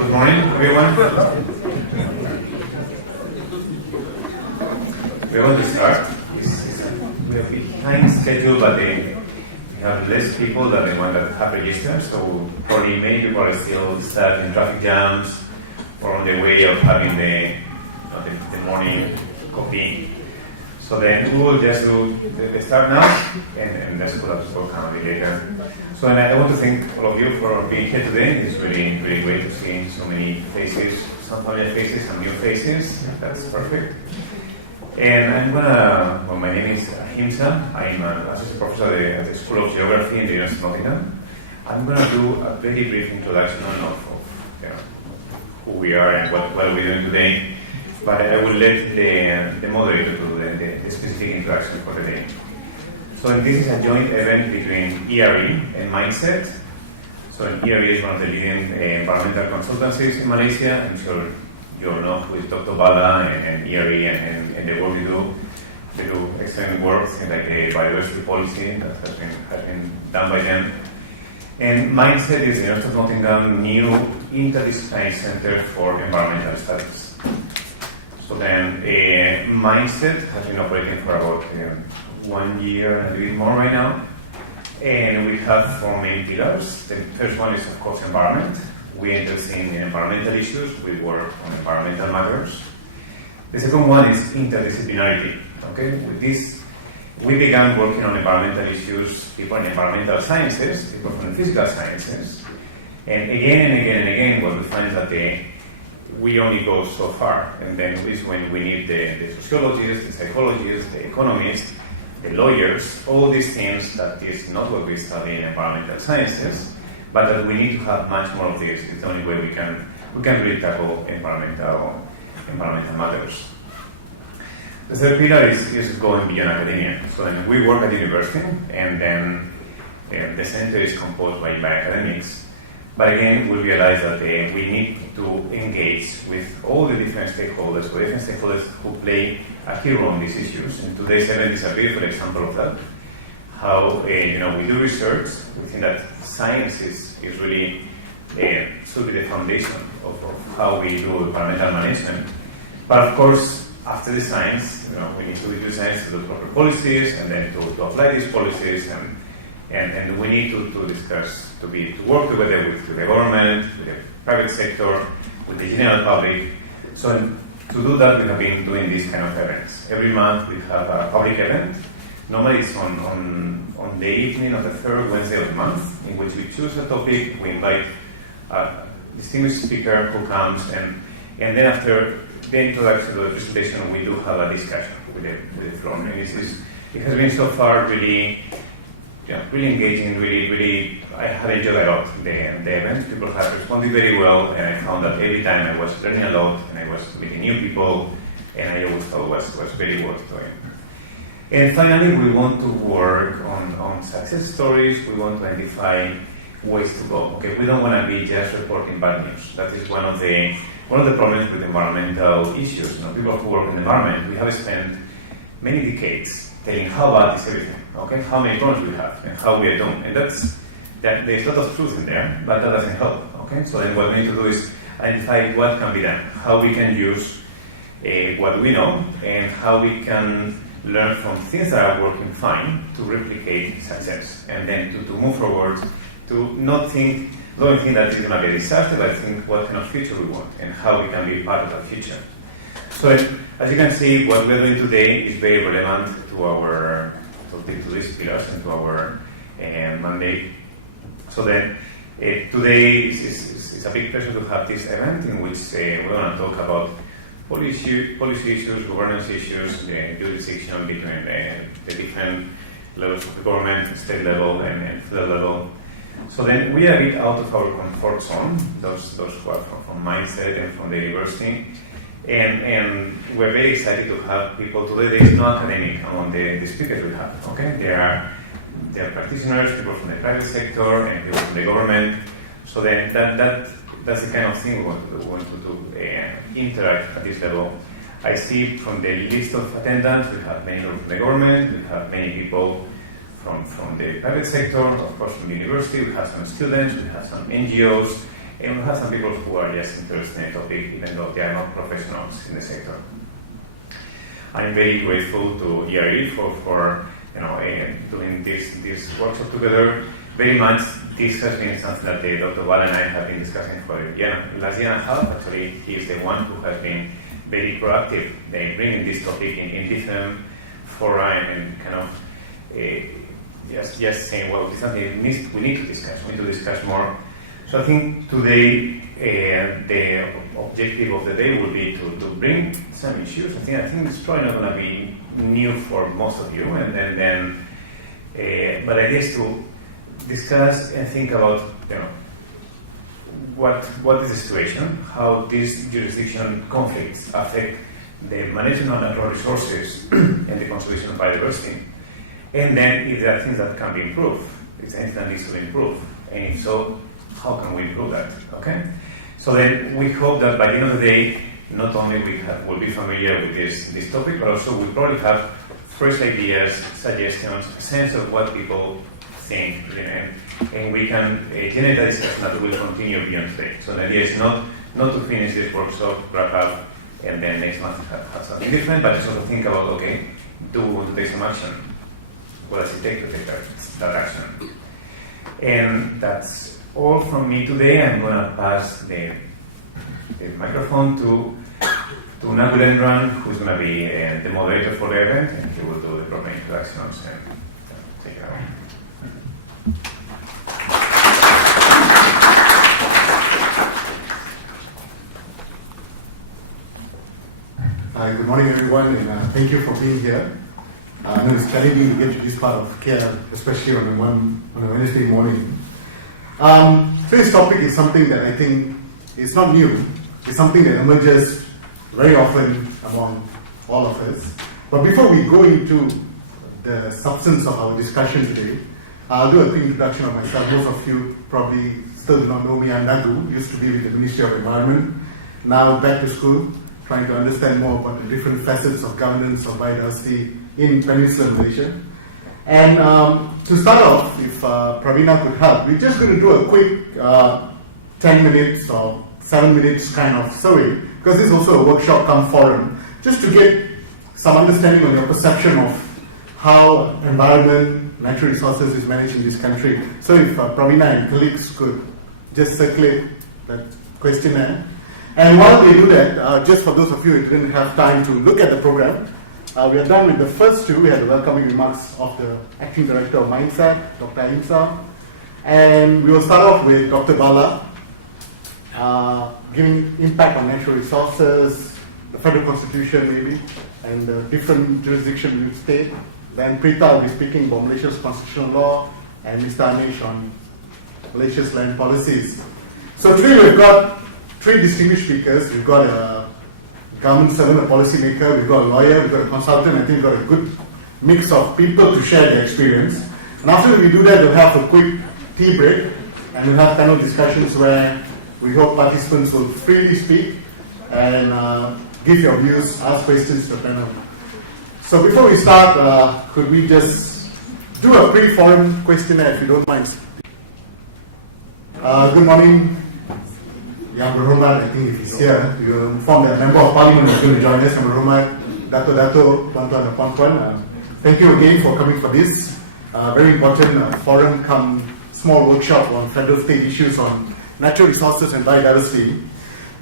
Good morning, everyone. We're going to start. We are behind schedule, but we have less people than the one that have registered, so probably many people are still stuck in traffic jams or on the way of having the morning coffee. So then we will just do the start now, and that's what will come later. So and I want to thank all of you for being here today. It's really, really great to see so many faces, some familiar faces, some new faces. That's perfect. And I'm gonna, well, my name is Ahimsa. I'm an associate professor at the School of Geography in the University of Nottingham. I'm gonna do a very brief introduction of who we are and what we're doing today. But I will let the moderator do the specific introduction for the day. So this is a joint event between ERE and Mindset. So ERE is one of the leading environmental consultancies in Malaysia. I'm sure you all know who is Dr. Bala and ERE and the work we do. They do excellent work in like a biodiversity policy that has been done by them. And Mindset is the University of Nottingham new interdisciplinary center for environmental studies. So then, Mindset has been operating for about 1 year and a bit more right now. And we have 4 main pillars. The first one is, of course, environment. We are interested in environmental issues. We work on environmental matters. The second one is interdisciplinarity. Okay, with this, we began working on environmental issues, people in environmental sciences, people from the physical sciences. And again, what we find is that we only go so far, and then is when we need the sociologists, the psychologists, the economists, the lawyers, all these things that is not what we study in environmental sciences, but that we need to have much more of this. It's the only way we can really tackle environmental matters. The third pillar is going beyond academia. So then we work at university, and then the center is composed by academics. But again, we realize that we need to engage with all the different stakeholders, who play a key role in these issues. And today's event is a beautiful example of that. How we do research. We think that science is really should be the foundation of how we do environmental management. But of course, after the science, we need to use science to do proper policies, and then to apply these policies, and we need to discuss, to work together with the government, with the private sector, with the general public. So to do that, we have been doing these kind of events. Every month we have a public event. Normally it's on the evening of the third Wednesday of the month, in which we choose a topic, we invite a distinguished speaker who comes, and then after the introduction to the presentation, we do have a discussion with the floor. And it has been so far really engaging, really, I have enjoyed a lot the event. People have responded very well, and I found that every time I was learning a lot, and I was meeting new people, and I always thought it was very worth doing. And finally, we want to work on success stories. We want to identify ways to go. Okay, we don't want to be just reporting bad news. That is one of the problems with environmental issues. People who work in the environment, we have spent many decades telling how bad is everything, okay? How many problems we have and how we are doing. And there's a lot of truth in there, but that doesn't help, okay? So then what we need to do is identify what can be done, how we can use what we know, and how we can learn from things that are working fine to replicate success, and then to move forward, to don't think that it's going to be a disaster, but think what kind of future we want and how we can be part of that future. So as you can see, what we're doing today is very relevant to these pillars and to our mandate. So then today is a big pleasure to have this event in which we're going to talk about policy issues, governance issues, the jurisdiction between the different levels of the government, state level and federal level. So then we are a bit out of our comfort zone, those who are from Mindset and from the university. And we're very excited to have people today. There is no academic among the speakers we have. Okay, there are practitioners, people from the private sector, and people from the government. So then that's the kind of thing we want to do. We want to interact at this level. I see from the list of attendants, we have many from the government, we have many people from the private sector, of course from the university, we have some students, we have some NGOs, And we have some people who are just interested in the topic, even though they are not professionals in the sector. I'm very grateful to ERE for doing this workshop together. Very much, this has been something that Dr. Wal and I have been discussing for last year and a half. Actually, he is the one who has been very proactive in bringing this topic in different fora and kind of just saying, well, it's something we need to discuss more. So I think today the objective of the day will be to bring some issues. I think it's probably not going to be new for most of you, and then but I guess to discuss and think about what is the situation, how these jurisdiction conflicts affect the management of natural resources and the conservation of biodiversity, and then if there are things that can be improved, if there are things that needs to be improved, and if so, how can we improve that? Okay, so then we hope that by the end of the day, not only we'll be familiar with this topic, but also we'll probably have fresh ideas, suggestions, a sense of what people think, and we can generate a discussion that will continue beyond today. So the idea is not to finish this workshop, wrap up, and then next month have something different, but just also think about, okay, do we want to take some action? What does it take to take that action? And that's all from me today. I'm going to pass the microphone to Nagulendran, who's going to be the moderator for the event, and he will do the proper introductions and take it away. Good morning, everyone, and thank you for being here. I know it's challenging to get to this part of KL, especially on a Wednesday morning. Today's topic is something that I think is not new. It's something that emerges very often among all of us. But before we go into the substance of our discussion today, I'll do a quick introduction of myself. Most of you probably still do not know me. I'm Nagu, used to be with the Ministry of Environment, now back to school, trying to understand more about the different facets of governance of biodiversity in Peninsular Malaysia. And to start off, if Pravina could help, we're just going to do a quick 10 minutes or 7 minutes kind of survey, because this is also a workshop come forum, just to get some understanding on your perception of how environment, natural resources is managed in this country. So if Pravina and colleagues could just circulate that questionnaire. And while they do that, just for those of you who didn't have time to look at the program, we are done with the first two. We had the welcoming remarks of the Acting Director of Mindset, Dr. Aimsa. And we will start off with Dr. Bala, giving impact on natural resources, the federal constitution maybe, and the different jurisdictions in each state. Then Prita will be speaking about Malaysia's constitutional law, and Mr. Anish on Malaysia's land policies. So today we've got three distinguished speakers. We've got a government servant, a policymaker, we've got a lawyer, we've got a consultant. I think we've got a good mix of people to share their experience. And after we do that, we'll have a quick tea break, and we'll have panel discussions where we hope participants will freely speak and give your views, ask questions to the panel. So before we start, could we just do a pre-forum questionnaire, if you don't mind? Good morning. Yang Berhormat, I think if he's here, you will inform that Member of Parliament is going to join us. Yang Berhormat, Dato, Tuan-Tuan dan Puan-Puan. Thank you again for coming for this very important forum come small workshop on federal state issues on natural resources and biodiversity.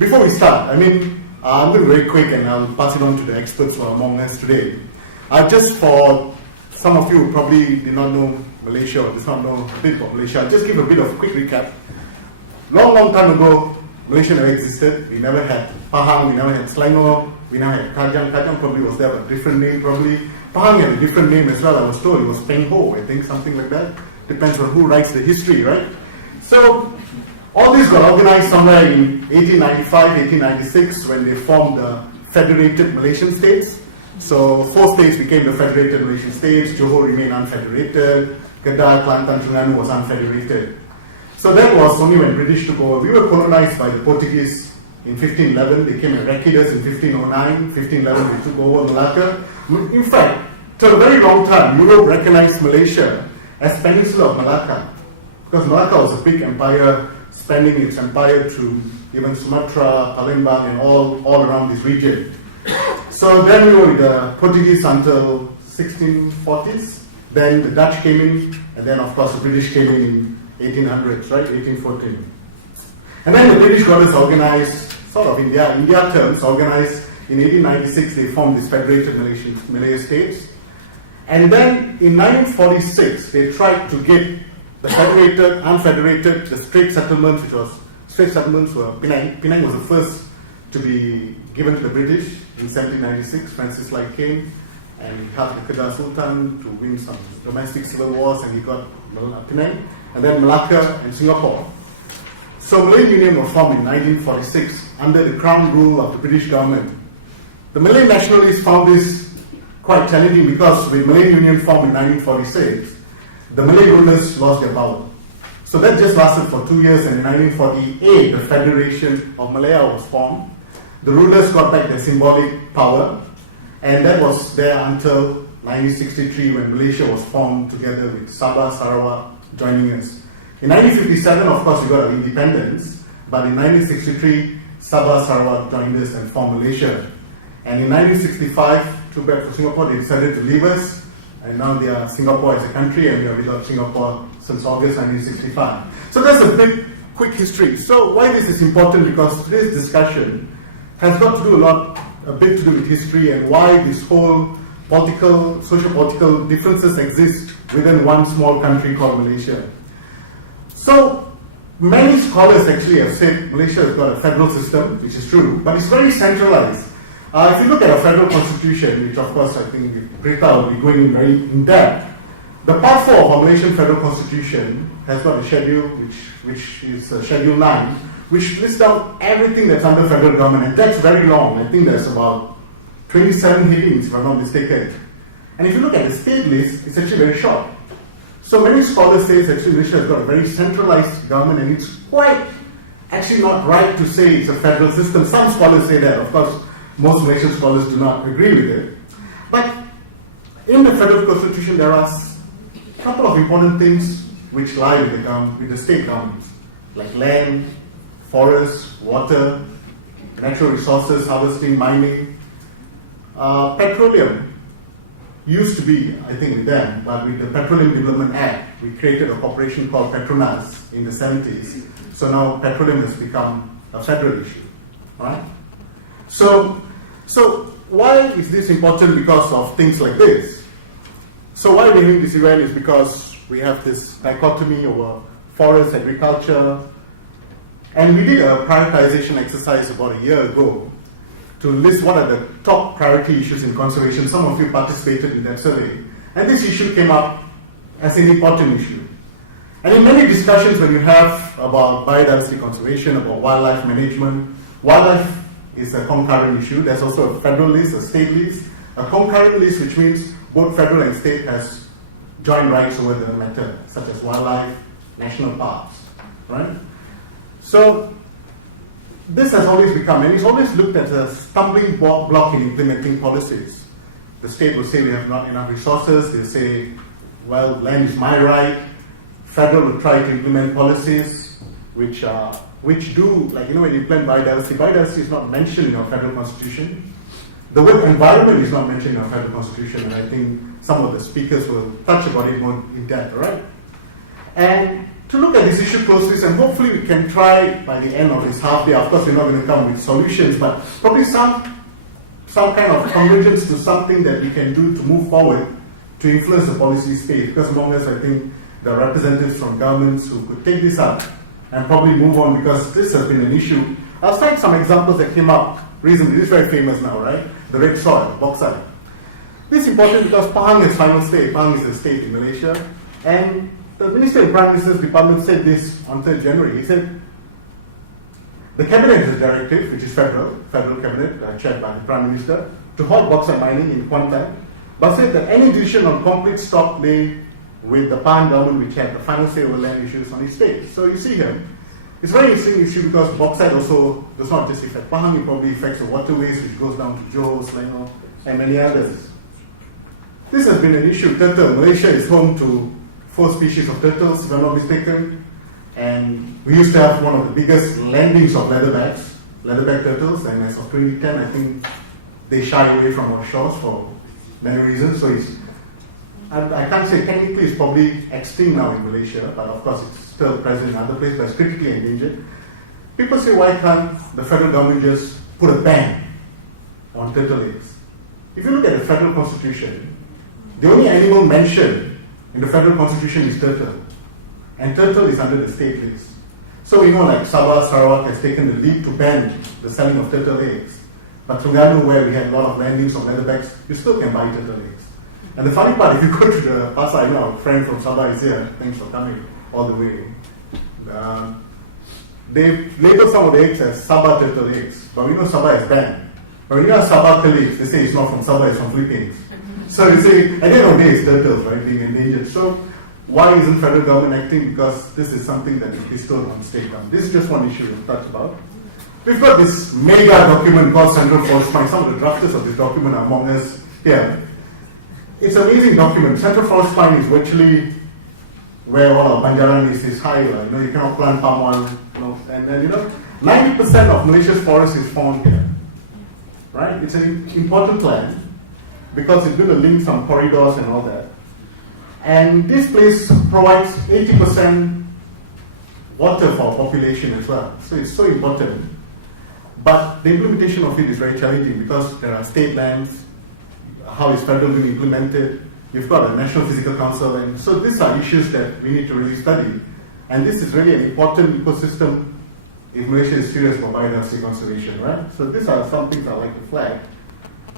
Before we start, I'm going to be very quick and I'll pass it on to the experts who are among us today. Just for some of you who probably did not know Malaysia or did not know a bit about Malaysia, I'll just give a bit of a quick recap. Long time ago, Malaysia never existed. We never had Pahang, we never had Selangor, we never had Kajang. Kajang probably was there, but a different name probably. Pahang had a different name as well. I was told it was Peng Ho, I think, something like that. Depends on who writes the history, right? So, all this got organized somewhere in 1895, 1896 when they formed the Federated Malaysian States. So, 4 states became the Federated Malaysian States. Johor remained unfederated. Kedah, Kelantan, Terengganu was unfederated. So that was only when British took over. We were colonized by the Portuguese in 1511. They came as raiders in 1509. 1511 we took over Malacca. In fact, for a very long time, Europe recognized Malaysia as Peninsula of Malacca, because Malacca was a big empire expanding its empire to even Sumatra, Palembang, and all around this region. So then we were with the Portuguese until 1640s. Then the Dutch came in, and then of course the British came in 1800s, right? 1814. And then the British got us organized, sort of India terms, organized in 1896. They formed these federated Malay states. And then in 1946, they tried to get the federated, unfederated, the straight settlements, straight settlements were Penang. Penang was the first to be given to the British in 1796. Francis Light came and he helped the Kedah Sultan to win some domestic civil wars, and he got Penang, and then Malacca and Singapore. So Malay Union was formed in 1946 under the crown rule of the British government. The Malay nationalists found this quite challenging because when Malay Union formed in 1946, the Malay rulers lost their power. So that just lasted for 2 years, and in 1948, the Federation of Malaya was formed. The rulers got back their symbolic power, and that was there until 1963 when Malaysia was formed together with Sabah, Sarawak joining us. In 1957, of course, we got our independence, but in 1963, Sabah, Sarawak joined us and formed Malaysia. And in 1965, too bad for Singapore, they decided to leave us, and now they are Singapore as a country, and we are without Singapore since August 1965. So that's a bit quick history. So why this is important? Because today's discussion has got to do a bit to do with history and why this whole political, socio-political differences exist within one small country called Malaysia. So many scholars actually have said Malaysia has got a federal system, which is true, but it's very centralized. If you look at a federal constitution, which of course I think Greta will be going in very in depth, the part 4 of our Malaysian federal constitution has got a schedule, which is Schedule 9, which lists down everything that's under federal government, and that's very long. I think there's about 27 headings, if I'm not mistaken. And if you look at the state list, it's actually very short. So many scholars say it's actually Malaysia has got a very centralized government, and it's quite actually not right to say it's a federal system. Some scholars say that. Of course, most Malaysian scholars do not agree with it. But in the federal constitution, there are a couple of important things which lie with the state governments, like land, forests, water, natural resources, harvesting, mining. Petroleum used to be, I think, with them, but with the Petroleum Development Act, we created a corporation called Petronas in the 70s. So now petroleum has become a federal issue, right? So why is this important? Because of things like this. So why we're doing this event is because we have this dichotomy over forest, agriculture, and we did a prioritization exercise about a year ago to list what are the top priority issues in conservation. Some of you participated in that survey, and this issue came up as an important issue. And in many discussions when you have about biodiversity conservation, about wildlife management, wildlife is a concurrent issue. There's also a federal list, a state list, a concurrent list, which means both federal and state has joint rights over the matter, such as wildlife, national parks, right? So this has always become, and it's always looked at as a stumbling block in implementing policies. The state will say we have not enough resources. They'll say, well, land is my right. Federal will try to implement policies which do, like, when you implement biodiversity is not mentioned in our federal constitution. The word environment is not mentioned in our federal constitution, and I think some of the speakers will touch about it more in depth, right? And to look at this issue closely, and hopefully we can try by the end of this half day. Of course, we're not going to come with solutions, but probably some kind of convergence to something that we can do to move forward to influence the policy space. Because among us, I think there are representatives from governments who could take this up and probably move on, because this has been an issue. I'll cite some examples that came up recently. This is very famous now, right? The red soil, bauxite. This is important because Pahang is final state. Pahang is a state in Malaysia, and the Minister and Prime Minister's Department said this on 3rd January. He said, the Cabinet has a directive, which is federal cabinet, chaired by the Prime Minister, to halt bauxite mining in Kuantan, but said that any decision on complete stop lay with the Pahang government, which had the final say over land issues on its state. So you see here, it's a very interesting issue because bauxite also does not just affect Pahang, it probably affects the waterways, which goes down to Johor, Selangor, and many others. This has been an issue. Turtle. Malaysia is home to 4 species of turtles, if I'm not mistaken. And we used to have one of the biggest landings of leatherback turtles, and as of 2010, I think they shy away from our shores for many reasons. So I can't say technically it's probably extinct now in Malaysia, but of course it's still present in other places, but it's critically endangered. People say, why can't the federal government just put a ban on turtle eggs? If you look at the federal constitution, the only animal mentioned in the federal constitution is turtle. And turtle is under the state list. So like Sabah, Sarawak has taken the lead to ban the selling of turtle eggs. But Terengganu, where we had a lot of landings of leatherbacks, you still can buy turtle eggs. And the funny part, if you go to the pasar, I know our friend from Sabah is here, thanks for coming all the way. They label some of the eggs as Sabah turtle eggs, but we know Sabah is banned. But when you have Sabah turtle eggs, they say it's not from Sabah, it's from Philippines. So you say, at the end of the day, it's turtles, right, being endangered. So why isn't federal government acting? Because this is something that is bestowed on state government. This is just one issue we've talked about. We've got this mega document called Central Forest Fine. Some of the drafters of this document are among us here. It's an amazing document. Central Forest Fine is virtually where all our banjaran is high. You cannot plant palm oil. And then 90% of Malaysia's forest is found here. Right? It's an important plan because it's going to link some corridors and all that. And this place provides 80% water for our population as well. So it's so important. But the implementation of it is very challenging because there are state lands. How is federal going to implement it? You've got a National Physical Council. And so these are issues that we need to really study. And this is really an important ecosystem if Malaysia is serious for biodiversity conservation, right? So these are some things I'd like to flag.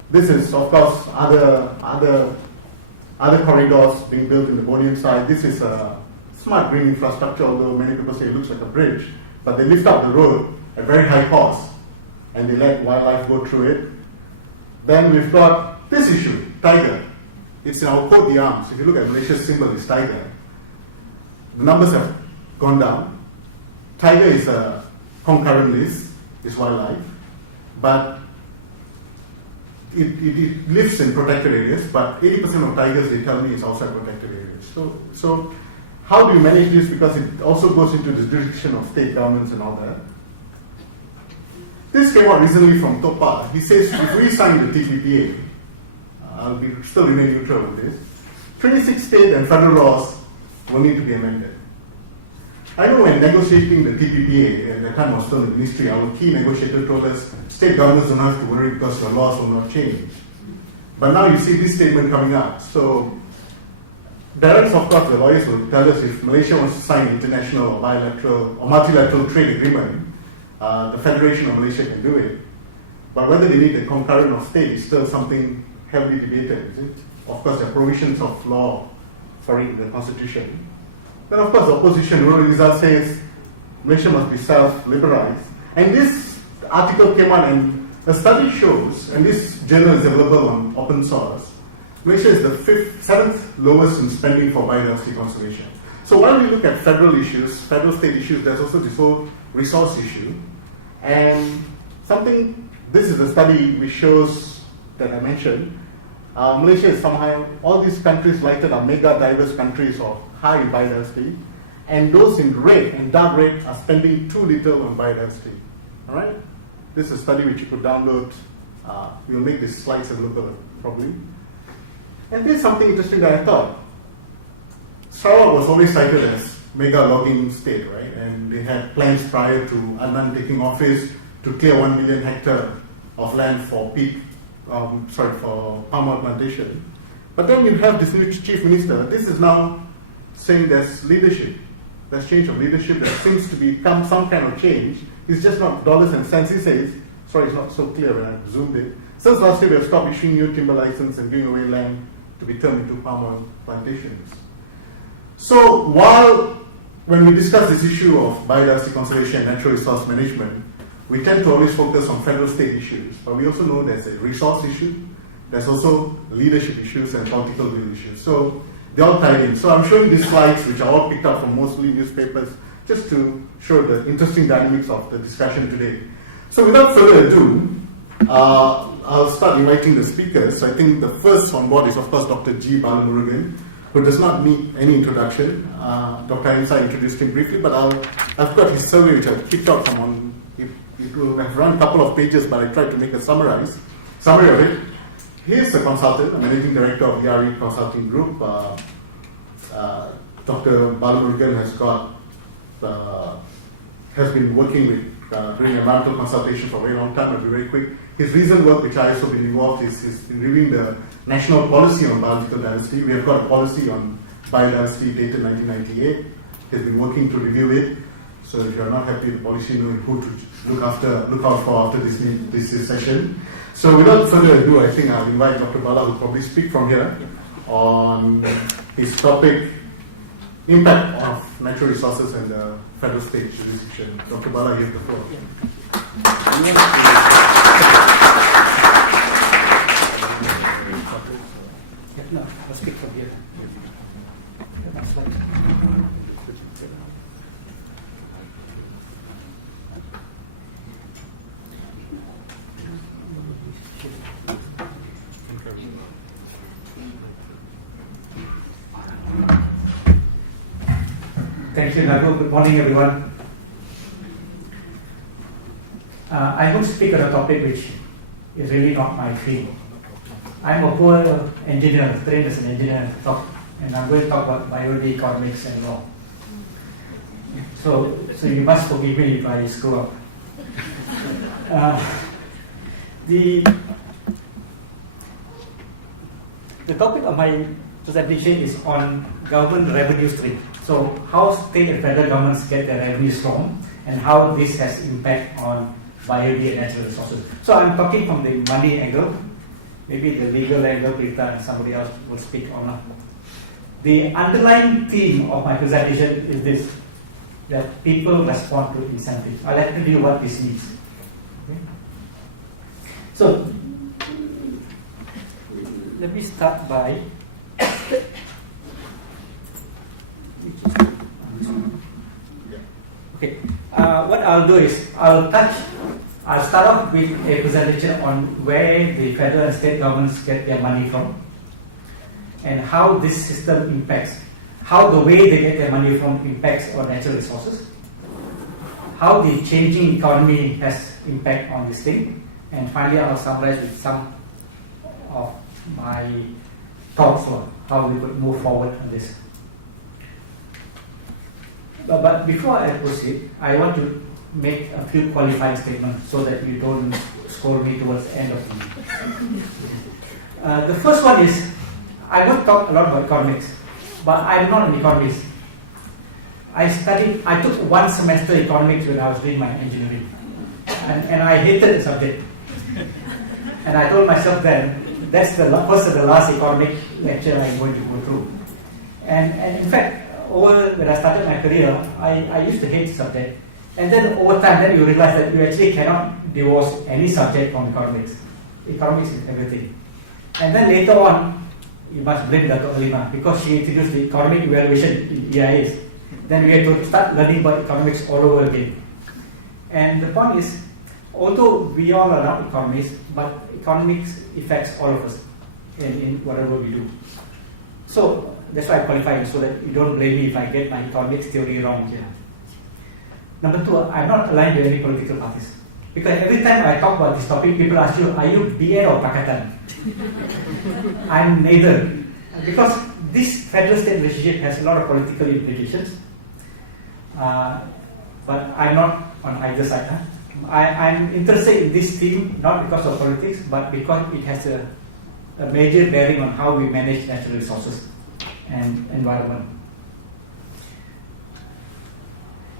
This is, of course, other corridors being built in the Bornean side. This is a smart green infrastructure, although many people say it looks like a bridge. But they lift up the road at very high cost, and they let wildlife go through it. Then we've got this issue, tiger. It's in our coat d'arms. If you look at Malaysia's symbol, it's tiger. The numbers have gone down. Tiger is a concurrent list, is wildlife, but it lives in protected areas, but 80% of tigers, they tell me, is outside protected areas. So how do you manage this? Because it also goes into the jurisdiction of state governments and all that. This came out recently from Topa. He says, if we sign the TPPA, I'll still remain neutral with this, 26 state and federal laws will need to be amended. I know when negotiating the TPPA, at the time I was still in the ministry, our key negotiator told us, state governments don't have to worry because your laws will not change. But now you see this statement coming out. So, directs, of course, the lawyers will tell us if Malaysia wants to sign international or bilateral or multilateral trade agreement, the Federation of Malaysia can do it. But whether they need a concurrent of state is still something heavily debated, is it? Of course, there are provisions of law for it in the Constitution. Then, of course, the opposition, Nurul Izzat, says Malaysia must be self-liberalized. And this article came out, and a study shows, and this journal is available on open source, Malaysia is the seventh lowest in spending for biodiversity conservation. So while we look at federal issues, federal state issues, there's also this whole resource issue. And this is a study which shows that I mentioned, Malaysia is somehow, all these countries lighted are mega diverse countries of high biodiversity, and those in red and dark red are spending too little on biodiversity. All right? This is a study which you could download. We'll make these slides available probably. And there's something interesting that I thought. Sarawak was always cited as mega logging state, right? And they had plans prior to Adnan taking office to clear 1 million hectare of land for for palm oil plantation. But then you have this new chief minister. This is now saying there's leadership. There's change of leadership. There seems to become some kind of change. It's just not dollars and cents. He says, sorry, it's not so clear when I zoomed it. Since last year, we have stopped issuing new timber license and giving away land to be turned into palm oil plantations. So when we discuss this issue of biodiversity conservation and natural resource management, we tend to always focus on federal state issues, but we also know there's a resource issue, there's also leadership issues and political will issues. So they all tie in. So I'm showing these slides, which are all picked up from mostly newspapers, just to show the interesting dynamics of the discussion today. So without further ado, I'll start inviting the speakers. So I think the first on board is, of course, Dr. G. Balamurugan, who does not need any introduction. Dr. Ainsa introduced him briefly, but I've got his survey which I've kicked out from on. It will have run a couple of pages, but I tried to make a summary of it. He is a consultant, a managing director of ERE Consulting Group. Dr. Balamurgan has been working with doing environmental consultation for a very long time. I'll be very quick. His recent work, which I also been involved, is in reviewing the national policy on biological diversity. We have got a policy on biodiversity dated 1998. He's been working to review it. So if you are not happy with the policy, you know who to look out for after this session. So without further ado, I think I'll invite Dr. Bala, who will probably speak from here on his topic, impact of natural resources and the federal state jurisdiction. Dr. Bala, you have the floor. No, I'll speak from here. Thank you, Nagu. Good morning, everyone. I will speak on a topic which is really not my field. I'm a poor engineer, trained as an engineer, and I'm going to talk about BioD, economics, and law. So you must forgive me if I screw up. The topic of my presentation is on government revenue stream. So how state and federal governments get their revenues from, and how this has impact on BioD and natural resources. So I'm talking from the money angle. Maybe the legal angle, Rita and somebody else will speak on that. The underlying theme of my presentation is this, that people respond to incentives. I'll let you know what this means. Okay? So, let me start by okay. What I'll do is I'll start off with a presentation on where the federal and state governments get their money from, and how this system impacts, how the way they get their money from impacts on natural resources, how the changing economy has impact on this thing, and finally I'll summarize with some of my thoughts on how we could move forward on this. But before I proceed, I want to make a few qualifying statements so that you don't scold me towards the end of the meeting. The first one is, I won't talk a lot about economics, but I'm not an economist. I took one semester economics when I was doing my engineering, and I hated the subject. And I told myself then, that's the first and the last economic lecture I'm going to go through. And in fact, when I started my career, I used to hate the subject. And then over time, then you realize that you actually cannot divorce any subject from economics. Economics is everything. And then later on, you must blame Dr. Alima because she introduced the economic evaluation in EIAs. Then we had to start learning about economics all over again. And the point is, although we all are not economists, but economics affects all of us in whatever we do. So that's why I qualify, so that you don't blame me if I get my economics theory wrong here. Number two, I'm not aligned to any political parties. Because every time I talk about this topic, people ask you, are you BN or Pakatan? I'm neither. Because this federal-state relationship has a lot of political implications. But I'm not on either side. I'm interested in this theme, not because of politics, but because it has a major bearing on how we manage natural resources and environment.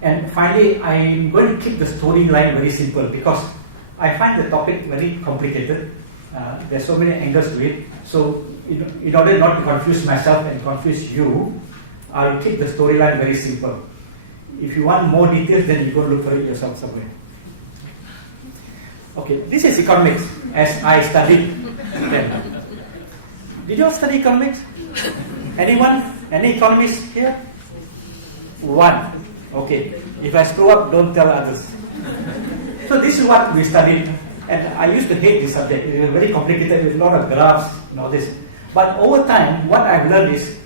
And finally, I'm going to keep the storyline very simple because I find the topic very complicated. There's so many angles to it. So in order not to confuse myself and confuse you, I'll keep the storyline very simple. If you want more details, then you go look for it yourself somewhere. Okay, this is economics as I studied then. Did you all study economics? Anyone? Any economists here? One. Okay. If I screw up, don't tell others. So this is what we studied, and I used to hate this subject. It was very complicated with a lot of graphs and all this. But over time, what I've learned is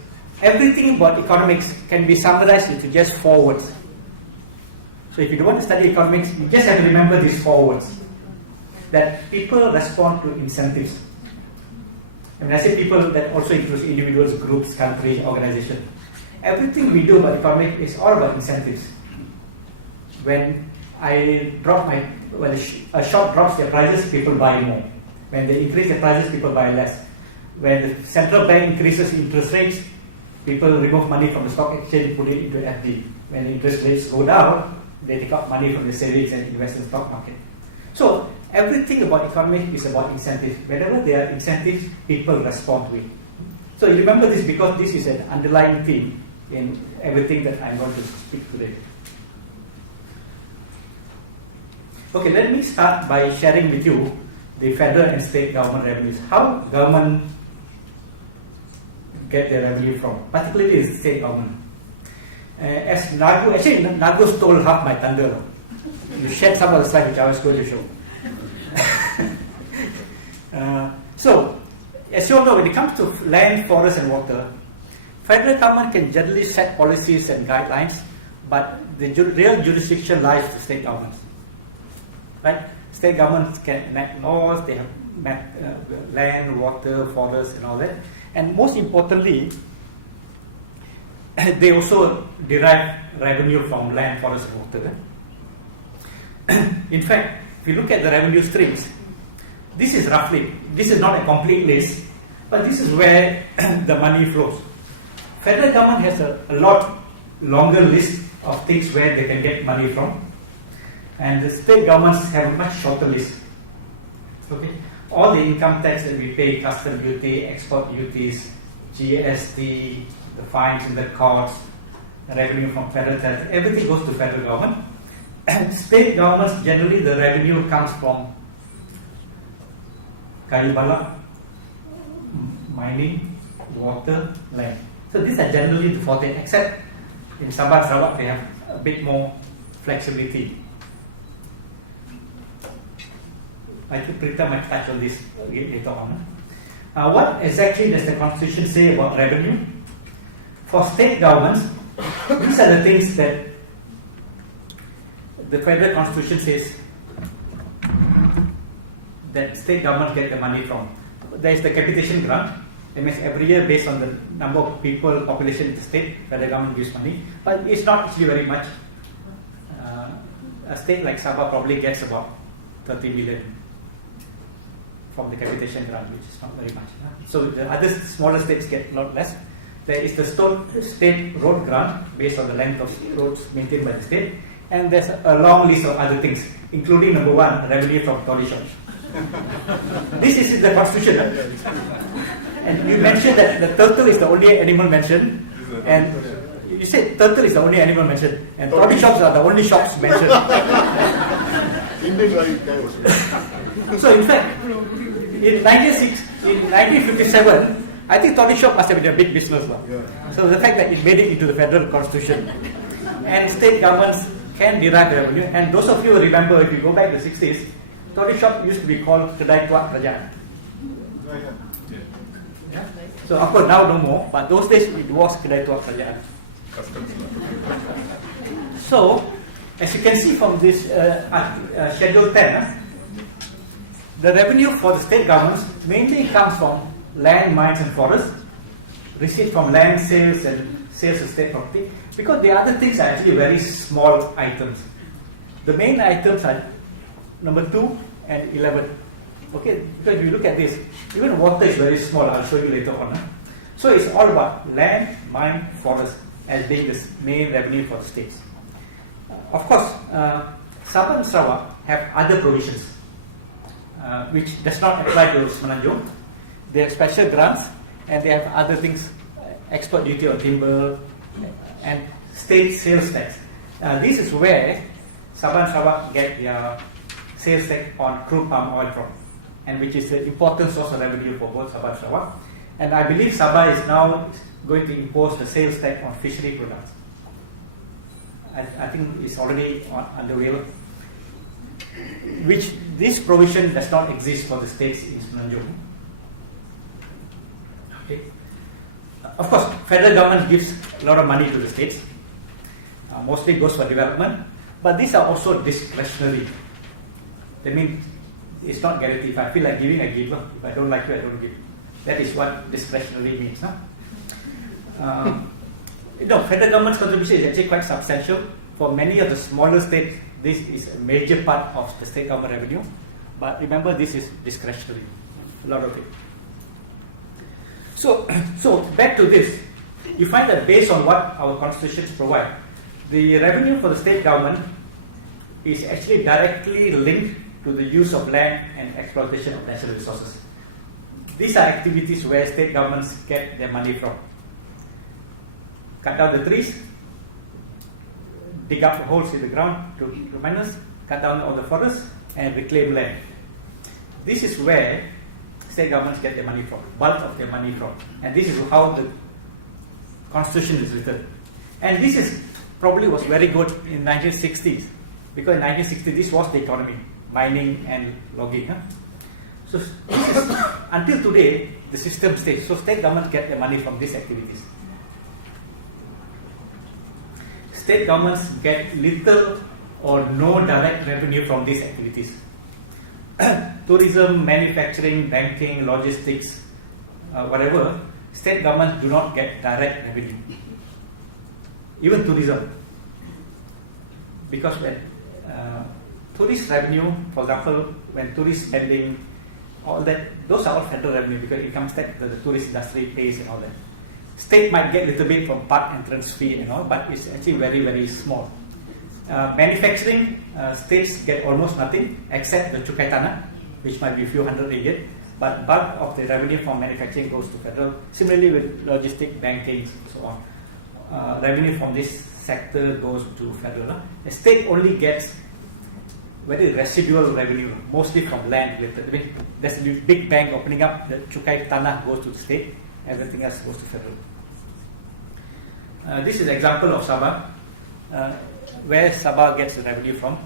everything about economics can be summarized into just 4 words. So if you don't want to study economics, you just have to remember these 4 words. That people respond to incentives. And when I say people, that also includes individuals, groups, countries, organizations. Everything we do about economics is all about incentives. When a shop drops their prices, people buy more. When they increase their prices, people buy less. When the central bank increases interest rates, people remove money from the stock exchange, put it into FD. When interest rates go down, they take out money from the savings and invest in the stock market. So everything about economics is about incentives. Whenever there are incentives, people respond to it. So you remember this because this is an underlying theme in everything that I'm going to speak today. Okay, let me start by sharing with you the federal and state government revenues. How government get their revenue from, particularly the state government. As Nagu stole half my thunder. You shared some of the slides which I was going to show. So, as you all know, when it comes to land, forest and water, federal government can generally set policies and guidelines, but the real jurisdiction lies with state governments. Right? State governments can enact laws, they have land, water, forest and all that. And most importantly, they also derive revenue from land, forest and water. In fact, if you look at the revenue streams, this is not a complete list, but this is where the money flows. Federal government has a lot longer list of things where they can get money from, and the state governments have a much shorter list. Okay, all the income tax that we pay, custom duty, export duties, GST, the fines in the courts, the revenue from federal tax, everything goes to federal government. And state governments, generally the revenue comes from Karibala, mining, water, land. So these are generally the 14, except in Sabah and Sarawak they have a bit more flexibility. I think Prita might touch on this later on. What exactly does the Constitution say about revenue? For state governments, these are the things that the federal Constitution says that state governments get the money from. There is the capitation grant. That means every year, based on the number of people, population in the state, federal government gives money. But it's not actually very much. A state like Sabah probably gets about 30 million from the capitation grant, which is not very much. So the other smaller states get a lot less. There is the state road grant based on the length of roads maintained by the state. And there's a long list of other things, including number 1, revenue from toy shops. This is in the Constitution. And you mentioned that the turtle is the only animal mentioned. And you said turtle is the only animal mentioned. And toy shops are the only shops mentioned. So in fact, in 1957, I think toy shop must have been a big business. So the fact that it made it into the federal Constitution. And state governments can derive revenue, and those of you who remember, if you go back to the 60s, toy shop used to be called Kedai Tuak Kerajaan. Yeah? So of course now no more, but those days it was Kedai Tuak Kerajaan. So, as you can see from this Schedule 10, the revenue for the state governments mainly comes from land, mines and forests, received from land sales and sales of state property, because the other things are actually very small items. The main items are number 2 and 11. Okay, because if you look at this, even water is very small. I'll show you later on. So it's all about land, mine, forest as being the main revenue for the states. Of course, Sabah and Sarawak have other provisions which does not apply to Semenanjung. They have special grants and they have other things, export duty on timber and state sales tax. This is where Sabah and Sarawak get their sales tax on crude palm oil from, and which is an important source of revenue for both Sabah and Sarawak. And I believe Sabah is now going to impose the sales tax on fishery products. I think it's already underway, which this provision does not exist for the states in Semenanjung. Okay. Of course, federal government gives a lot of money to the states. Mostly goes for development, but these are also discretionary. That means it's not guaranteed. If I feel like giving, I give. If I don't like you, I don't give. That is what discretionary means. Federal government's contribution is actually quite substantial. For many of the smaller states, this is a major part of the state government revenue. But remember, this is discretionary. A lot of it. So back to this. You find that based on what our constitutions provide, the revenue for the state government is actually directly linked to the use of land and exploitation of natural resources. These are activities where state governments get their money from. Cut down the trees, dig up holes in the ground to miners, cut down all the forests, and reclaim land. This is where state governments get their money from, bulk of their money from. And this is how the constitution is written. And this is probably was very good in 1960s, because in 1960 this was the economy, mining and logging. So until today, the system stays. So state governments get their money from these activities. State governments get little or no direct revenue from these activities. Tourism, manufacturing, banking, logistics, whatever, state governments do not get direct revenue. Even tourism. Because when tourist revenue, for example, when tourist spending, all that, those are all federal revenue because income tax that the tourist industry pays and all that. State might get a little bit from park entrance fee and all, but it's actually very, very small. Manufacturing, states get almost nothing except the cukai tanah, which might be a few hundred a year, but bulk of the revenue from manufacturing goes to federal. Similarly with logistic, banking, and so on. Revenue from this sector goes to federal. The state only gets very residual revenue, mostly from land related. I mean, there's a big bank opening up, the cukai tanah goes to the state, everything else goes to federal. This is an example of Sabah, where Sabah gets the revenue from.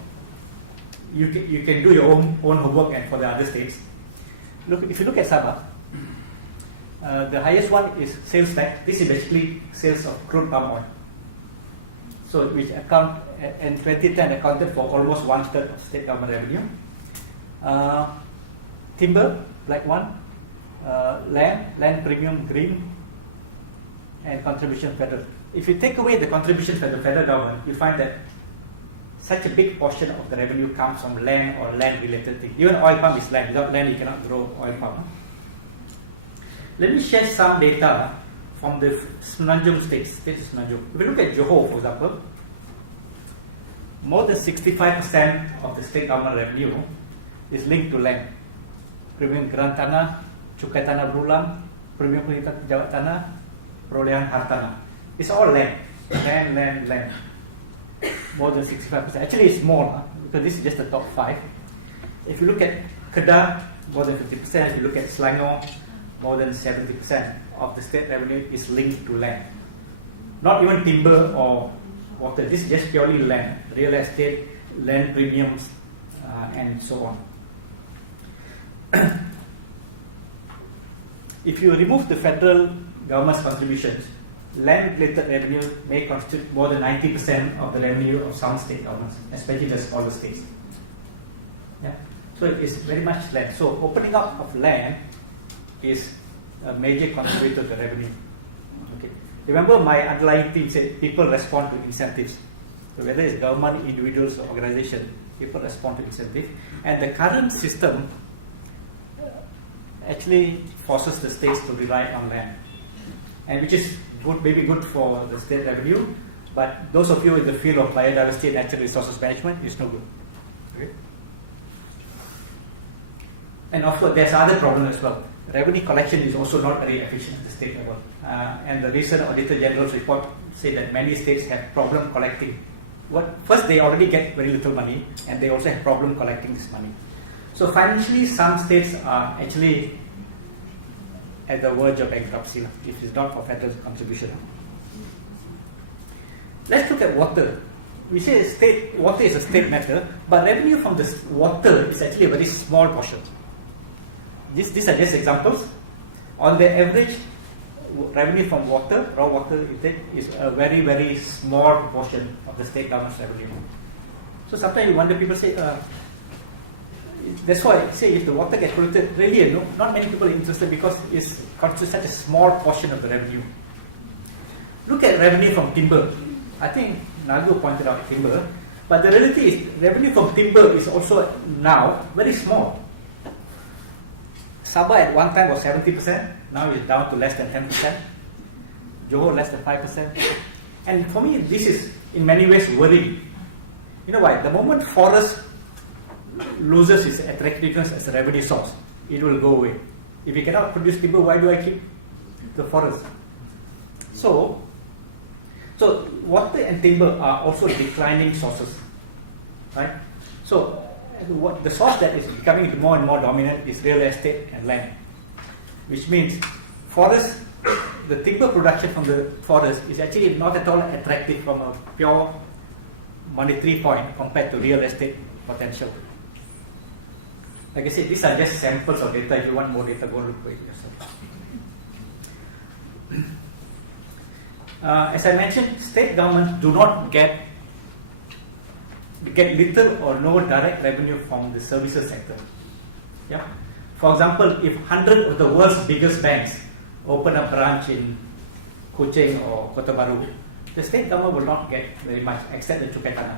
You can do your own homework and for the other states. If you look at Sabah, the highest one is sales tax. This is basically sales of crude palm oil. So which account in 2010 accounted for almost 1/3 of state government revenue. Timber, black one. Land premium, green, and contribution federal. If you take away the contribution from the federal government, you find that such a big portion of the revenue comes from land or land-related things. Even oil palm is land. Without land, you cannot grow oil palm. Let me share some data from the Semenanjung states. State of Semenanjung. If you look at Johor, for example, more than 65% of the state government revenue is linked to land. Premium geran tanah, cukai tanah berulang, premium peningkatan jawab tanah, perolehan hartanah. It's all land. Land. More than 65%. Actually, it's more because this is just the top 5. If you look at Kedah, more than 50%. If you look at Selangor, more than 70% of the state revenue is linked to land. Not even timber or water. This is just purely land. Real estate, land premiums, and so on. If you remove the federal government's contributions, land-related revenue may constitute more than 90% of the revenue of some state governments, especially the smaller states. Yeah? So it is very much land. So opening up of land is a major contributor to revenue. Okay. Remember my underlying theme said people respond to incentives. So whether it's government, individuals, or organization, people respond to incentives. And the current system actually forces the states to rely on land, and which is good, maybe good for the state revenue, but those of you in the field of biodiversity and natural resources management is no good. Okay? And of course, there's other problem as well. Revenue collection is also not very efficient at the state level. And the recent Auditor General's report said that many states have problem collecting. First, they already get very little money, and they also have problem collecting this money. So financially, some states are actually at the verge of bankruptcy if it's not for federal contribution. Let's look at water. We say water is a state matter, but revenue from this water is actually a very small portion. These are just examples. On the average, revenue from water, raw water intake, is a very, very small portion of the state government's revenue. So sometimes you wonder, people say, that's why I say if the water gets polluted, really, not many people are interested because it's constitutes such a small portion of the revenue. Look at revenue from timber. I think Nagu pointed out timber, but the reality is revenue from timber is also now very small. Sabah at one time was 70%, now it's down to less than 10%. Johor less than 5%. And for me, this is in many ways worrying. You know why? The moment forest loses its attractiveness as a revenue source, it will go away. If we cannot produce timber, why do I keep the forest? So water and timber are also declining sources, right? So the source that is becoming more and more dominant is real estate and land, which means forest, the timber production from the forest is actually not at all attractive from a pure monetary point compared to real estate potential. Like I said, these are just samples of data. If you want more data, go look for it yourself. As I mentioned, state governments do not get little or no direct revenue from the services sector. Yeah. For example, if 100 of the world's biggest banks open a branch in Kuching or Kota Baru, the state government will not get very much except the cukai tanah.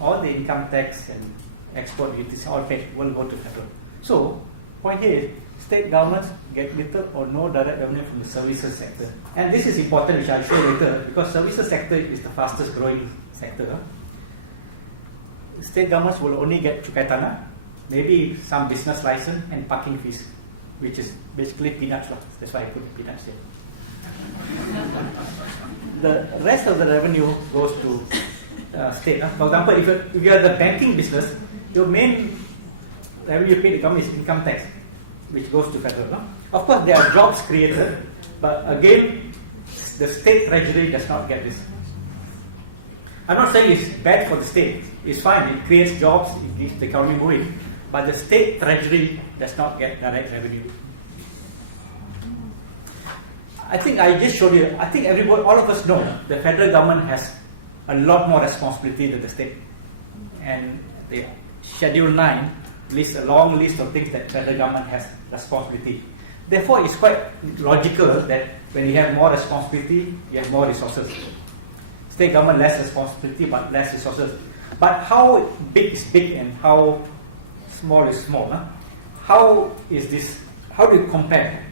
All the income tax and export duties all paid will go to federal. So, point here is state governments get little or no direct revenue from the services sector. And this is important, which I'll show later, because services sector is the fastest growing sector. State governments will only get cukai tanah, maybe some business license and parking fees, which is basically peanuts. That's why I put peanuts here. The rest of the revenue goes to state. For example, if you are the banking business, your main revenue paid to government is income tax, which goes to federal. Of course, there are jobs created, but again, the state treasury does not get this. I'm not saying it's bad for the state. It's fine. It creates jobs, it keeps the economy moving, but the state treasury does not get direct revenue. I think I just showed you. I think all of us know the federal government has a lot more responsibility than the state, and the Schedule 9 lists a long list of things that federal government has responsibility. Therefore, it's quite logical that when you have more responsibility, you have more resources. State government less responsibility but less resources. But how big is big and how small is small? How is this? How do you compare?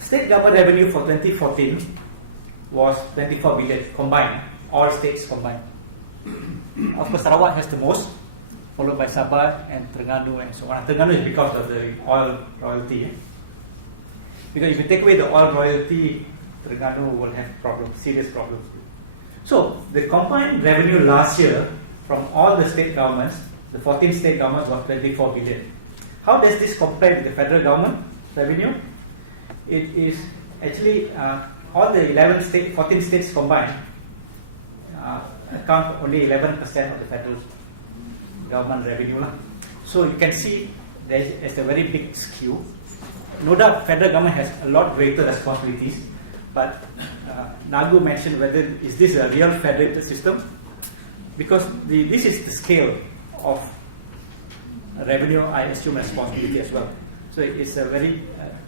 State government revenue for 2014 was 24 billion combined, all states combined. Of course, Sarawak has the most, followed by Sabah and Terengganu and so on. Terengganu is because of the oil royalty. Because if you take away the oil royalty, Terengganu will have problems, serious problems. So the combined revenue last year from all the state governments, the 14 state governments, was 24 billion. How does this compare with the federal government revenue? It is actually all the 14 states combined account for only 11% of the federal government revenue. So you can see there's a very big skew. No doubt federal government has a lot greater responsibilities, but Nagu mentioned whether is this a real federated system, because this is the scale of revenue, I assume, responsibility as well. So it's a very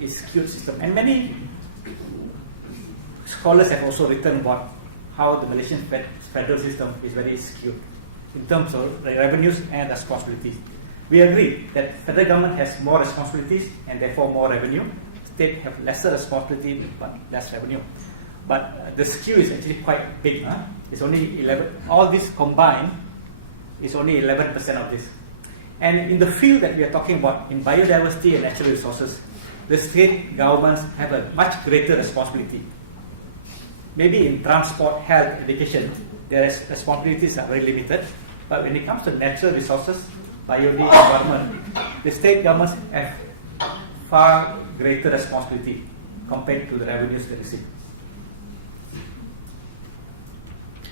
skewed system, and many scholars have also written about how the Malaysian federal system is very skewed in terms of revenues and responsibilities. We agree that federal government has more responsibilities and therefore more revenue. State have lesser responsibility but less revenue. But the skew is actually quite big. It's only 11. All this combined is only 11% of this. And in the field that we are talking about, in biodiversity and natural resources, the state governments have a much greater responsibility. Maybe in transport, health, education, their responsibilities are very limited. But when it comes to natural resources, BioD, environment, the state governments have far greater responsibility compared to the revenues they receive.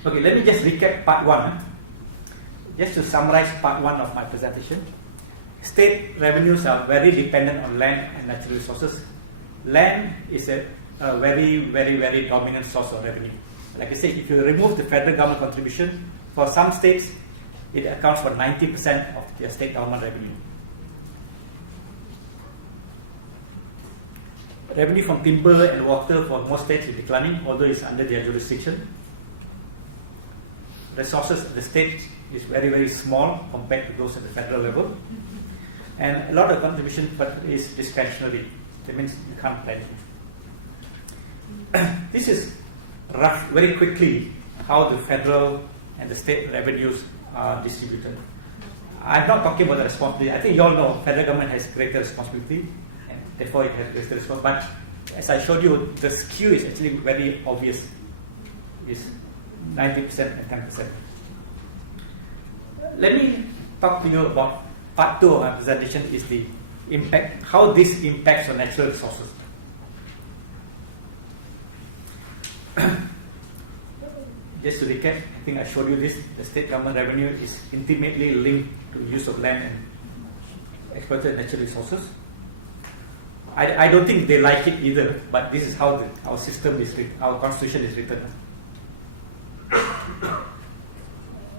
Okay, let me just recap part 1. Just to summarize part 1 of my presentation. State revenues are very dependent on land and natural resources. Land is a a very dominant source of revenue. Like I said, if you remove the federal government contribution, for some states, it accounts for 90% of their state government revenue. Revenue from timber and water for most states is declining, although it's under their jurisdiction. Resources at the state is very small compared to those at the federal level. And a lot of contribution is discretionary. That means you can't plan it. This is rough, very quickly, how the federal and the state revenues are distributed. I'm not talking about the responsibility. I think you all know federal government has greater responsibility, and therefore it has greater responsibility. But as I showed you, the skew is actually very obvious. It's 90% and 10%. Let me talk to you about part 2 of my presentation, is the impact, how this impacts on natural resources. Just to recap, I think I showed you this. The state government revenue is intimately linked to the use of land and exploited natural resources. I don't think they like it either, but this is how our system is written, our constitution is written.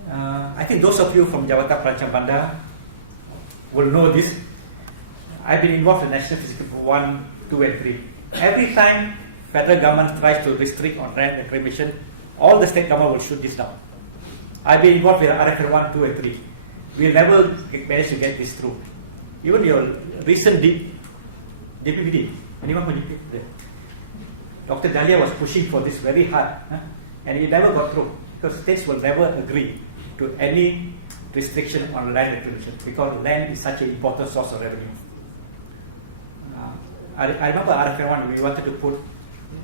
I think those of you from Jabatan Perancang Bandar will know this. I've been involved in National Physical 1, 2 and 3. Every time federal government tries to restrict on land reclamation, all the state government will shoot this down. I've been involved with RFL 1, 2 and 3. We'll never manage to get this through. Even your recent DPPD, anyone from DPPD? Dr. Dahlia was pushing for this very hard, and it never got through, because states will never agree to any restriction on land reclamation, because land is such an important source of revenue. I remember RFL 1, we wanted to put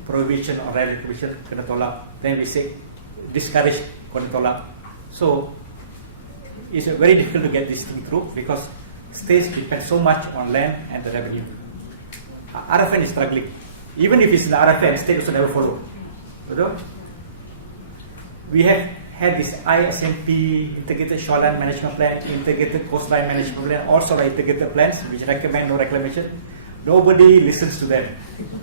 prohibition on land reclamation, kena tolak. Then we say discourage, kena tolak. So it's very difficult to get this thing through, because states depend so much on land and the revenue. RFN is struggling. Even if it's in the RFN, state also never follow. We have had this ISMP, Integrated Shoreline Management Plan, Integrated Coastline Management Plan, all sort of integrated plans which recommend no reclamation. Nobody listens to them,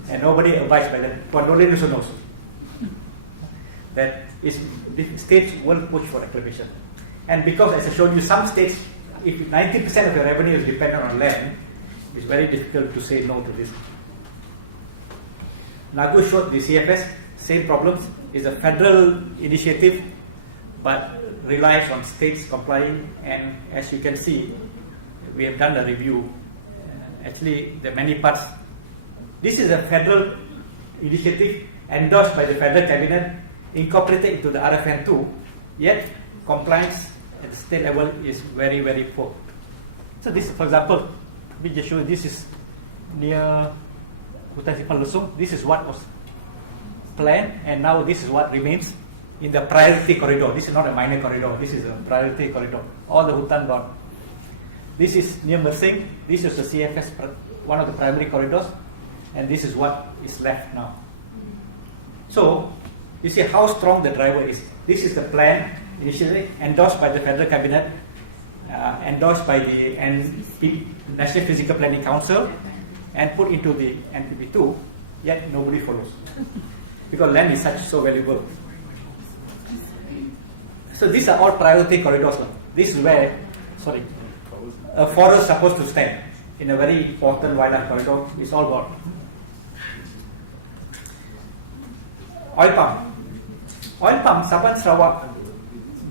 and nobody abides by them. But nobody also knows that the states will push for reclamation. And because, as I showed you, some states, if 90% of your revenue is dependent on land, it's very difficult to say no to this. Nagu showed the CFS, same problems. It's a federal initiative, but relies on states complying. And as you can see, we have done a review. Actually, there are many parts. This is a federal initiative endorsed by the federal cabinet, incorporated into the RFN2, yet compliance at the state level is very poor. So this, for example, we just show this is near Hutan Simpan Lesung. This is what was planned, and now this is what remains in the priority corridor. This is not a minor corridor, this is a priority corridor. All the hutan gone. This is near Mersing. This is the CFS, one of the primary corridors, and this is what is left now. So you see how strong the driver is. This is the plan initially endorsed by the federal cabinet, endorsed by the National Physical Planning Council, and put into the NPP2, yet nobody follows. Because land is so valuable. So these are all priority corridors. This is where, a forest is supposed to stand in a very important wildlife corridor. It's all gone. Oil palm. Oil palm, Sabah and Sarawak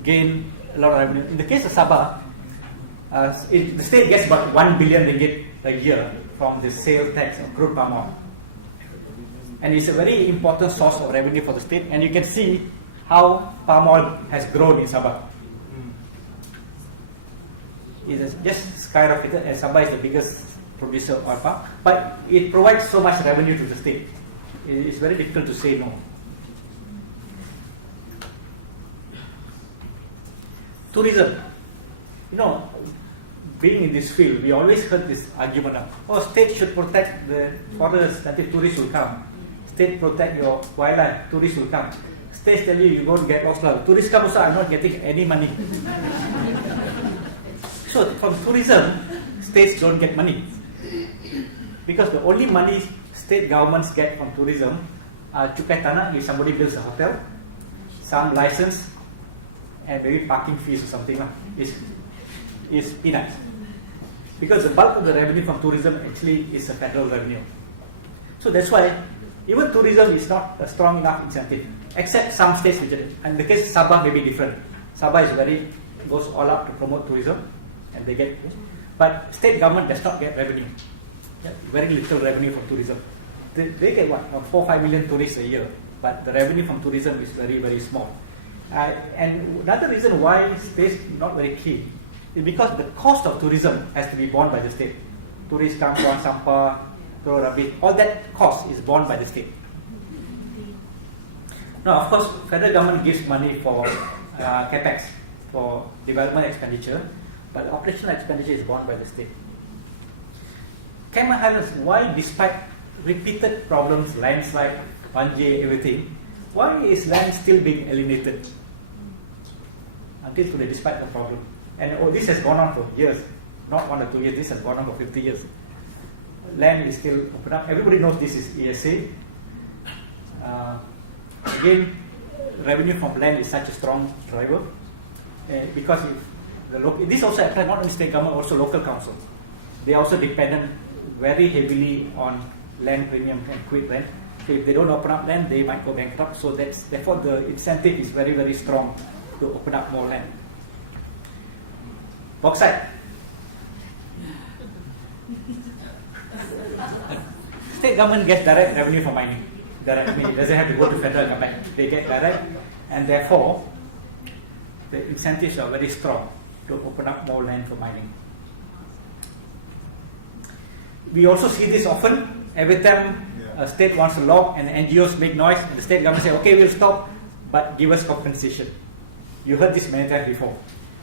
gain a lot of revenue. In the case of Sabah, the state gets about 1 billion ringgit a year from the sale tax of crude palm oil. And it's a very important source of revenue for the state. And you can see how palm oil has grown in Sabah. It has just skyrocketed, and Sabah is the biggest producer of oil palm. But it provides so much revenue to the state. It's very difficult to say no. Tourism. You know, being in this field, we always heard this argument of, state should protect the forests, that if tourists will come. State protect your wildlife, tourists will come. States tell you go to get lost. Tourists come also, I'm not getting any money. So from tourism, states don't get money. Because the only money state governments get from tourism cukai tanah, if somebody builds a hotel, some license, and maybe parking fees or something is peanuts. Because the bulk of the revenue from tourism actually is a federal revenue. So that's why even tourism is not a strong enough incentive, except some states which are, and the case of Sabah may be different. Sabah is goes all out to promote tourism, and they get, but state government does not get revenue. Very little revenue from tourism. They get what, 4-5 million tourists a year, but the revenue from tourism is very, very small. And another reason why states not very keen is because the cost of tourism has to be borne by the state. Tourists come, buang sampah, throw rubbish, all that cost is borne by the state. Now, of course, federal government gives money for capex, for development expenditure, but operational expenditure is borne by the state. Cayman Islands, why despite repeated problems, landslide, banjir, everything, why is land still being alienated? Until today, despite the problem. And this has gone on for years, not 1 or 2 years, this has gone on for 50 years. Land is still open up. Everybody knows this is ESA. Again, revenue from land is such a strong driver, because if this also applies not only state government, also local councils. They are also dependent very heavily on land premium and quit rent. So if they don't open up land, they might go bankrupt. So therefore the incentive is very, very strong to open up more land. Bauxite. State government gets direct revenue from mining. Direct, I mean, it doesn't have to go to federal government. They get direct, and therefore the incentives are very strong to open up more land for mining. We also see this often. Every time a state wants to log and NGOs make noise, and the state government say, okay, we'll stop, but give us compensation. You heard this many times before.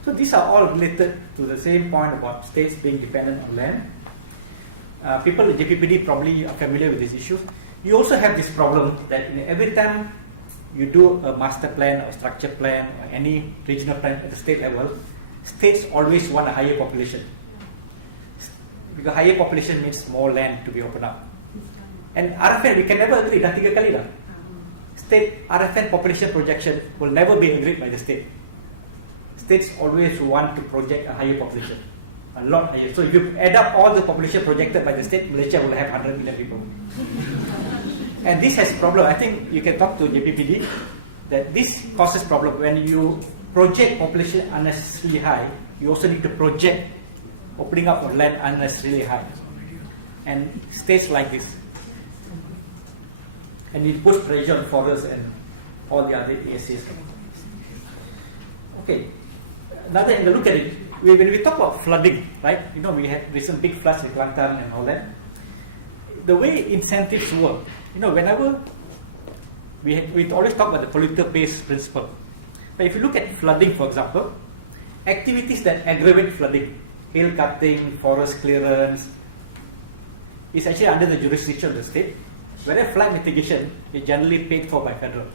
So these are all related to the same point about states being dependent on land. People at JPPD probably are familiar with this issue. You also have this problem that every time you do a master plan or structure plan or any regional plan at the state level, states always want a higher population. Because higher population means more land to be opened up. And RFN, we can never agree. Dah 3 kali dah. State RFN population projection will never be agreed by the state. States always want to project a higher population, a lot higher. So if you add up all the population projected by the state, Malaysia will have 100 million people. And this has problem. I think you can talk to JPPD that this causes problem. When you project population unnecessarily high, you also need to project opening up of land unnecessarily high. And states like this. And it puts pressure on forests and all the other ESAs. Okay. Another angle, look at it. When we talk about flooding, right? You know, we had recent big floods in Kelantan and all that. The way incentives work, you know, whenever we always talk about the polluter pays principle. But if you look at flooding, for example, activities that aggravate flooding, hill cutting, forest clearance, is actually under the jurisdiction of the state. Whereas flood mitigation is generally paid for by federal.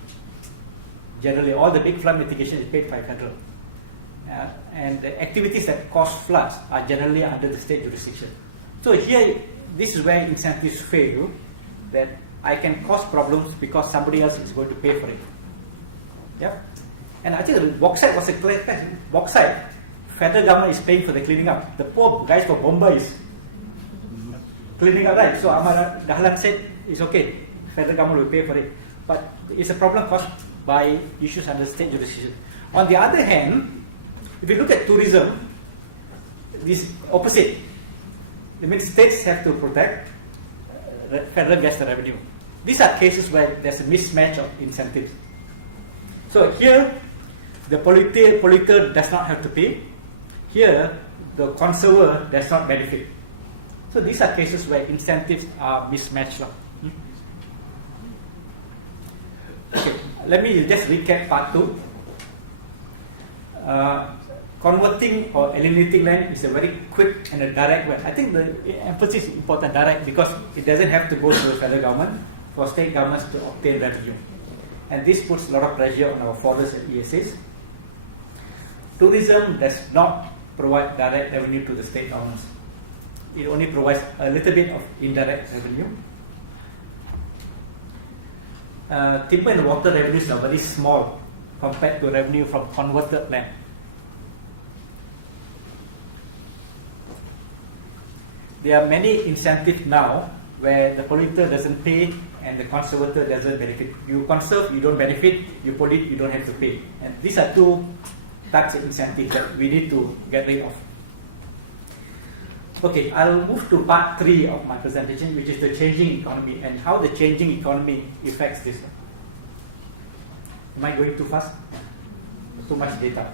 Generally, all the big flood mitigation is paid by federal. And the activities that cause floods are generally under the state jurisdiction. So here, this is where incentives fail, that I can cause problems because somebody else is going to pay for it. Yeah? And I think bauxite was a clear case. Bauxite, federal government is paying for the cleaning up. The poor guys from Bombay is cleaning up, right? So Amar Dahlan said, it's okay, federal government will pay for it. But it's a problem caused by issues under state jurisdiction. On the other hand, if you look at tourism, this opposite. It means states have to protect, federal gets the revenue. These are cases where there's a mismatch of incentives. So here, the polluter does not have to pay. Here, the conserver does not benefit. So these are cases where incentives are mismatched. Okay, let me just recap part 2. Converting or alienating land is a very quick and a direct way. I think the emphasis is important, direct, because it doesn't have to go to the federal government for state governments to obtain revenue. And this puts a lot of pressure on our forests and ESAs. Tourism does not provide direct revenue to the state governments. It only provides a little bit of indirect revenue. timber and water revenues are very small compared to revenue from converted land. There are many incentives now where the polluter doesn't pay and the conservator doesn't benefit. You conserve, you don't benefit. You pollute, you don't have to pay. And these are two types of incentives that we need to get rid of. Okay, I'll move to part 3 of my presentation, which is the changing economy and how the changing economy affects this. Am I going too fast? Too much data.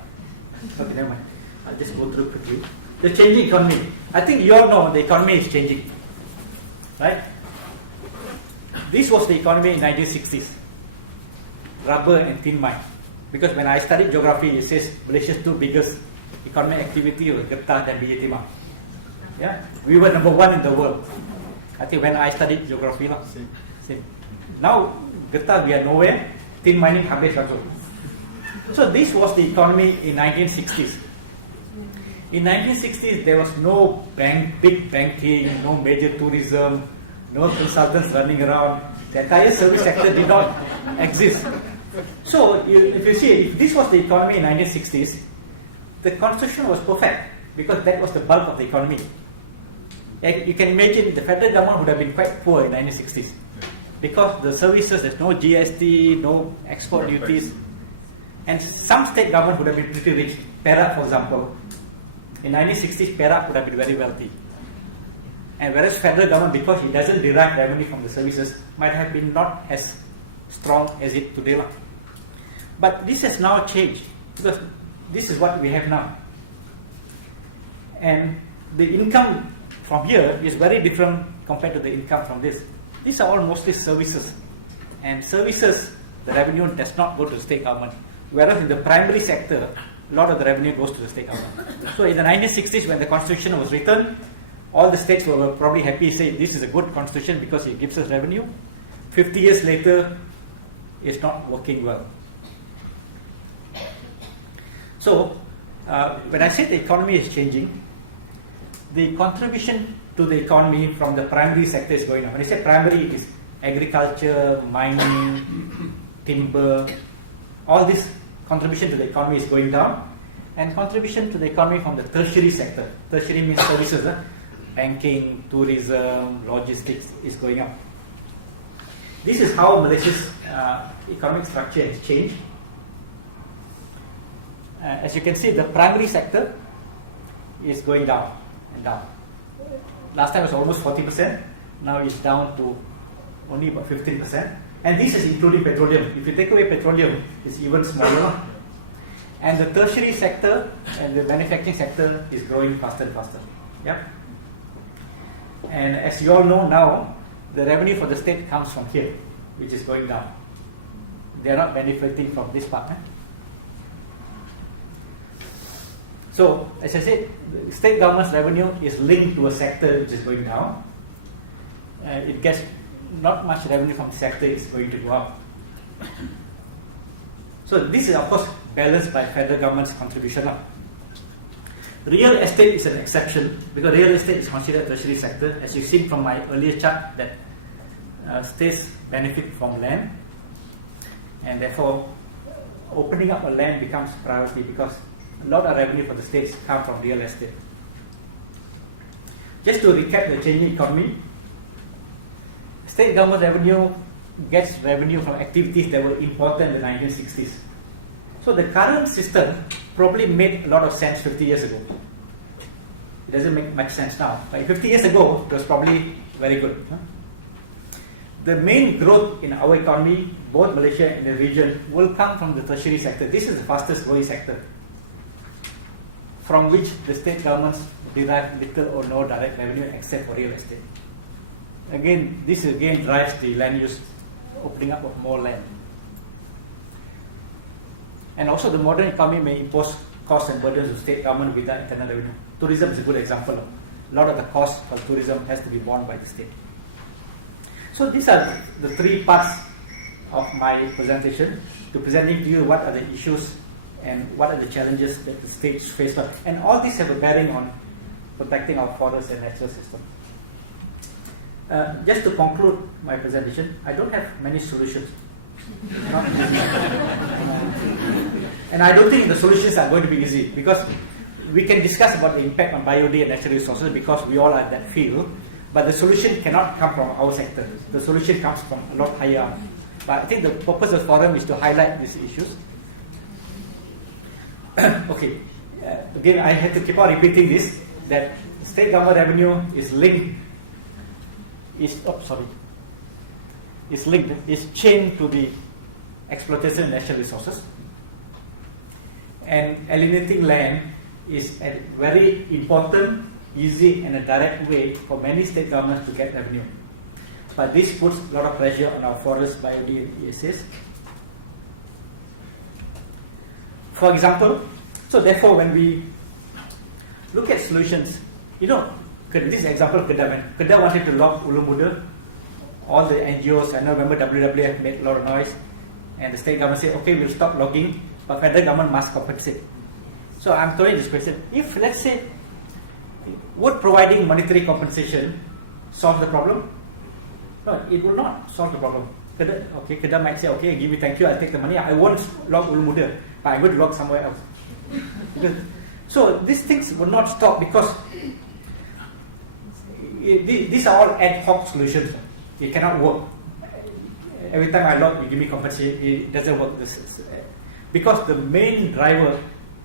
Okay, never mind. I'll just go through quickly. The changing economy. I think you all know the economy is changing, right? This was the economy in 1960s. Rubber and tin mine. Because when I studied geography, it says Malaysia's 2 biggest economic activity were getah and BioD. Yeah, we were number 1 in the world. I think when I studied geography, same. Now getah we are nowhere. Tin mining habis langsung. So this was the economy in 1960s. In 1960s, there was no big banking, no major tourism, no consultants running around. The entire service sector did not exist. So if you see, if this was the economy in 1960s, the constitution was perfect because that was the bulk of the economy. You can imagine the federal government would have been quite poor in 1960s because the services, there's no GST, no export duties, and some state government would have been pretty rich. Perak, for example, in 1960s, Perak would have been very wealthy. And whereas federal government, because it doesn't derive revenue from the services, might have been not as strong as it today. But this has now changed because this is what we have now. And the income from here is very different compared to the income from this. These are all mostly services. And services, the revenue does not go to the state government. Whereas in the primary sector, a lot of the revenue goes to the state government. So in the 1960s, when the constitution was written, all the states were probably happy to say this is a good constitution because it gives us revenue. 50 years later, it's not working well. So when I say the economy is changing, the contribution to the economy from the primary sector is going up. When I say primary, it is agriculture, mining, timber, all this contribution to the economy is going down, and contribution to the economy from the tertiary sector. Tertiary means services, banking, tourism, logistics is going up. This is how Malaysia's economic structure has changed. As you can see, the primary sector is going down and down. Last time it was almost 40%, now it's down to only about 15%. And this is including petroleum. If you take away petroleum, it's even smaller. And the tertiary sector and the manufacturing sector is growing faster and faster. Yep. And as you all know now, the revenue for the state comes from here, which is going down. They are not benefiting from this part. So, as I said, the state government's revenue is linked to a sector which is going down. It gets not much revenue from the sector is going to go up. So this is of course balanced by federal government's contribution. Real estate is an exception because real estate is considered a tertiary sector. As you've seen from my earlier chart, that states benefit from land, and therefore opening up a land becomes priority because a lot of revenue for the states come from real estate. Just to recap the changing economy, state government revenue gets revenue from activities that were important in the 1960s. So the current system probably made a lot of sense 50 years ago. It doesn't make much sense now. But 50 years ago, it was probably very good. The main growth in our economy, both Malaysia and the region, will come from the tertiary sector. This is the fastest growing sector, from which the state governments derive little or no direct revenue except for real estate. Again, this again drives the land use, opening up of more land. And also the modern economy may impose costs and burdens to state government without internal revenue. Tourism is a good example. A lot of the cost for tourism has to be borne by the state. So these are the 3 parts of my presentation, to presenting to you what are the issues and what are the challenges that the states face. And all these have a bearing on protecting our forests and natural systems. Just to conclude my presentation, I don't have many solutions. And I don't think the solutions are going to be easy, because we can discuss about the impact on BioD and natural resources because we all are in that field, but the solution cannot come from our sector. The solution comes from a lot higher up. But I think the purpose of the forum is to highlight these issues. Okay, again, I have to keep on repeating this, that state government revenue is linked, is chained to the exploitation of natural resources. And alienating land is a very important, easy and a direct way for many state governments to get revenue. But this puts a lot of pressure on our forests, BioD and ESS. For example, so therefore when we look at solutions, this example Kedah wanted to log Ulu Muda. All the NGOs, I remember WWF made a lot of noise, and the state government said, okay, we'll stop logging, but federal government must compensate. So I'm throwing this question: if, let's say, would providing monetary compensation solve the problem? No, it will not solve the problem. Kedah might say, okay, give me, thank you, I'll take the money. I won't log Ulu Muda, but I'm going to log somewhere else. So these things will not stop, because these are all ad hoc solutions. It cannot work. Every time I log, you give me compensation. It doesn't work. Because the main driver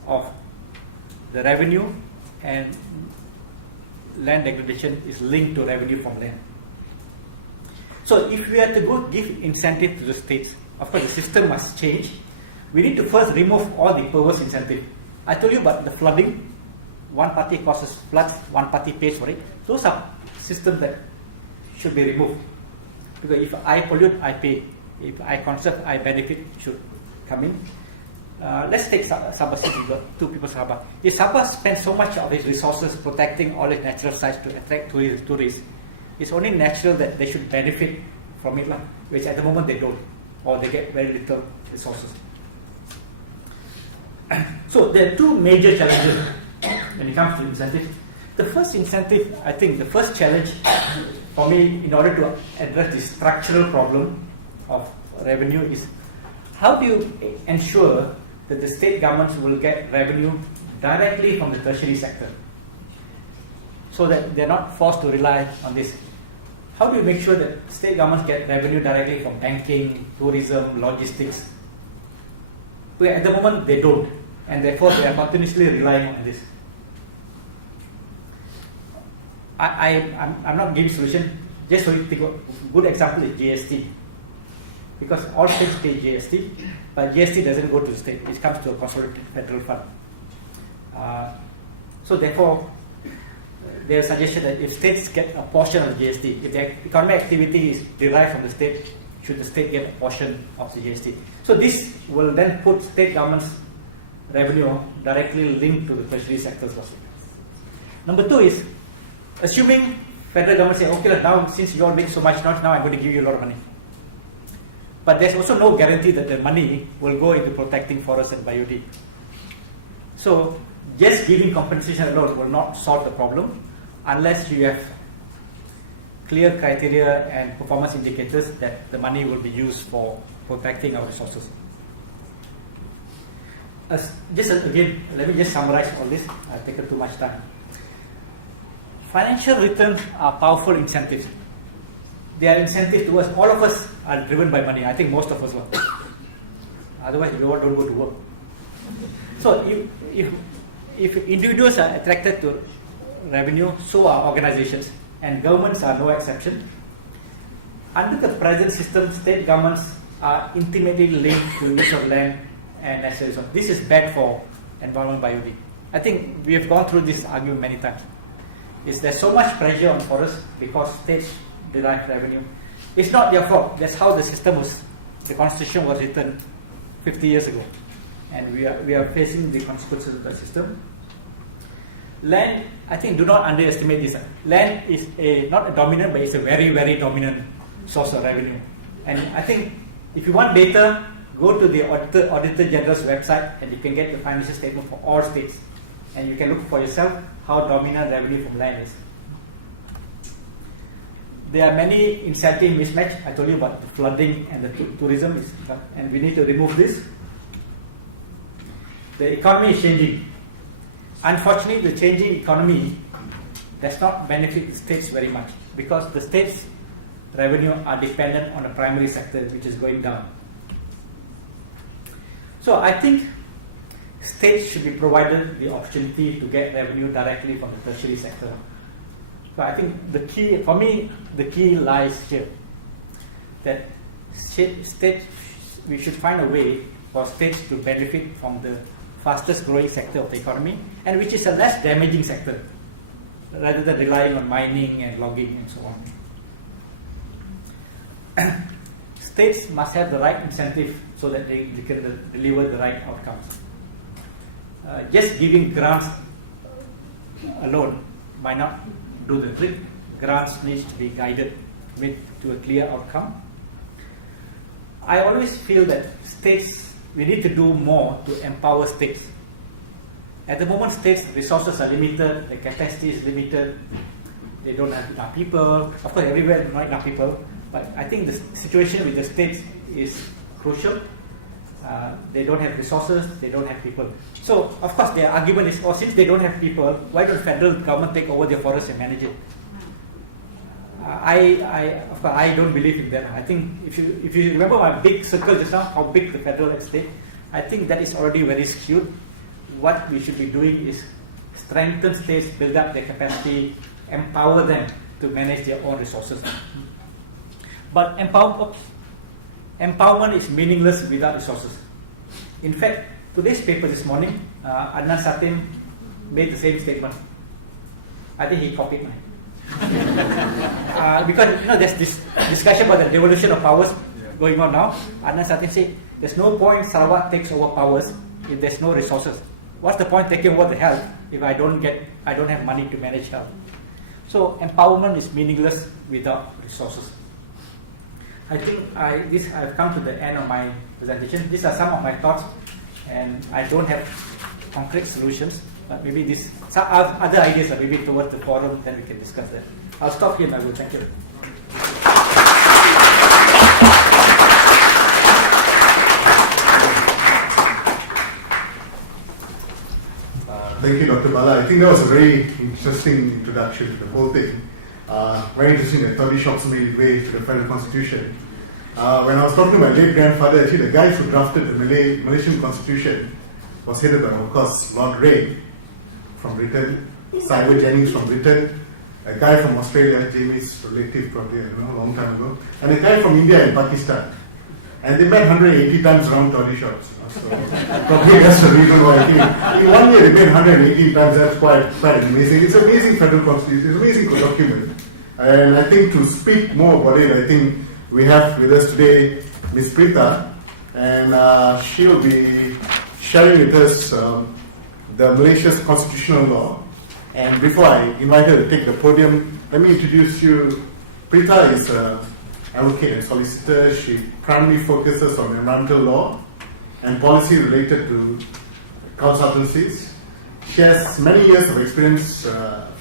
of the revenue and land degradation is linked to revenue from land. So if we are to go give incentive to the states, of course the system must change. We need to first remove all the perverse incentive. I told you about the flooding. One party causes floods, one party pays for it. Those are systems that should be removed. Because if I pollute, I pay. If I conserve, I benefit, should come in. Let's take Sabah, two people Sabah. If Sabah spends so much of its resources protecting all its natural sites to attract tourists, it's only natural that they should benefit from it, which at the moment they don't, or they get very little resources. So there are two major challenges when it comes to incentives. The first incentive, I think the first challenge for me in order to address the structural problem of revenue is, how do you ensure that the state governments will get revenue directly from the tertiary sector, so that they're not forced to rely on this? How do you make sure that state governments get revenue directly from banking, tourism, logistics? Well, at the moment they don't, and therefore they are continuously relying on this. I'm not giving solution. Just so you think, a good example is GST. Because all states pay GST, but GST doesn't go to the state. It comes to a consolidated federal fund. So therefore, there's a suggestion that if states get a portion of the GST, if the economic activity is derived from the state, should the state get a portion of the GST? So this will then put state governments' revenue directly linked to the tertiary sectors also. Number two is, assuming federal government say, okay, now since you all make so much noise, now I'm going to give you a lot of money. But there's also no guarantee that the money will go into protecting forests and BioD. So just giving compensation alone will not solve the problem unless you have clear criteria and performance indicators that the money will be used for protecting our resources. Again, let me just summarize all this. I've taken too much time. Financial returns are powerful incentives. They are incentives to us. All of us are driven by money. I think most of us are. Otherwise, we all don't go to work. So if individuals are attracted to revenue, so are organizations, and governments are no exception. Under the present system, state governments are intimately linked to use of land and natural resources. This is bad for environment BioD. I think we have gone through this argument many times. There's so much pressure on forests because states derive revenue. It's not their fault. That's how the system was, the constitution was written 50 years ago. And we are facing the consequences of the system. Land, I think, do not underestimate this. Land is not a dominant, but it's a very, very dominant source of revenue. And I think if you want data, go to the Auditor General's website and you can get the financial statement for all states. And you can look for yourself how dominant revenue from land is. there are many incentive mismatch. I told you about the flooding and the tourism, and we need to remove this. The economy is changing. Unfortunately, the changing economy does not benefit the states very much because the states' revenue are dependent on the primary sector, which is going down. So I think states should be provided the opportunity to get revenue directly from the tertiary sector. So I think the key, for me, the key lies here, that states, we should find a way for states to benefit from the fastest growing sector of the economy, and which is a less damaging sector, rather than relying on mining and logging and so on. States must have the right incentive so that they can deliver the right outcomes. Just giving grants alone might not do the trick. Grants needs to be guided to a clear outcome. I always feel that states, we need to do more to empower states. At the moment, states' resources are limited, the capacity is limited, they don't have enough people. Of course, everywhere not enough people, but I think the situation with the states is crucial. They don't have resources, they don't have people. So, of course, their argument is, since they don't have people, why don't federal government take over their forest and manage it? Of course, I don't believe in that. I think if you remember my big circle just now, how big the federal and state, I think that is already very skewed. What we should be doing is strengthen states, build up their capacity, empower them to manage their own resources. But empowerment is meaningless without resources. In fact, today's paper this morning, Adnan Satin made the same statement. I think he copied mine. Because there's this discussion about the devolution of powers going on now. Adnan Satin said, there's no point Sarawak takes over powers if there's no resources. What's the point taking over the health if I don't have money to manage health? So empowerment is meaningless without resources. I think I've come to the end of my presentation. These are some of my thoughts, and I don't have concrete solutions, but maybe some other ideas are maybe towards the forum, then we can discuss that. I'll stop here, Nabil. Thank you. Thank you, Dr. Bala. I think that was a very interesting introduction to the whole thing. Very interesting that 30 shops made way to the Federal Constitution. When I was talking to my late grandfather, actually the guys who drafted the Malaysian Constitution was headed by, of course, Lord Ray from Britain, Simon Jennings from Britain, a guy from Australia, Jamie's relative probably, a long time ago, and a guy from India and Pakistan. And they met 180 times around 30 shops. So probably that's the reason why in 1 year they met 118 times. That's quite amazing. It's an amazing federal constitution. It's an amazing document. And I think to speak more about it, I think we have with us today Ms. Prita, and she'll be sharing with us the Malaysia's constitutional law. And before I invite her to take the podium, let me introduce you. Prita is an advocate and solicitor. She primarily focuses on environmental law and policy related to consultancies. She has many years of experience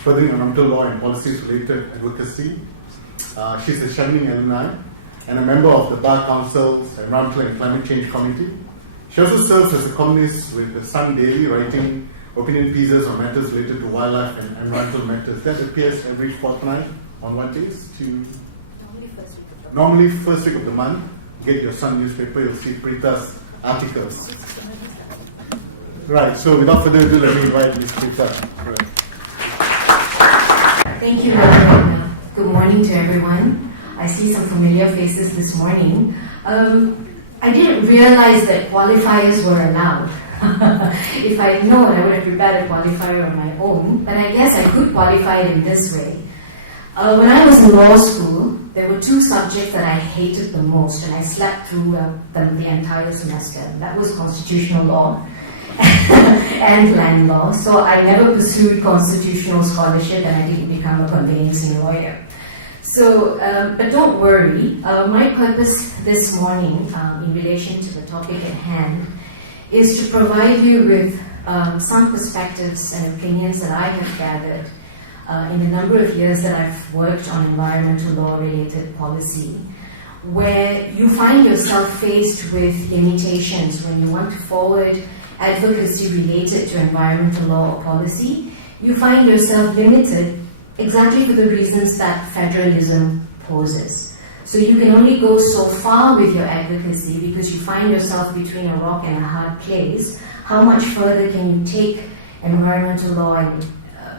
furthering environmental law and policies related advocacy. She's a Shining alumni and a member of the Bar Council's Environmental and Climate Change Committee. She also serves as a columnist with the Sun Daily, writing opinion pieces on matters related to wildlife and environmental matters. That appears every fortnight on what days? Normally first week of the month. Get your Sun newspaper, you'll see Prita's articles. Right, so without further ado, let me invite Ms. Prita. Thank you, Robert. Good morning to everyone. I see some familiar faces this morning. I didn't realize that qualifiers were allowed. If I had known, I would have prepared a qualifier on my own, but I guess I could qualify it in this way. When I was in law school, there were two subjects that I hated the most, and I slept through them the entire semester. That was constitutional law and land law. So I never pursued constitutional scholarship, and I didn't become a conveyancing lawyer. So, but don't worry. My purpose this morning, in relation to the topic at hand, is to provide you with some perspectives and opinions that I have gathered in the number of years that I've worked on environmental law-related policy, where you find yourself faced with limitations when you want to forward advocacy related to environmental law or policy. You find yourself limited exactly for the reasons that federalism poses. So you can only go so far with your advocacy because you find yourself between a rock and a hard place. How much further can you take environmental law and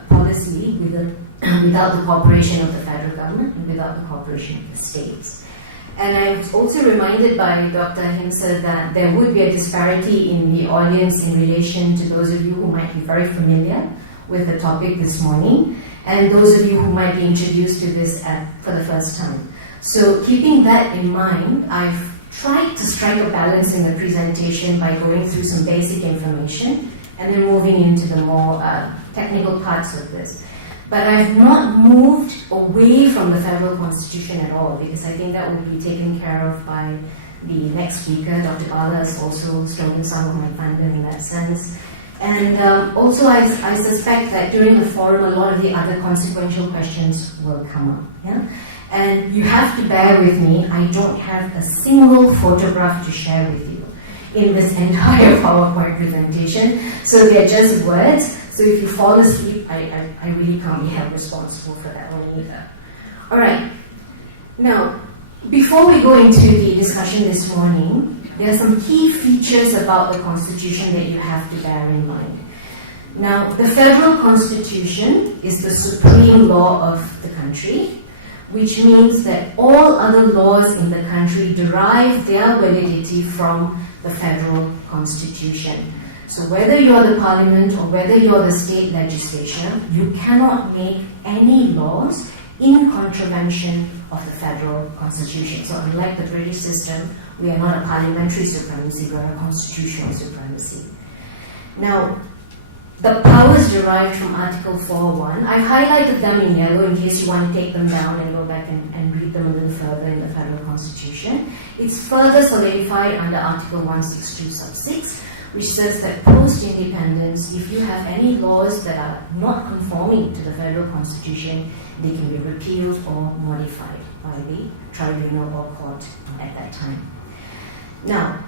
policy without the cooperation of the federal government and without the cooperation of the states? And I was also reminded by Dr. Himsa that there would be a disparity in the audience in relation to those of you who might be very familiar with the topic this morning and those of you who might be introduced to this for the first time. So keeping that in mind, I've tried to strike a balance in the presentation by going through some basic information and then moving into the more technical parts of this. But I've not moved away from the federal constitution at all, because I think that will be taken care of by the next speaker. Dr. Bala has also stolen some of my thunder in that sense. And also I suspect that during the forum a lot of the other consequential questions will come up. Yeah? And you have to bear with me, I don't have a single photograph to share with you in this entire PowerPoint presentation. So they're just words. So if you fall asleep, I really can't be held responsible for that one either. All right. Now, before we go into the discussion this morning, there are some key features about the Constitution that you have to bear in mind. Now, the federal Constitution is the supreme law of the country, which means that all other laws in the country derive their validity from the federal Constitution. So whether you're the parliament or whether you're the state legislature, you cannot make any laws in contravention of the federal Constitution. So unlike the British system, we are not a parliamentary supremacy, we are a constitutional supremacy. Now, the powers derived from Article 4.1, I've highlighted them in yellow in case you want to take them down and go back and read them a little further in the federal Constitution. It's further solidified under Article 162 sub 6, which says that post-independence, if you have any laws that are not conforming to the federal Constitution, they can be repealed or modified by the tribunal or court at that time. Now,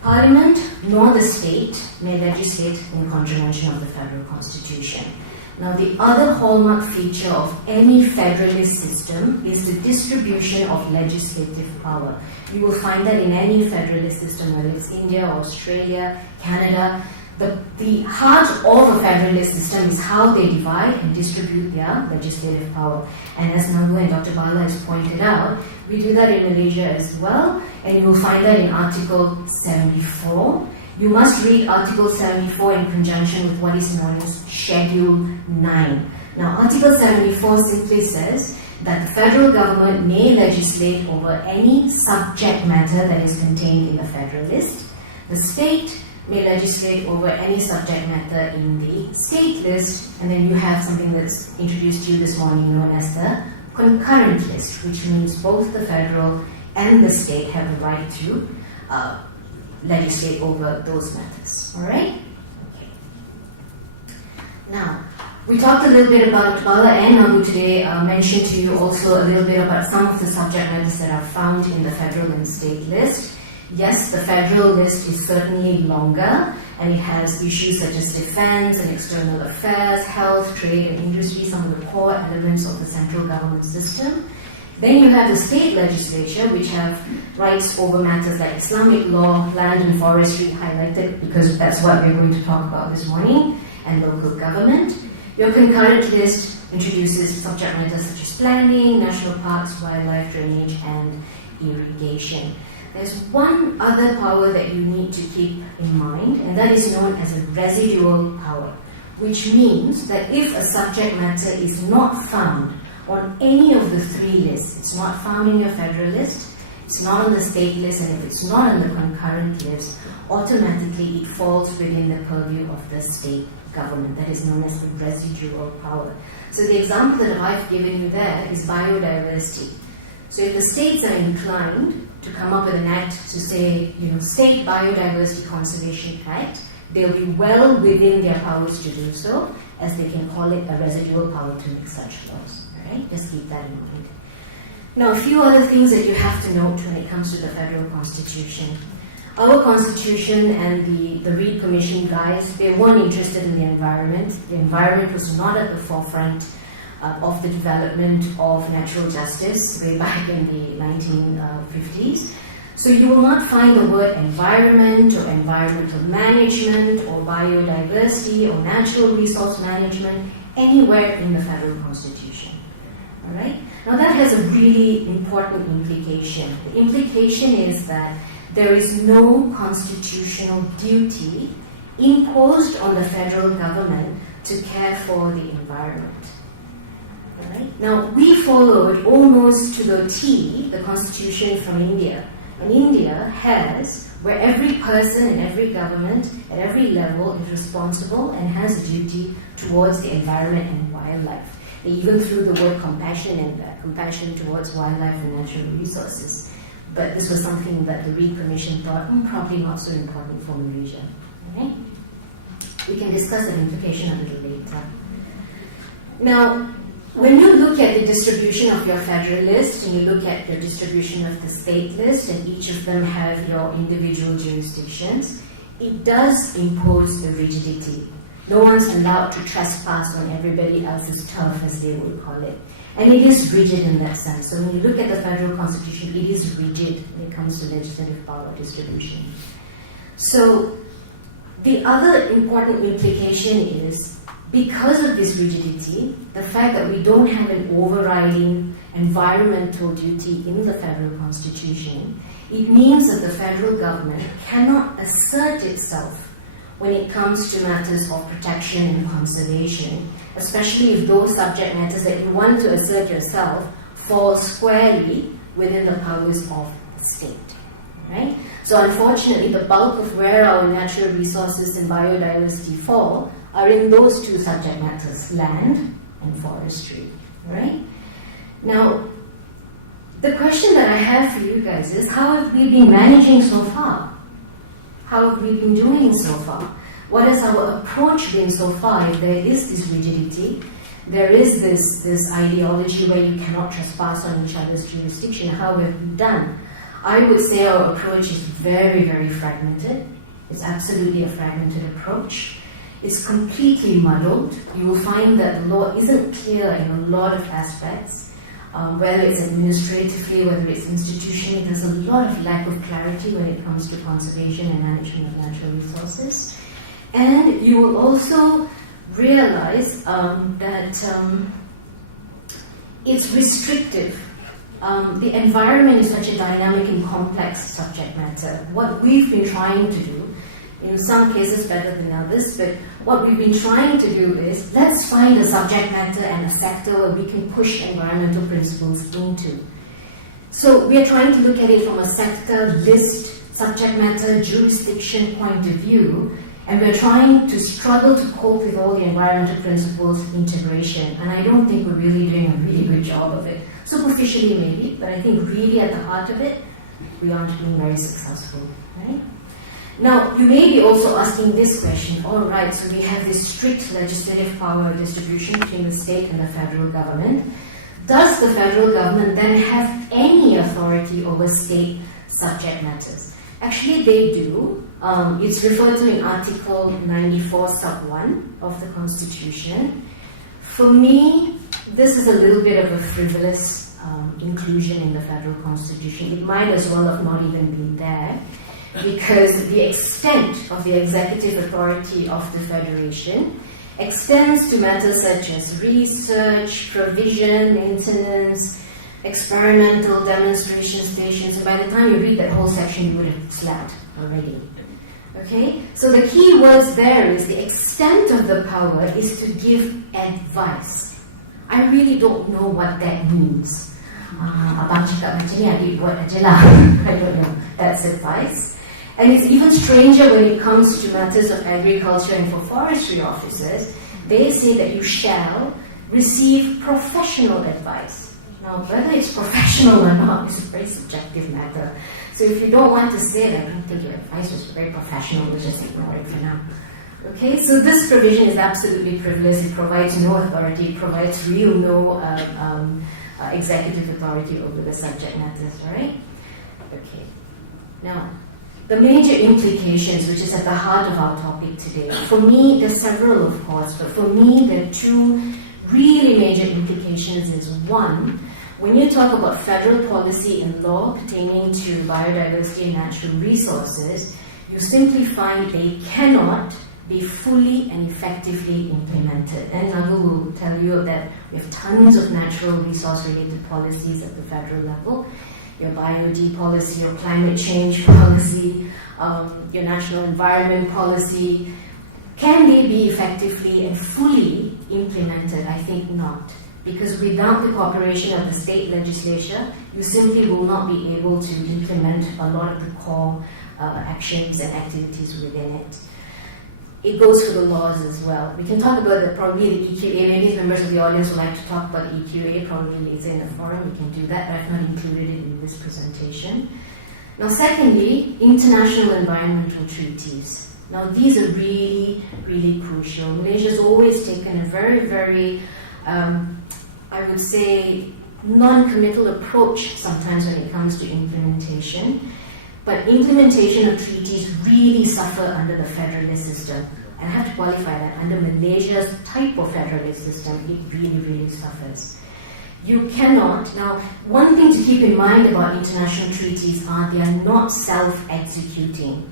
Parliament nor the state may legislate in contravention of the federal Constitution. Now, the other hallmark feature of any federalist system is the distribution of legislative power. You will find that in any federalist system, whether it's India, Australia, Canada, the heart of a federalist system is how they divide and distribute their legislative power. And as Nangu and Dr. Bala has pointed out, we do that in Malaysia as well, and you will find that in Article 74. You must read Article 74 in conjunction with what is known as Schedule 9. Now, Article 74 simply says that the federal government may legislate over any subject matter that is contained in the Federalist. The state may legislate over any subject matter in the state list, and then you have something that's introduced to you this morning known as the concurrent list, which means both the federal and the state have the right to legislate over those matters. All right? Okay. Now, we talked a little bit about Bala and Nangu today, mentioned to you also a little bit about some of the subject matters that are found in the federal and state list. Yes, the federal list is certainly longer, and it has issues such as defense and external affairs, health, trade and industry, some of the core elements of the central government system. Then you have the state legislature, which have rights over matters like Islamic law, land and forestry, highlighted because that's what we're going to talk about this morning, and local government. Your concurrent list introduces subject matters such as planning, national parks, wildlife, drainage, and irrigation. There's one other power that you need to keep in mind, and that is known as a residual power, which means that if a subject matter is not found on any of the three lists, it's not found in your federal list, it's not on the state list, and if it's not on the concurrent list, automatically it falls within the purview of the state government. That is known as the residual power. So the example that I've given you there is biodiversity. So if the states are inclined to come up with an act to say, State Biodiversity Conservation Act, they'll be well within their powers to do so, as they can call it, a residual power to make such laws. Right? Just keep that in mind. Now, a few other things that you have to note when it comes to the Federal Constitution. Our Constitution and the Reid Commission guys, they weren't interested in the environment. The environment was not at the forefront of the development of natural justice way back in the 1950s. So you will not find the word environment or environmental management or biodiversity or natural resource management anywhere in the Federal Constitution. All right? Now that has a really important implication. The implication is that there is no constitutional duty imposed on the federal government to care for the environment. All right? Now we followed almost to the T the constitution from India. And India has, where every person and every government at every level is responsible and has a duty towards the environment and wildlife. They even threw the word compassion in there, compassion towards wildlife and natural resources. But this was something that the Reid Commission thought, probably not so important for Malaysia. Okay? We can discuss the implication a little later. Now, when you look at the distribution of your federal list and you look at the distribution of the state list, and each of them have your individual jurisdictions, it does impose the rigidity. No one's allowed to trespass on everybody else's turf, as they would call it. And it is rigid in that sense. So when you look at the federal constitution, it is rigid when it comes to legislative power distribution. So the other important implication is, because of this rigidity, the fact that we don't have an overriding environmental duty in the federal constitution, it means that the federal government cannot assert itself when it comes to matters of protection and conservation, especially if those subject matters that you want to assert yourself fall squarely within the powers of the state. Right? So unfortunately, the bulk of where our natural resources and biodiversity fall are in those two subject matters, land and forestry. Right? Now, the question that I have for you guys is, how have we been managing so far? How have we been doing so far? What has our approach been so far? If there is this rigidity, there is this ideology where you cannot trespass on each other's jurisdiction, how have we done? I would say our approach is very, very fragmented. It's absolutely a fragmented approach. It's completely muddled. You will find that the law isn't clear in a lot of aspects. Whether it's administratively, whether it's institutionally, there's a lot of lack of clarity when it comes to conservation and management of natural resources. And you will also realize that it's restrictive. The environment is such a dynamic and complex subject matter. What we've been trying to do, in some cases better than others, but what we've been trying to do is, let's find a subject matter and a sector where we can push environmental principles into. So we are trying to look at it from a sector, list, subject matter, jurisdiction point of view, and we're trying to struggle to cope with all the environmental principles integration. And I don't think we're really doing a really good job of it. Superficially maybe, but I think really at the heart of it, we aren't being very successful, right? Now, you may be also asking this question, all right, so we have this strict legislative power distribution between the state and the federal government. Does the federal government then have any authority over state subject matters? Actually, they do. It's referred to in Article 94, Sub 1 of the Constitution. For me, this is a little bit of a frivolous inclusion in the federal Constitution. It might as well have not even been there, because the extent of the executive authority of the Federation extends to matters such as research, provision, maintenance, experimental demonstration stations, and by the time you read that whole section, you would have slapped already. Okay? So the key words there is the extent of the power is to give advice. I really don't know what that means. Abang cakap macam ni, adik buat aja lah. I don't know. That's advice. And it's even stranger when it comes to matters of agriculture and for forestry officers. They say that you shall receive professional advice. Now, whether it's professional or not is a very subjective matter. So if you don't want to say that, I don't think your advice was very professional, we'll just ignore it for now. Okay, so this provision is absolutely frivolous. It provides no authority. It provides no executive authority over the subject matters. All right. Okay. Now, the major implications, which is at the heart of our topic today. For me, there's several, of course, but for me, there are two really major implications. Is one, when you talk about federal policy and law pertaining to biodiversity and natural resources, you simply find they cannot be fully and effectively implemented. And Nagu will tell you that we have tons of natural resource-related policies at the federal level. Your BioD policy, your climate change policy, your national environment policy. Can they be effectively and fully implemented? I think not. Because without the cooperation of the state legislature, you simply will not be able to implement a lot of the core actions and activities within it. It goes for the laws as well. We can talk about probably the EQA. Maybe members of the audience would like to talk about EQA, probably it's in the forum, we can do that, but I've not included it in this presentation. Now secondly, international environmental treaties. Now these are really, really crucial. Malaysia's always taken a very, very, I would say, non-committal approach sometimes when it comes to implementation. But implementation of treaties really suffer under the federalist system. And I have to qualify that. Under Malaysia's type of federalist system, it really, really suffers. You cannot. Now, one thing to keep in mind about international treaties are they are not self-executing.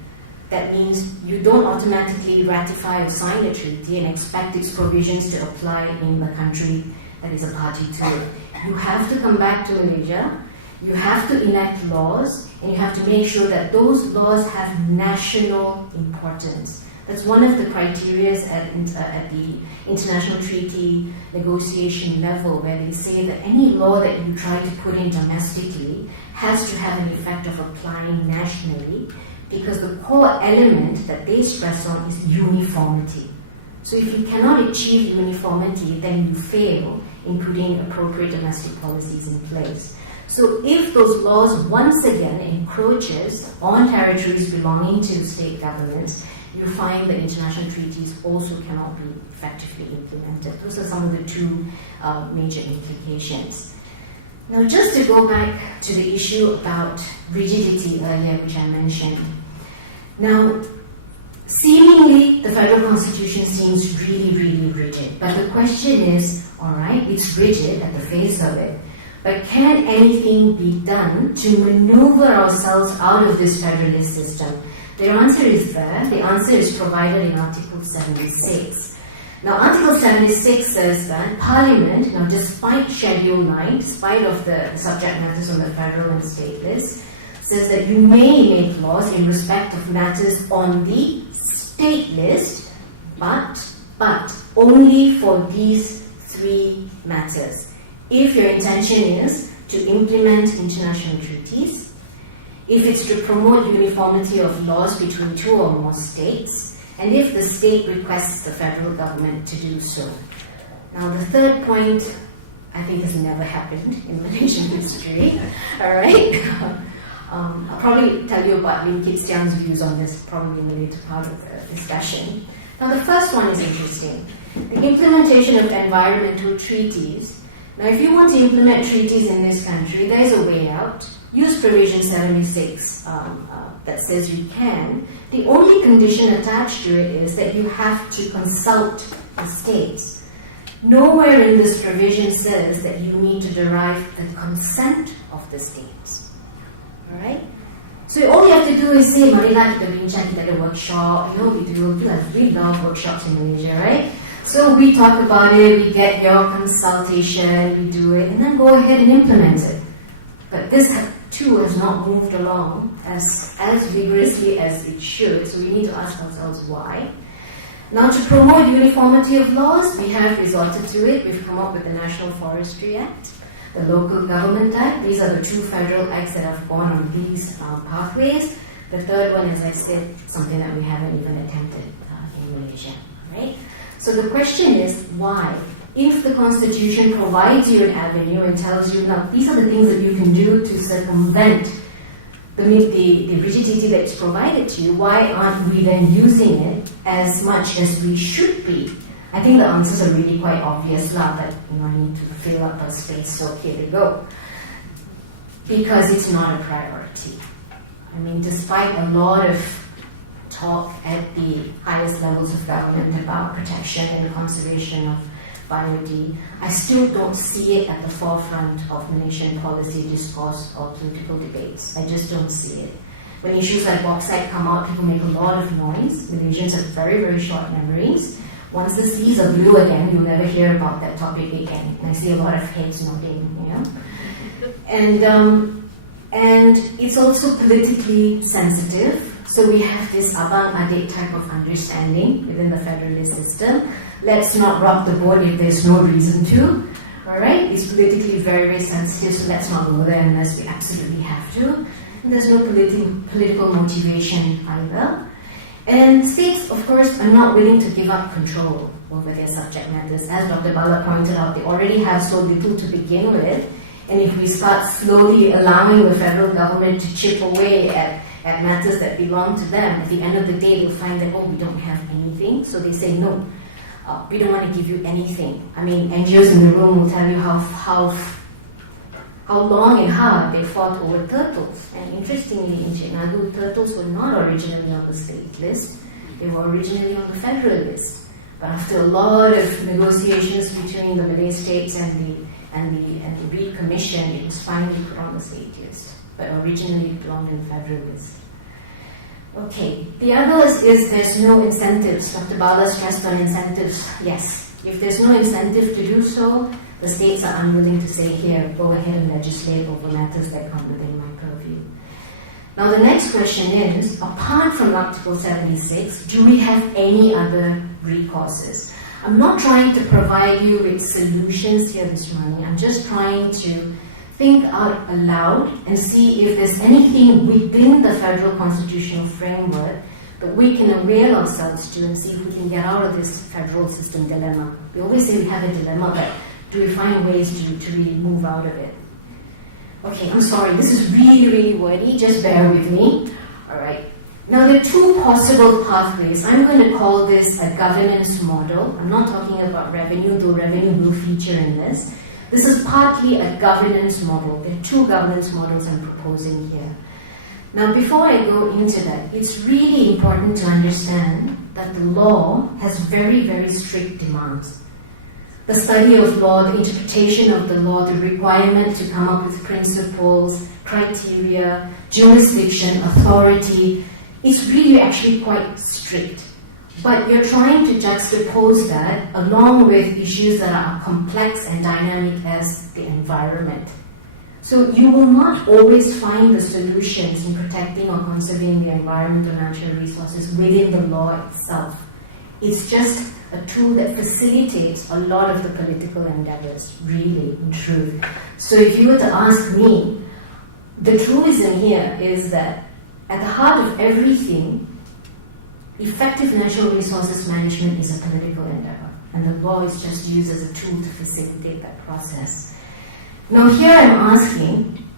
That means you don't automatically ratify or sign a treaty and expect its provisions to apply in the country that is a party to it. You have to come back to Malaysia. You have to enact laws, and you have to make sure that those laws have national importance. That's one of the criteria at the international treaty negotiation level, where they say that any law that you try to put in domestically has to have an effect of applying nationally, because the core element that they stress on is uniformity. So if you cannot achieve uniformity, then you fail in putting appropriate domestic policies in place. So if those laws once again encroaches on territories belonging to state governments, you find that international treaties also cannot be effectively implemented. Those are some of the two major implications. Now, just to go back to the issue about rigidity earlier, which I mentioned. Now, seemingly the federal constitution seems really, really rigid. But the question is, all right, it's rigid at the face of it. But can anything be done to maneuver ourselves out of this federalist system? The answer is there. The answer is provided in Article 76. Now, Article 76 says that Parliament, now despite Schedule 9, despite of the subject matters on the federal and state list, says that you may make laws in respect of matters on the state list, but only for these three matters. If your intention is to implement international treaties, if it's to promote uniformity of laws between two or more states, and if the state requests the federal government to do so. Now, the third point, I think, has never happened in Malaysian history. All right? I'll probably tell you about Lim Kit Siang's views on this probably in the later part of the discussion. Now, the first one is interesting. The implementation of environmental treaties. Now, if you want to implement treaties in this country, there's a way out. Use Provision 76 that says you can. The only condition attached to it is that you have to consult the states. Nowhere in this provision says that you need to derive the consent of the states. All right? So all you have to do is say, marilah kita bincang, kita ada workshop. You know, we love workshops in Malaysia, right? So we talk about it, we get your consultation, we do it, and then go ahead and implement it. But this too has not moved along as vigorously as it should, so we need to ask ourselves why. Now, to promote uniformity of laws, we have resorted to it. We've come up with the National Forestry Act, the Local Government Act. These are the two federal acts that have gone on these pathways. The third one, as I said, something that we haven't even attempted in Malaysia, right? So the question is, why? If the Constitution provides you an avenue and tells you, now, these are the things that you can do to circumvent the rigidity that's provided to you, why aren't we then using it as much as we should be? I think the answers are really quite obvious now that I need to fill up a space, so here we go. Because it's not a priority. I mean, despite a lot of talk at the highest levels of government about protection and conservation of BioD, I still don't see it at the forefront of Malaysian policy discourse or political debates. I just don't see it. When issues like bauxite come out, people make a lot of noise. Malaysians have very, very short memories. Once the seas are blue again, you'll never hear about that topic again. And I see a lot of heads nodding, And it's also politically sensitive. So we have this abang-adik type of understanding within the federalist system. Let's not rock the boat if there's no reason to. All right? It's politically very, very sensitive, so let's not go there unless we absolutely have to. And there's no political motivation either. And states, of course, are not willing to give up control over their subject matters. As Dr. Bala pointed out, they already have so little to begin with. And if we start slowly allowing the federal government to chip away at matters that belong to them, at the end of the day, they'll find that, we don't have anything. So they say, no, we don't want to give you anything. I mean, NGOs in the room will tell you how long and hard they fought over turtles. And interestingly, in Chetnadu, turtles were not originally on the state list. They were originally on the federal list. But after a lot of negotiations between the Malay states and the Reed Commission, it was finally put on the state list. But originally it belonged in the federal list. Okay, the others is there's no incentives. Dr. Bala stressed on incentives. Yes, if there's no incentive to do so, the states are unwilling to say, here, go ahead and legislate over matters that come within my purview. Now the next question is, apart from Article 76, do we have any other recourses? I'm not trying to provide you with solutions here this morning. I'm just trying to think out aloud and see if there's anything within the federal constitutional framework that we can avail ourselves to and see if we can get out of this federal system dilemma. We always say we have a dilemma, but do we find ways to really move out of it? Okay, I'm sorry, this is really, really wordy, just bear with me. All right. Now, the two possible pathways, I'm going to call this a governance model. I'm not talking about revenue, though revenue will feature in this. This is partly a governance model. There are two governance models I'm proposing here. Now, before I go into that, it's really important to understand that the law has very, very strict demands. The study of law, the interpretation of the law, the requirement to come up with principles, criteria, jurisdiction, authority, it's really actually quite strict. But you're trying to juxtapose that along with issues that are complex and dynamic as the environment. So you will not always find the solutions in protecting or conserving the environment or natural resources within the law itself. It's just a tool that facilitates a lot of the political endeavors, really, in truth. So if you were to ask me, the truism here is that at the heart of everything, effective natural resources management is a political endeavor, and the law is just used as a tool to facilitate that process. Now here I'm asking,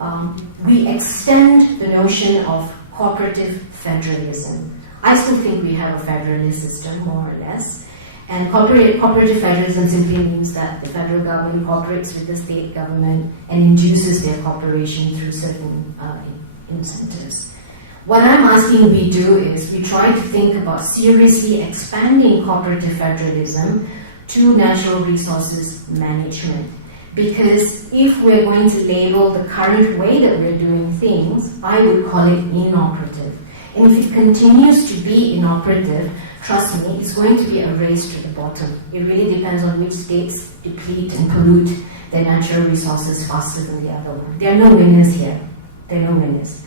we extend the notion of cooperative federalism. I still think we have a federalist system, more or less. And cooperative federalism simply means that the federal government cooperates with the state government and induces their cooperation through certain incentives. What I'm asking we do is we try to think about seriously expanding cooperative federalism to natural resources management. Because if we're going to label the current way that we're doing things, I would call it inoperative. And if it continues to be inoperative, trust me, it's going to be a race to the bottom. It really depends on which states deplete and pollute their natural resources faster than the other one. There are no winners here. There are no winners.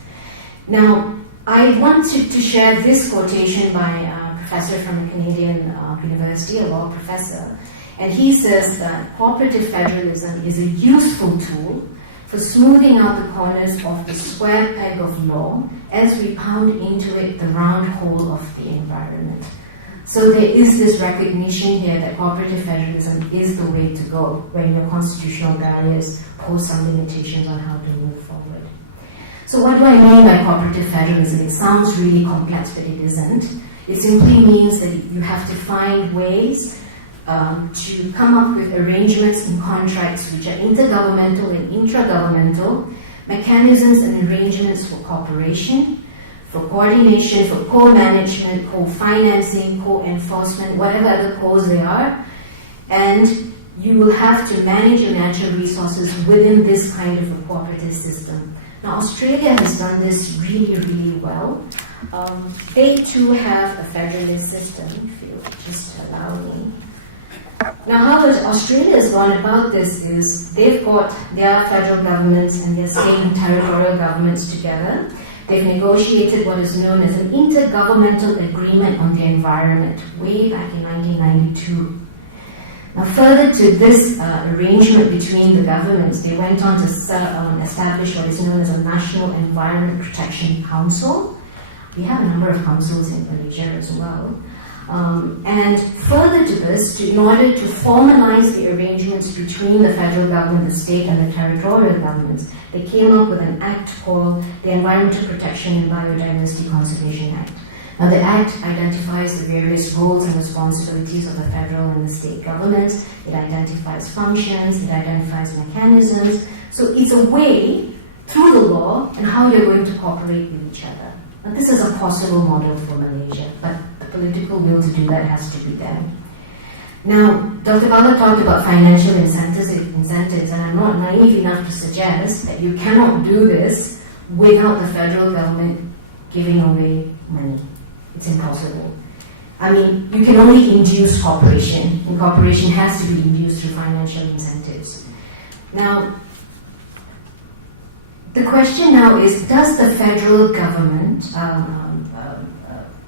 Now, I wanted to share this quotation by a professor from a Canadian university, a law professor, and he says that cooperative federalism is a useful tool for smoothing out the corners of the square peg of law as we pound into it the round hole of the environment. So there is this recognition here that cooperative federalism is the way to go when your constitutional barriers pose some limitations on how to move forward. So what do I mean by cooperative federalism? It sounds really complex, but it isn't. It simply means that you have to find ways to come up with arrangements and contracts which are intergovernmental and intragovernmental, mechanisms and arrangements for cooperation, for coordination, for co-management, co-financing, co-enforcement, whatever other cos there are, and you will have to manage your natural resources within this kind of a cooperative system. Now, Australia has done this really, really well. They too have a federalist system, if you just allow me. Now, how Australia has gone about this is they've got their federal governments and their state and territorial governments together. They've negotiated what is known as an intergovernmental agreement on the environment way back in 1992. Now, further to this arrangement between the governments, they went on to establish what is known as a National Environment Protection Council. We have a number of councils in Malaysia as well. And further to this, in order to formalize the arrangements between the federal government, the state, and the territorial governments, they came up with an act called the Environmental Protection and Biodiversity Conservation Act. Now, the Act identifies the various roles and responsibilities of the federal and the state governments. It identifies functions, it identifies mechanisms. So it's a way through the law and how you're going to cooperate with each other. Now, this is a possible model for Malaysia, but the political will to do that has to be there. Now, Dr. Bala talked about financial incentives, and I'm not naive enough to suggest that you cannot do this without the federal government giving away money. It's impossible. I mean, you can only induce cooperation, and cooperation has to be induced through financial incentives. Now, the question now is, does the federal government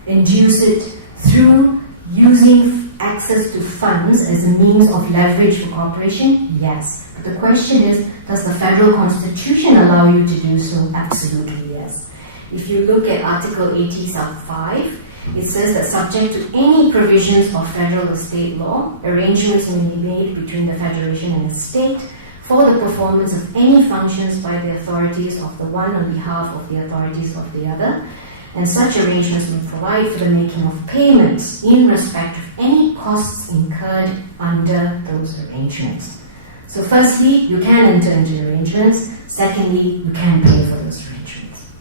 induce it through using access to funds as a means of leverage for cooperation? Yes. But the question is, does the federal constitution allow you to do so? Absolutely yes. If you look at Article 80 sub 5, it says that subject to any provisions of federal or state law, arrangements may be made between the federation and the state for the performance of any functions by the authorities of the one on behalf of the authorities of the other, and such arrangements may provide for the making of payments in respect of any costs incurred under those arrangements. So firstly, you can enter into arrangements. Secondly, you can pay for those arrangements.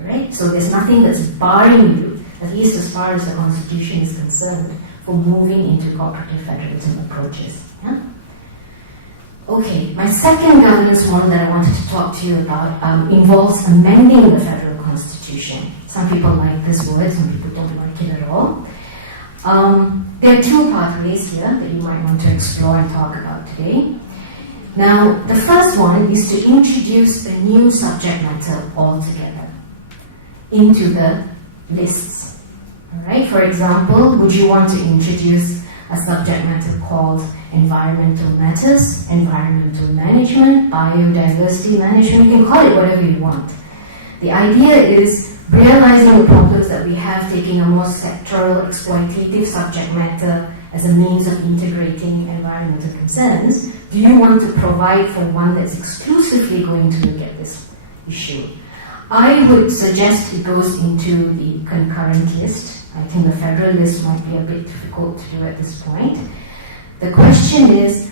Alright? So there's nothing that's barring you, at least as far as the Constitution is concerned, from moving into cooperative federalism approaches. Yeah? Okay, my second governance model that I wanted to talk to you about involves amending the federal constitution. Some people like this word, some people don't like it at all. There are two pathways here that you might want to explore and talk about today. Now, the first one is to introduce a new subject matter altogether into the lists. Alright, for example, would you want to introduce a subject matter called environmental matters, environmental management, biodiversity management? You can call it whatever you want. The idea is realizing the problems that we have, taking a more sectoral, exploitative subject matter as a means of integrating environmental concerns. Do you want to provide for one that's exclusively going to look at this issue? I would suggest it goes into the concurrent list. I think the federal list might be a bit difficult to do at this point. The question is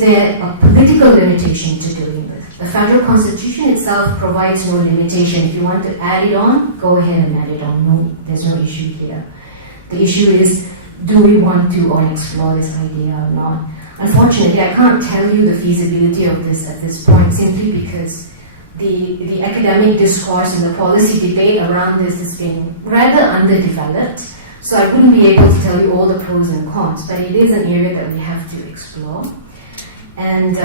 there a political limitation to doing this? The federal constitution itself provides no limitation. If you want to add it on, go ahead and add it on. No, there's no issue here. The issue is, do we want to explore this idea or not? Unfortunately, I can't tell you the feasibility of this at this point, simply because the academic discourse and the policy debate around this has been rather underdeveloped. So I wouldn't be able to tell you all the pros and cons, but it is an area that we have to explore. And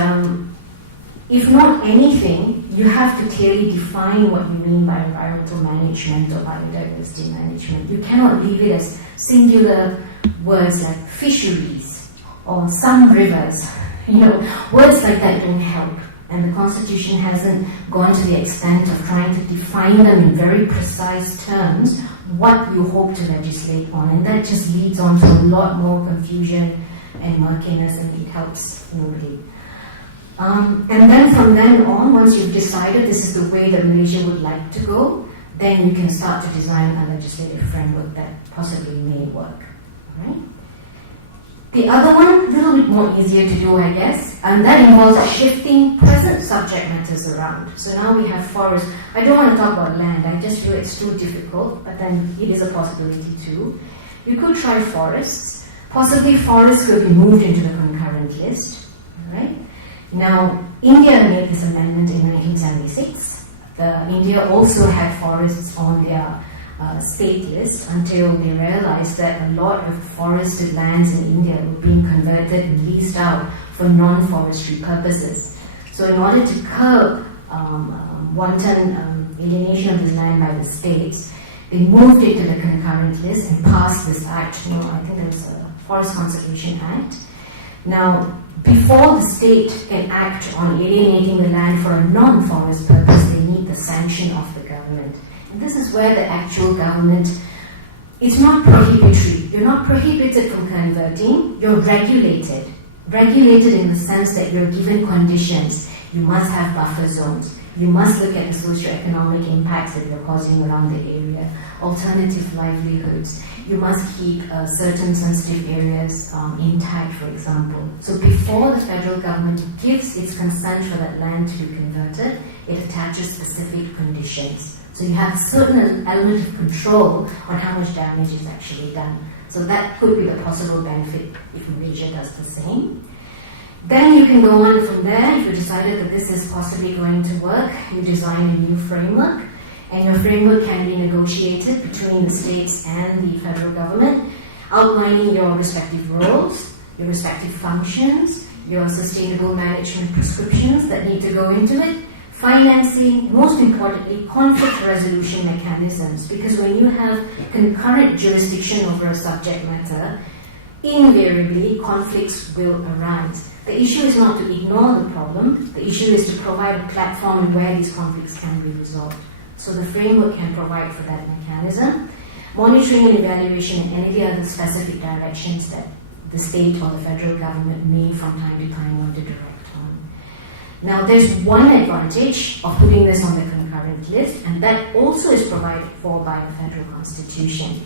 if not anything, you have to clearly define what you mean by environmental management or biodiversity management. You cannot leave it as singular words like fisheries or some rivers. Words like that don't help. And the Constitution hasn't gone to the extent of trying to define them in very precise terms what you hope to legislate on. And that just leads on to a lot more confusion and murkiness, and it helps nobody. And then from then on, once you've decided this is the way that Malaysia would like to go, then you can start to design a legislative framework that possibly may work. Right? The other one, a little bit more easier to do, I guess, and that involves shifting present subject matters around. So now we have forests. I don't want to talk about land, I just feel it's too difficult, but then it is a possibility too. You could try forests. Possibly forests could be moved into the concurrent list. Right? Now, India made this amendment in 1976. India also had forests on their state list until they realized that a lot of forested lands in India were being converted and leased out for non-forestry purposes. So in order to curb wanton alienation of the land by the states, they moved it to the concurrent list and passed this act. I think it was a Forest Conservation Act. Now, before the state can act on alienating the land for a non-forest purpose, they need the sanction of the government. And this is where the actual government, it's not prohibitory. You're not prohibited from converting, you're regulated. Regulated in the sense that you're given conditions. You must have buffer zones. You must look at the socio-economic impacts that you're causing around the area, alternative livelihoods. You must keep certain sensitive areas intact, for example. So before the federal government gives its consent for that land to be converted, it attaches specific conditions. So you have a certain element of control on how much damage is actually done. So that could be the possible benefit if Malaysia does the same. Then you can go on from there. If you decided that this is possibly going to work, you design a new framework, and your framework can be negotiated between the states and the federal government, outlining your respective roles, your respective functions, your sustainable management prescriptions that need to go into it, financing, most importantly, conflict resolution mechanisms, because when you have concurrent jurisdiction over a subject matter, invariably conflicts will arise. The issue is not to ignore the problem, the issue is to provide a platform where these conflicts can be resolved. So the framework can provide for that mechanism. Monitoring and evaluation and any other specific directions that the state or the federal government may from time to time want to direct on. Now there's one advantage of putting this on the concurrent list, and that also is provided for by the federal constitution.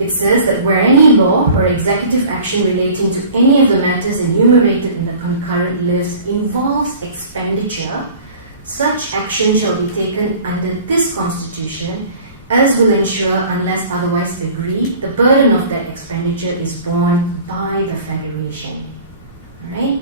It says that where any law or executive action relating to any of the matters enumerated in the concurrent list involves expenditure, such action shall be taken under this constitution as will ensure, unless otherwise agreed, the burden of that expenditure is borne by the Federation. Right?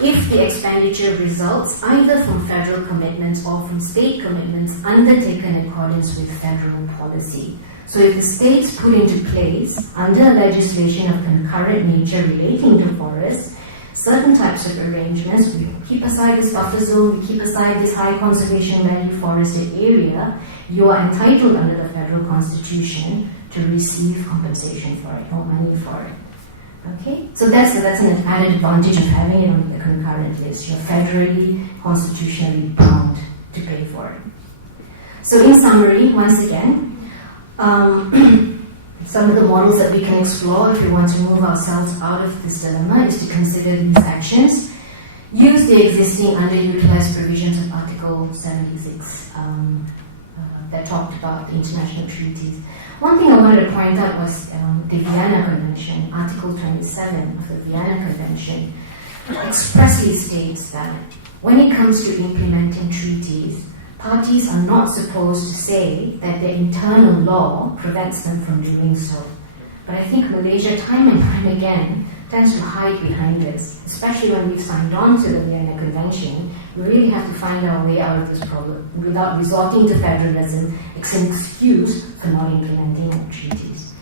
If the expenditure results either from federal commitments or from state commitments undertaken in accordance with federal policy. So if the states put into place, under legislation of concurrent nature relating to forests, certain types of arrangements, we keep aside this buffer zone, we keep aside this high conservation value forested area, you are entitled under the federal constitution to receive compensation for it, or money for it. Okay? So that's an added advantage of having it on the concurrent list. You're federally, constitutionally bound to pay for it. So in summary, once again, some of the models that we can explore if we want to move ourselves out of this dilemma is to consider these actions. Use the existing underutilized provisions of Article 76 that talked about the international treaties. One thing I wanted to point out was the Vienna Convention, Article 27 of the Vienna Convention, expressly states that when it comes to implementing treaties, parties are not supposed to say that their internal law prevents them from doing so. But I think Malaysia, time and time again, tends to hide behind this, especially when we've signed on to the Vienna Convention. We really have to find our way out of this problem without resorting to federalism. It's an excuse for not implementing our treaties.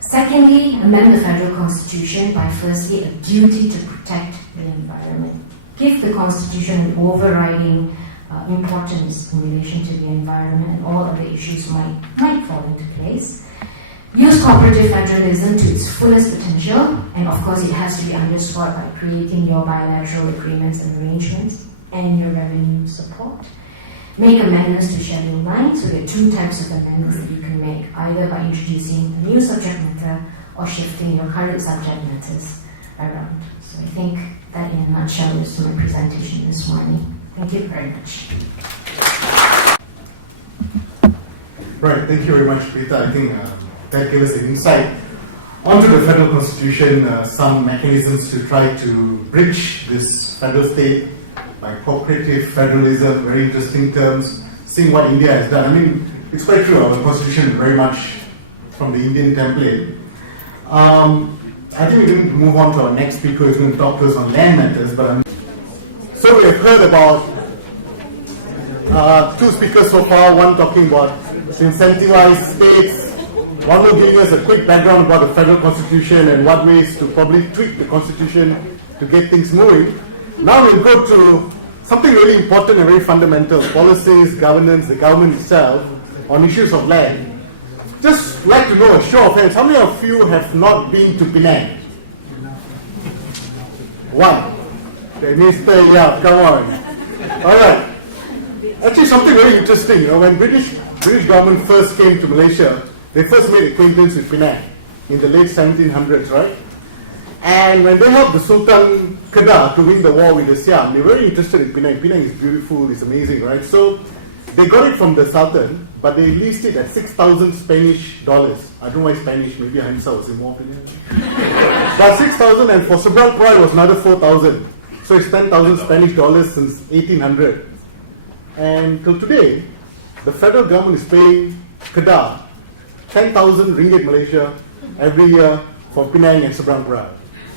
Secondly, amend the federal constitution by firstly a duty to protect the environment. Give the constitution an overriding importance in relation to the environment, and all other issues might fall into place. Use cooperative federalism to its fullest potential, and of course it has to be underscored by creating your bilateral agreements and arrangements and your revenue support. Make amendments to Schedule 9, so there are two types of amendments that you can make, either by introducing a new subject matter or shifting your current subject matters around. So I think that in a nutshell is my presentation this morning. Thank you very much. Right, thank you very much, Peter. I think that gave us an insight onto the federal constitution, some mechanisms to try to bridge this federal state by cooperative federalism, very interesting terms, seeing what India has done. I mean, it's quite true, our constitution is very much from the Indian template. I think we're going to move on to our next speaker who's going to talk to us on land matters. So we have heard about two speakers so far, one talking about incentivized states, one will give us a quick background about the federal constitution and what ways to probably tweak the constitution to get things moving. Now we'll go to something really important and very fundamental, policies, governance, the government itself on issues of land. Just like to know, a show of hands, how many of you have not been to Penang? One. Okay, Mr. Yeah, come on. All right. Actually, something very interesting. When British government first came to Malaysia, they first made acquaintance with Penang in the late 1700s, right? And when they helped the Sultan Kedah to win the war with the Siam, they were very interested in Penang. Penang is beautiful, it's amazing, right? So they got it from the Sultan, but they leased it at 6,000 Spanish dollars. I don't know why Spanish, maybe Hamza was involved in it. But 6,000, and for Seberang Perai was another 4,000. So it's 10,000 Spanish dollars since 1800. And till today, the federal government is paying Kedah 10,000 ringgit Malaysia every year for Penang and Seberang Perai.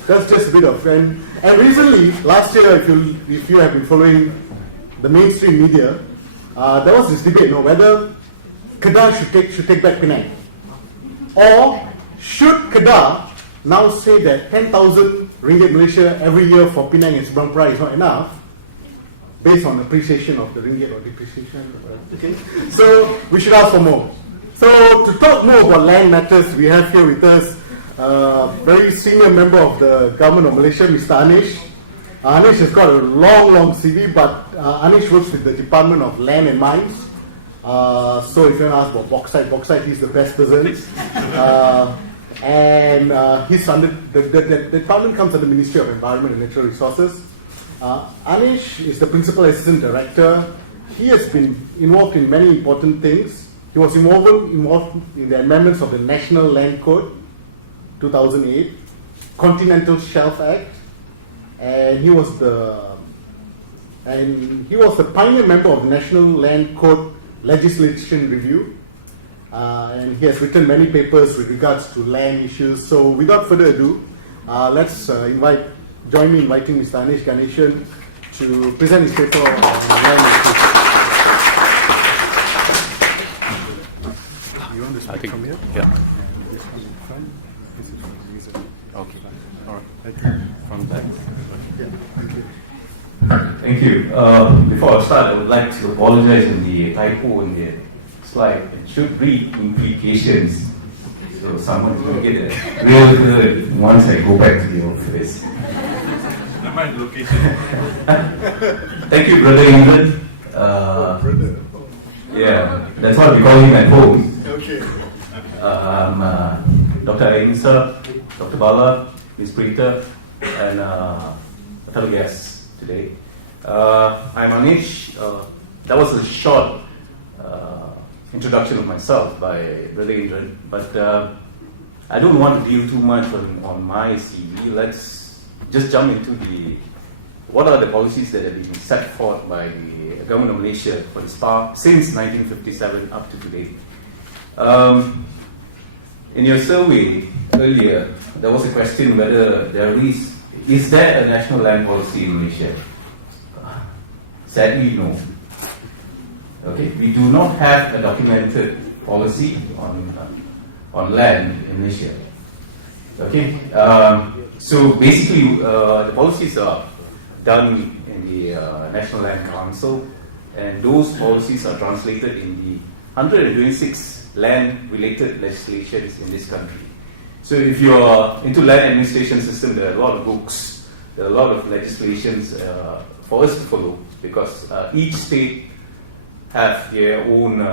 That's just a bit of and recently, last year, if you have been following the mainstream media, there was this debate, whether Kedah should take back Penang, or should Kedah now say that 10,000 ringgit Malaysia every year for Penang and Seberang Perai is not enough, based on appreciation of the ringgit or depreciation. Okay, so we should ask for more. So to talk more about land matters, we have here with us very senior member of the government of Malaysia, Mr. Anish. Anish has got a long CV, but Anish works with the Department of Land and Mines. So if you want to ask about bauxite, he's the best person. And he's under the department comes under the Ministry of Environment and Natural Resources. Anish is the Principal Assistant Director. He has been involved in many important things. He was involved in the amendments of the National Land Code 2008, Continental Shelf Act, and he was the pioneer member of the National Land Code Legislation Review, and he has written many papers with regards to land issues. So without further ado, let's join me in inviting Mr. Anish Ganeshan to present his paper on land issues. You want to speak from here? Yeah. This one in front, this is from the user. Okay. All right, thank you. From back. Yeah, thank you. Thank you. Before I start, I would like to apologize on the typo in the slide. It should read implications. So someone will get a real good once I go back to the office. Thank you, Brother England. Brother. Yeah, that's what we call him at home. Okay. Dr. Ainsa, Dr. Bala, Ms. Preeta, and fellow guests today. I'm Anish. That was a short introduction of myself by Brother Indran, but I don't want to deal too much on my CV. Let's just jump into what are the policies that have been set forth by the government of Malaysia for the since 1957 up to today. In your survey earlier, there was a question whether is there a national land policy in Malaysia? Sadly, no. Okay, we do not have a documented policy on land in Malaysia. Okay, so basically, the policies are done in the National Land Council, and those policies are translated in the 126 land-related legislations in this country. So if you're into land administration system, there are a lot of books, there are a lot of legislations for us to follow, because each state have their own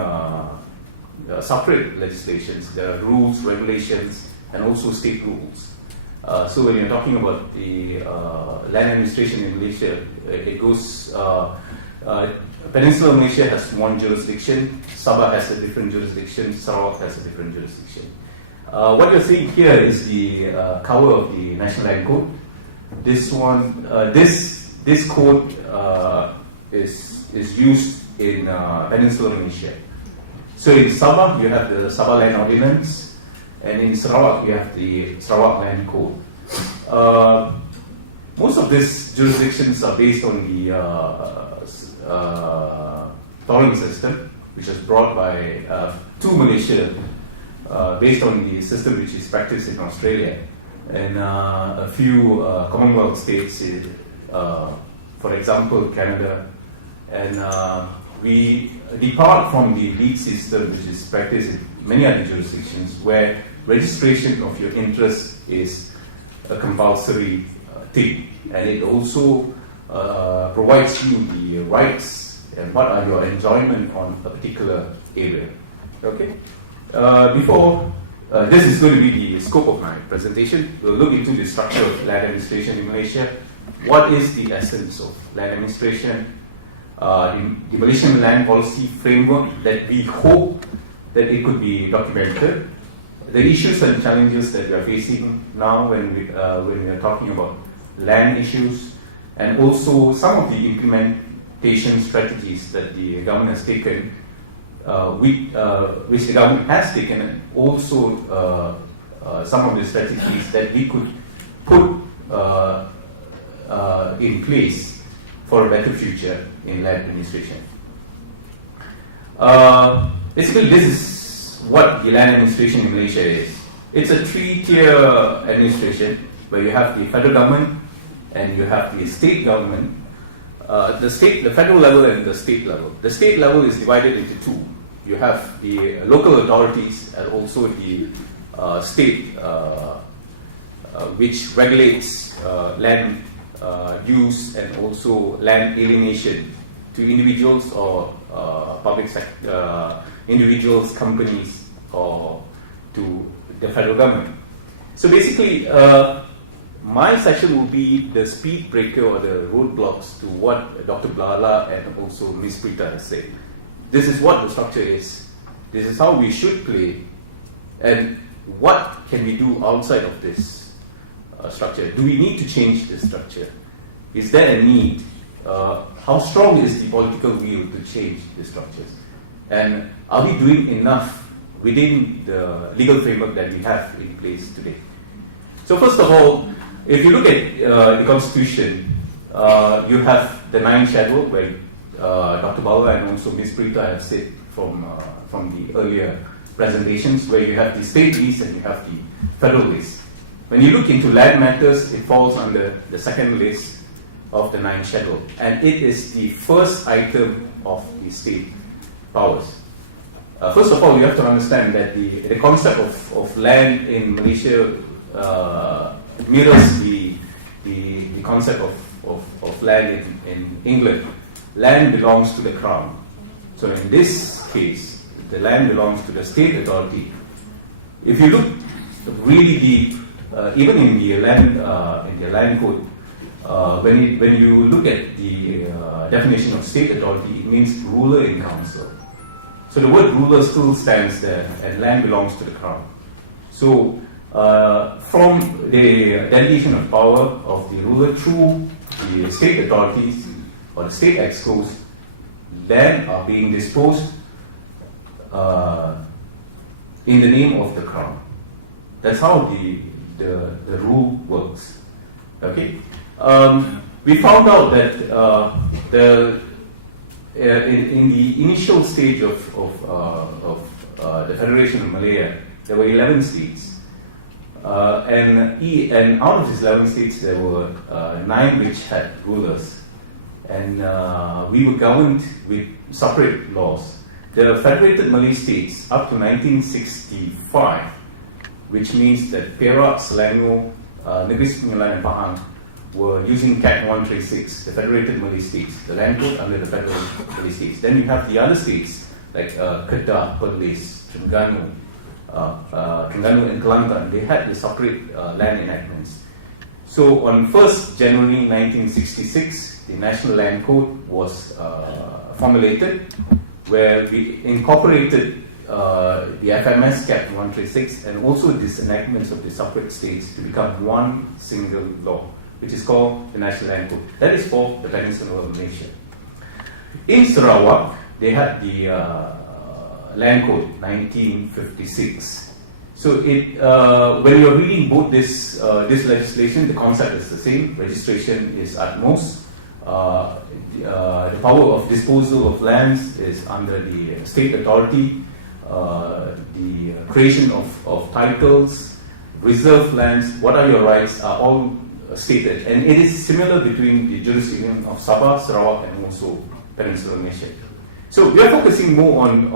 separate legislations. There are rules, regulations, and also state rules. So when you're talking about the land administration in Malaysia, it goes Peninsular Malaysia has one jurisdiction, Sabah has a different jurisdiction, Sarawak has a different jurisdiction. What you're seeing here is the cover of the National Land Code. This one, this code is used in Peninsular Malaysia. So in Sabah you have the Sabah Land Ordinance, and in Sarawak you have the Sarawak Land Code. Most of these jurisdictions are based on the tolling system, which was brought by to Malaysia, based on the system which is practiced in Australia and a few Commonwealth states, for example, Canada. And we depart from the lead system which is practiced in many other jurisdictions, where registration of your interest is a compulsory thing, and it also provides you the rights and what are your enjoyment on a particular area. Okay. This is going to be the scope of my presentation. We'll look into the structure of land administration in Malaysia. What is the essence of land administration? The Malaysian land policy framework that we hope that it could be documented. The issues and challenges that we are facing now when we are talking about land issues, and also some of the implementation strategies that the government has taken, which the government has taken, and also some of the strategies that we could put in place for a better future in land administration. Basically, this is what the land administration in Malaysia is. It's a three-tier administration where you have the federal government and you have the state government, the federal level and the state level. The state level is divided into two. You have the local authorities and also the state, which regulates land use and also land alienation to individuals or public sector, individuals, companies, or to the federal government. So basically, my section will be the speed breaker or the roadblocks to what Dr. Blala and also Ms. Prita has said. This is what the structure is. This is how we should play. And what can we do outside of this structure? Do we need to change this structure? Is there a need? How strong is the political will to change the structures? And are we doing enough within the legal framework that we have in place today? So first of all, if you look at the Constitution, you have the 9th schedule where Dr. Bala and also Ms. Prita have said from the earlier presentations, where you have the state list and you have the federal list. When you look into land matters, it falls under the second list of the 9th schedule, and it is the first item of the state powers. First of all, you have to understand that the concept of land in Malaysia mirrors the concept of land in England. Land belongs to the Crown. So in this case, the land belongs to the state authority. If you look really deep, even in the land code, when you look at the definition of state authority, it means ruler in council. So the word ruler still stands there, and land belongs to the Crown. So from the delegation of power of the ruler through the state authorities or the state excos, land are being disposed in the name of the Crown. That's how the rule works. Okay. We found out that in the initial stage of the Federation of Malaya, there were 11 states, and out of these 11 states, there were 9 which had rulers, and we were governed with separate laws. The Federated Malay states up to 1965, which means that Perak, Selangor, Negeri Sembilan, and Pahang were using Cat 136, the Federated Malay states, the land code under the Federal Malay states. Then you have the other states like Kedah, Perlis, Terengganu, and Kelantan. They had the separate land enactments. So on 1st January 1966, the National Land Code was formulated, where we incorporated the FMS Cap 136 and also disenactments of the separate states to become one single law, which is called the National Land Code. That is for the Peninsula of Malaysia. In Sarawak, they had the Land Code 1956. So when you're reading both this legislation, the concept is the same. Registration is at most. The power of disposal of lands is under the state authority. The creation of titles, reserve lands, what are your rights are all stated. And it is similar between the jurisdiction of Sabah, Sarawak, and also Peninsula Malaysia. So we are focusing more on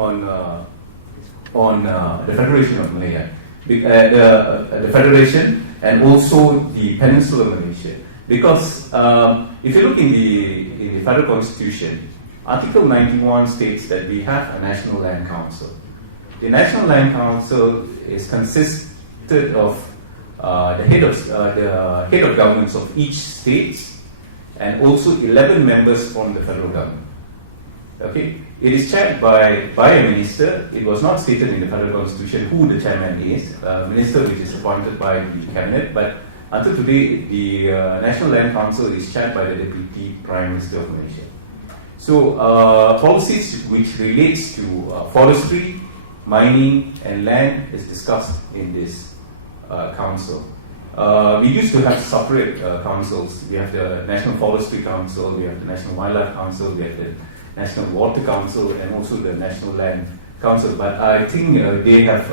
the Federation of Malaya, the Federation, and also the Peninsula Malaysia. Because if you look in the Federal Constitution, Article 91 states that we have a National Land Council. The National Land Council is consisted of the head of governments of each state and also 11 members from the federal government. Okay, it is chaired by a minister. It was not stated in the Federal Constitution who the chairman is, a minister which is appointed by the cabinet. But until today, the National Land Council is chaired by the Deputy Prime Minister of Malaysia. So policies which relates to forestry, mining, and land is discussed in this council. We used to have separate councils. We have the National Forestry Council, we have the National Wildlife Council, we have the National Water Council, and also the National Land Council. But I think they have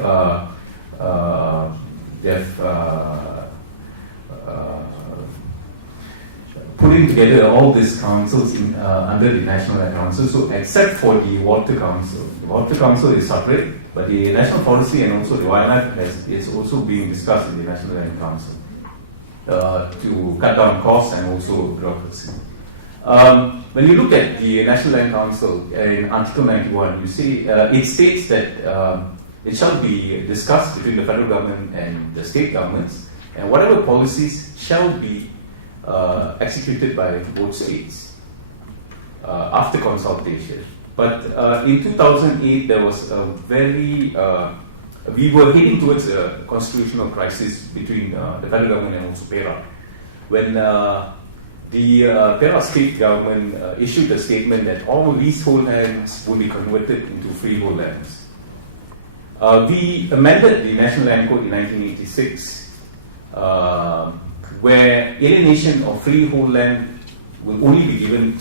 putting together all these councils under the National Land Council. So except for the Water Council is separate, but the National Forestry and also the Wildlife is also being discussed in the National Land Council to cut down costs and also bureaucracy. When you look at the National Land Council in Article 91, you see it states that it shall be discussed between the federal government and the state governments, and whatever policies shall be executed by both states after consultation. But in 2008, there was a very we were heading towards a constitutional crisis between the federal government and also Perak, when the Perak state government issued a statement that all leasehold lands would be converted into freehold lands. We amended the National Land Code in 1986, where alienation of freehold land will only be given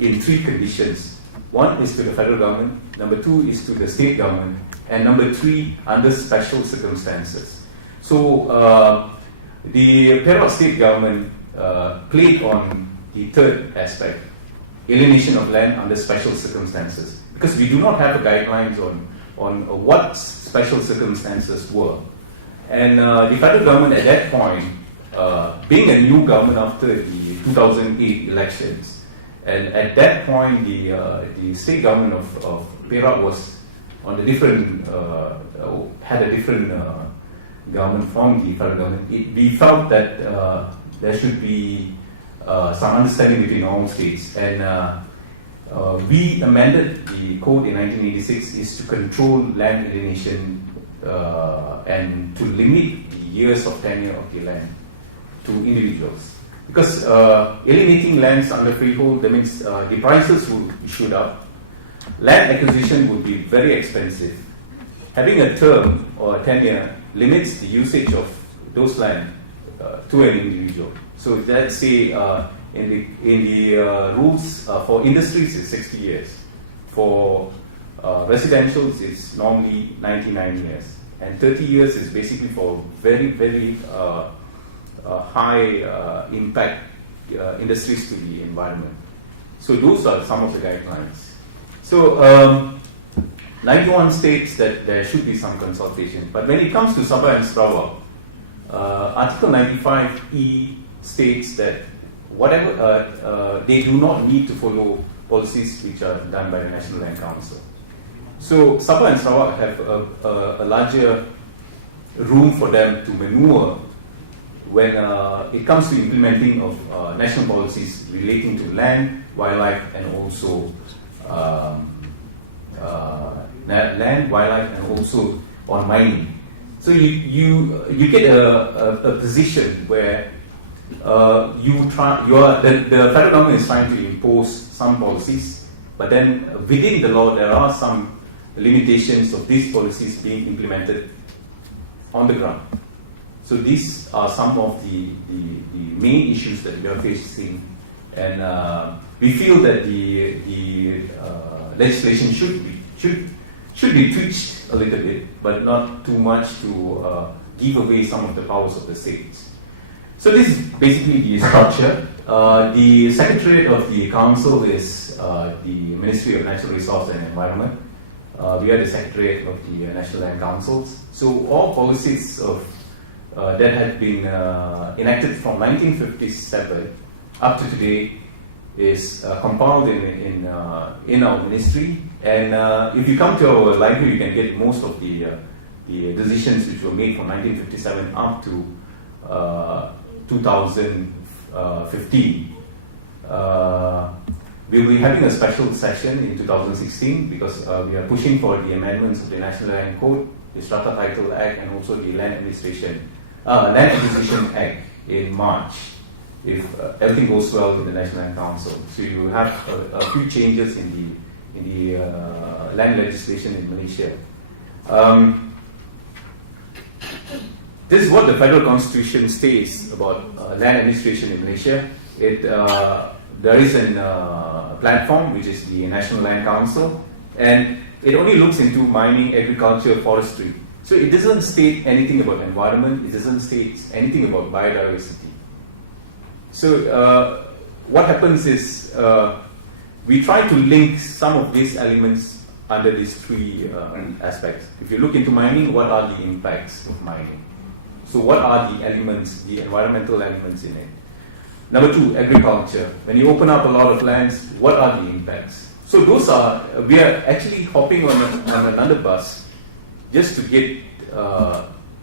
in three conditions. One is to the federal government, number two is to the state government, and number three, under special circumstances. So the Perak state government played on the third aspect, alienation of land under special circumstances, because we do not have guidelines on what special circumstances were. And the federal government at that point, being a new government after the 2008 elections, and at that point the state government of Perak was on a different, had a different government from the federal government. We felt that there should be some understanding between all states, and we amended the code in 1986 is to control land alienation and to limit the years of tenure of the land to individuals. Because alienating lands under freehold, that means the prices would shoot up, land acquisition would be very expensive. Having a term or a tenure limits the usage of those land to an individual. So let's say in the rules for industries it's 60 years. For residentials it's normally 99 years. And 30 years is basically for very, very high impact industries to the environment. So those are some of the guidelines. So 91 states that there should be some consultation. But when it comes to Sabah and Sarawak, Article 95E states that whatever they do not need to follow policies which are done by the National Land Council. So Sabah and Sarawak have a larger room for them to maneuver when it comes to implementing of national policies relating to land, wildlife, and also land, wildlife, and also on mining. So you get a position where the federal government is trying to impose some policies, but then within the law there are some limitations of these policies being implemented on the ground. So these are some of the main issues that we are facing, and we feel that the legislation should be tweaked a little bit, but not too much to give away some of the powers of the states. So this is basically the structure. The Secretariat of the Council is the Ministry of Natural Resources and Environment. We are the Secretariat of the National Land Councils. So all policies that had been enacted from 1957 up to today is compiled in our ministry. And if you come to our library, you can get most of the decisions which were made from 1957 up to 2015. We'll be having a special session in 2016 because we are pushing for the amendments of the National Land Code, the Strata Title Act, and also the Land Acquisition Act in March, if everything goes well with the National Land Council. So you have a few changes in the land legislation in Malaysia. This is what the federal constitution states about land administration in Malaysia. There is a platform which is the National Land Council, and it only looks into mining, agriculture, forestry. So it doesn't state anything about environment, it doesn't state anything about biodiversity. So what happens is we try to link some of these elements under these three aspects. If you look into mining, what are the impacts of mining? So what are the elements, the environmental elements in it? Number two, agriculture. When you open up a lot of lands, what are the impacts? So those are, we are actually hopping on another bus just to get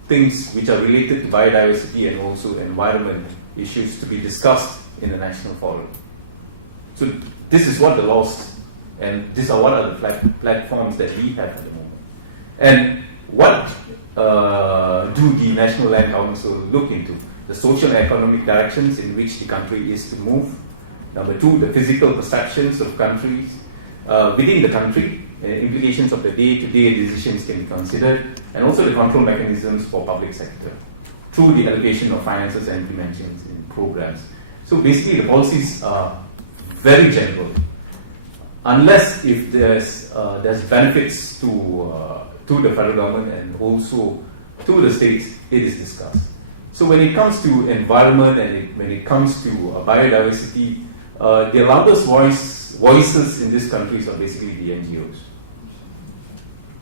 things which are related to biodiversity and also environment issues to be discussed in the national forum. So this is what the laws, and these are what are the platforms that we have at the moment. And what do the National Land Council look into? The social and economic directions in which the country is to move. Number two, the physical perceptions of countries within the country, implications of the day-to-day decisions can be considered, and also the control mechanisms for public sector through the allocation of finances and implementations in programs. So basically the policies are very general. Unless if there's benefits to the federal government and also to the states, it is discussed. So when it comes to environment and when it comes to biodiversity, the loudest voices in these countries are basically the NGOs.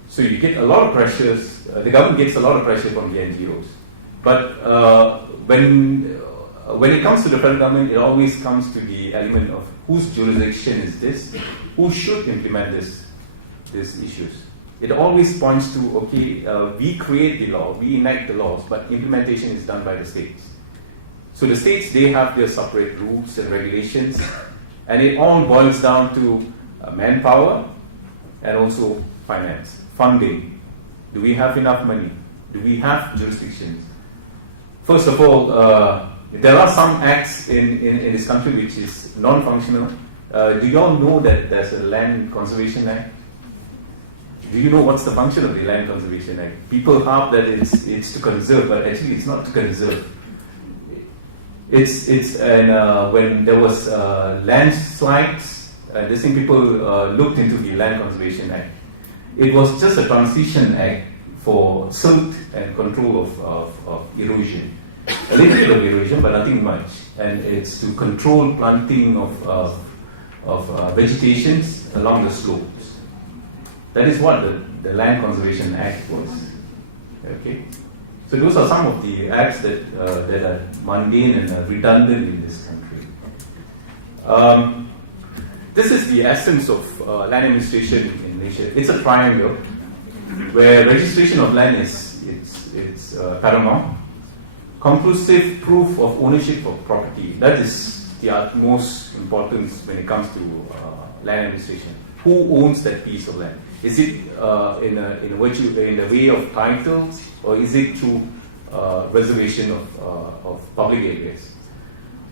So you get a lot of pressures, the government gets a lot of pressure from the NGOs. But when it comes to the federal government, it always comes to the element of whose jurisdiction is this, who should implement these issues. It always points to, okay, we create the law, we enact the laws, but implementation is done by the states. So the states, they have their separate rules and regulations, and it all boils down to manpower and also finance, funding. Do we have enough money? Do we have jurisdictions? First of all, there are some acts in this country which is non-functional. Do you all know that there's a Land Conservation Act? Do you know what's the function of the Land Conservation Act? People harp that it's to conserve, but actually it's not to conserve. When there was landslides, the same people looked into the Land Conservation Act. It was just a transition act for silt and control of erosion. A little bit of erosion, but nothing much. And it's to control planting of vegetations along the slopes. That is what the Land Conservation Act was. Okay, so those are some of the acts that are mundane and redundant in this country. This is the essence of land administration in Malaysia. It's a triangle where registration of land is paramount. Conclusive proof of ownership of property, that is the utmost importance when it comes to land administration. who owns that piece of land? Is it in the way of titles, or is it through reservation of public areas?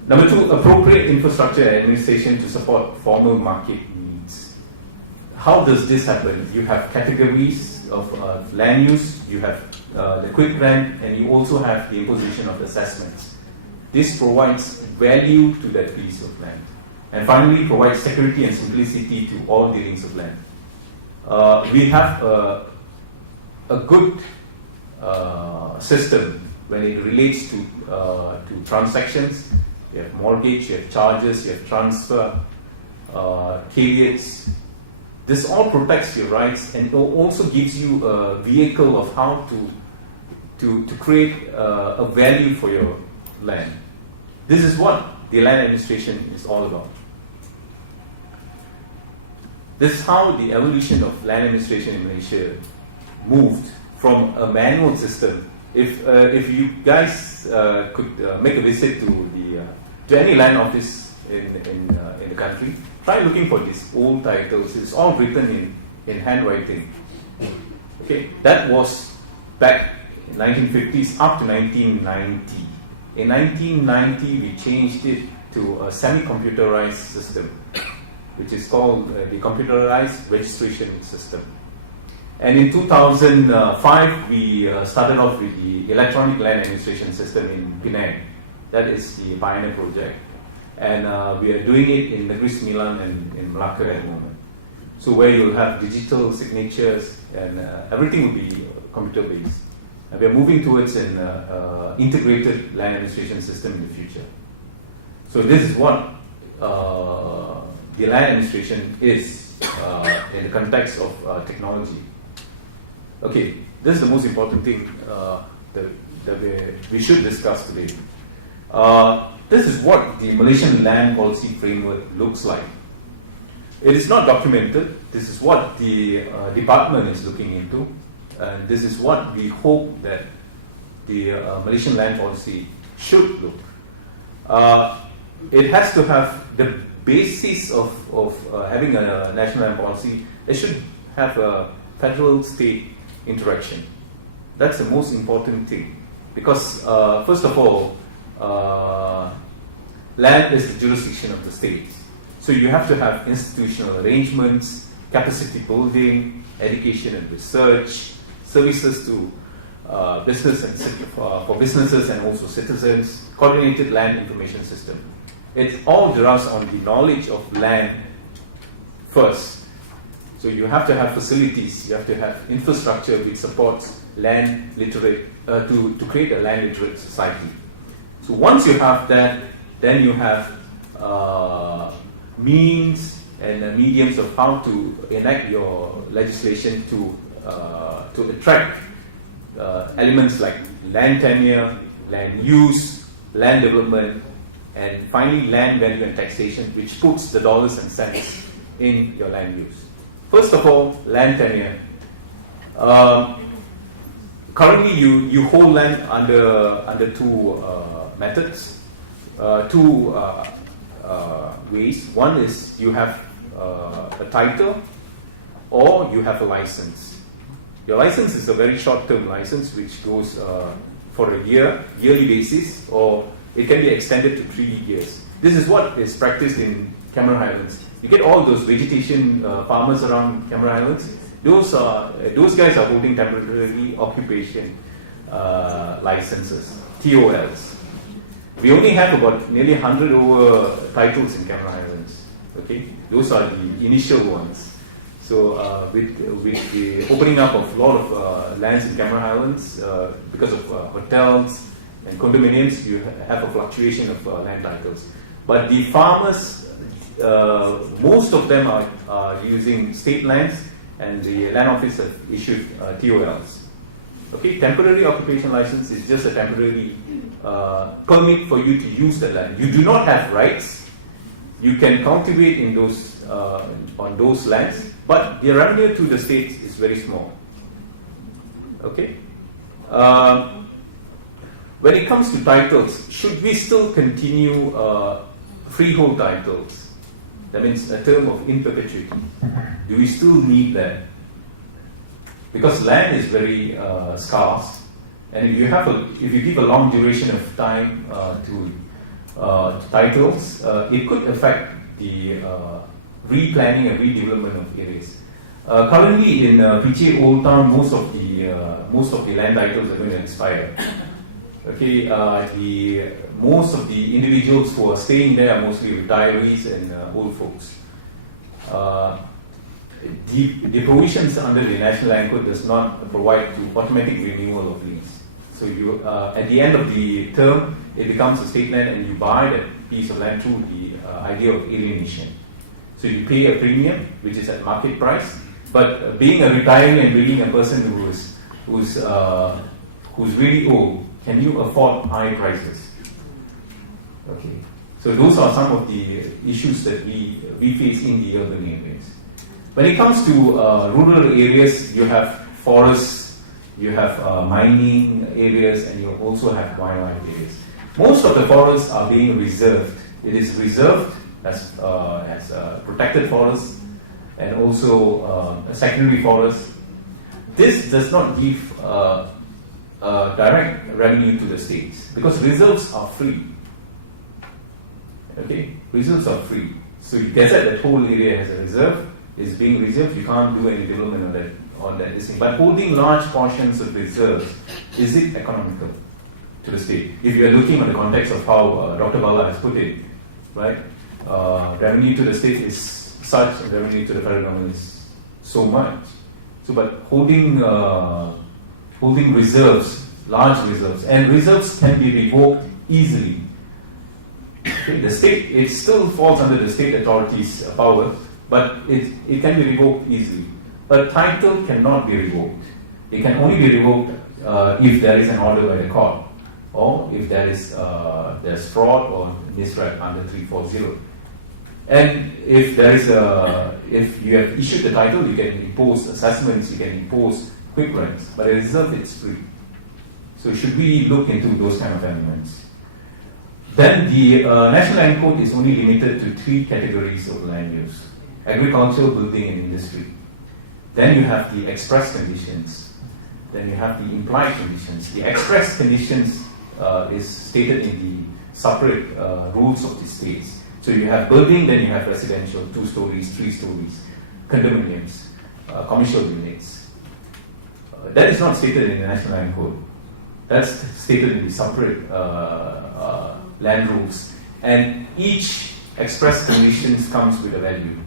Number two, appropriate infrastructure and administration to support formal market needs. How does this happen? You have categories of land use, you have the quick rent, and you also have the imposition of assessments. This provides value to that piece of land. And finally, provides security and simplicity to all dealings of land. We have a good system when it relates to transactions. You have mortgage, you have charges, you have transfer, caveats. This all protects your rights, and it also gives you a vehicle of how to create a value for your land. This is what the land administration is all about. This is how the evolution of land administration in Malaysia moved from a manual system. If you guys could make a visit to any land office in the country, try looking for these old titles. It's all written in handwriting. Okay, that was back in 1950s up to 1990. In 1990, we changed it to a semi-computerized system, which is called the computerized registration system. And in 2005, we started off with the electronic land administration system in Penang. That is the pioneer project. And we are doing it in Negeri Sembilan and in Malacca at the moment. So where you'll have digital signatures and everything will be computer-based. And we are moving towards an integrated land administration system in the future. So this is what the land administration is in the context of technology. Okay, this is the most important thing that we should discuss today. This is what the Malaysian land policy framework looks like. It is not documented. This is what the department is looking into. And this is what we hope that the Malaysian land policy should look. It has to have the basis of having a national land policy. It should have a federal-state interaction. That's the most important thing. Because, first of all, land is the jurisdiction of the state. So you have to have institutional arrangements, capacity building, education and research, services to business and for businesses and also citizens, coordinated land information system. It all derives on the knowledge of land first. So you have to have facilities, you have to have infrastructure which supports land literate, to create a land literate society. So once you have that, then you have means and mediums of how to enact your legislation to attract elements like land tenure, land use, land development, and finally land value and taxation, which puts the dollars and cents in your land use. First of all, land tenure. Currently, you hold land under two methods, two ways. One is you have a title or you have a license. Your license is a very short-term license which goes for a yearly basis, or it can be extended to 3 years. This is what is practiced in Cameron Highlands. You get all those vegetation farmers around Cameron Highlands. Those guys are holding temporary occupation licenses, TOLs. We only have about nearly 100 over titles in Cameron Highlands. Okay, those are the initial ones. So with the opening up of a lot of lands in Cameron Highlands, because of hotels and condominiums, you have a fluctuation of land titles. But the farmers, most of them are using state lands, and the land office have issued TOLs. Okay, temporary occupation license is just a temporary permit for you to use the land. You do not have rights. You can cultivate in those on those lands, but the revenue to the state is very small. Okay. When it comes to titles, should we still continue freehold titles? That means a term of in perpetuity. Do we still need that? Because land is very scarce, and if you give a long duration of time to titles, it could affect the replanning and redevelopment of areas. Currently in Piche Old Town, most of the land titles are going to expire. Okay, most of the individuals who are staying there are mostly retirees and old folks. The provisions under the National Land Code does not provide to automatic renewal of lease. So you, at the end of the term, it becomes a state land, and you buy that piece of land through the idea of alienation. So you pay a premium, which is at market price. But being a retiree and being a person who's really old, can you afford high prices? Okay. So those are some of the issues that we face in the urban areas. When it comes to rural areas, you have forests, you have mining areas, and you also have wildlife areas. Most of the forests are being reserved. It is reserved as protected forests and also a secondary forest. This does not give direct revenue to the states because reserves are free. Okay, reserves are free. So you get that whole area has a reserve, is being reserved. You can't do any development on that thing. But holding large portions of reserves, is it economical to the state? If you are looking at the context of how Dr. Bala has put it, right? Revenue to the state is such, and revenue to the federal government is so much. So, but holding reserves, large reserves, and reserves can be revoked easily. Okay, the state, it still falls under the state authorities' power, but it can be revoked easily. But title cannot be revoked. It can only be revoked if there is an order by the court, or if there's fraud or misrep under 340. And if you have issued the title, you can impose assessments, you can impose quick rents, but a reserve, it's free. So should we look into those kind of elements? Then the National Land Code is only limited to 3 categories of land use: agricultural, building, and industry. Then you have the express conditions. Then you have the implied conditions. The express conditions is stated in the separate rules of the states. So you have building, then you have residential, 2 stories, 3 stories, condominiums, commercial units. That is not stated in the National Land Code. That's stated in the separate land rules. And each express conditions comes with a value.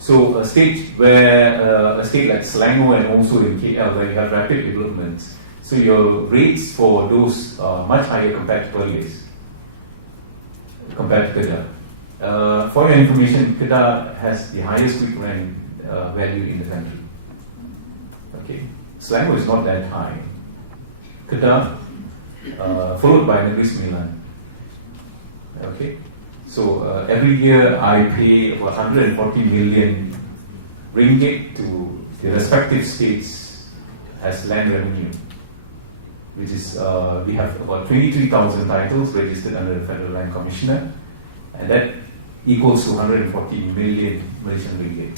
So a state like Selangor and also in KL where you have rapid development, so your rates for those are much higher compared to Perlis, compared to Kedah. For your information, Kedah has the highest quick rent value in the country. Okay, Selangor is not that high. Kedah, followed by Negeri Sembilan. Okay. So every year I pay about 140 million ringgit to the respective states as land revenue, which is we have about 23,000 titles registered under the Federal Land Commissioner, and that equals to 140 million Malaysian ringgit.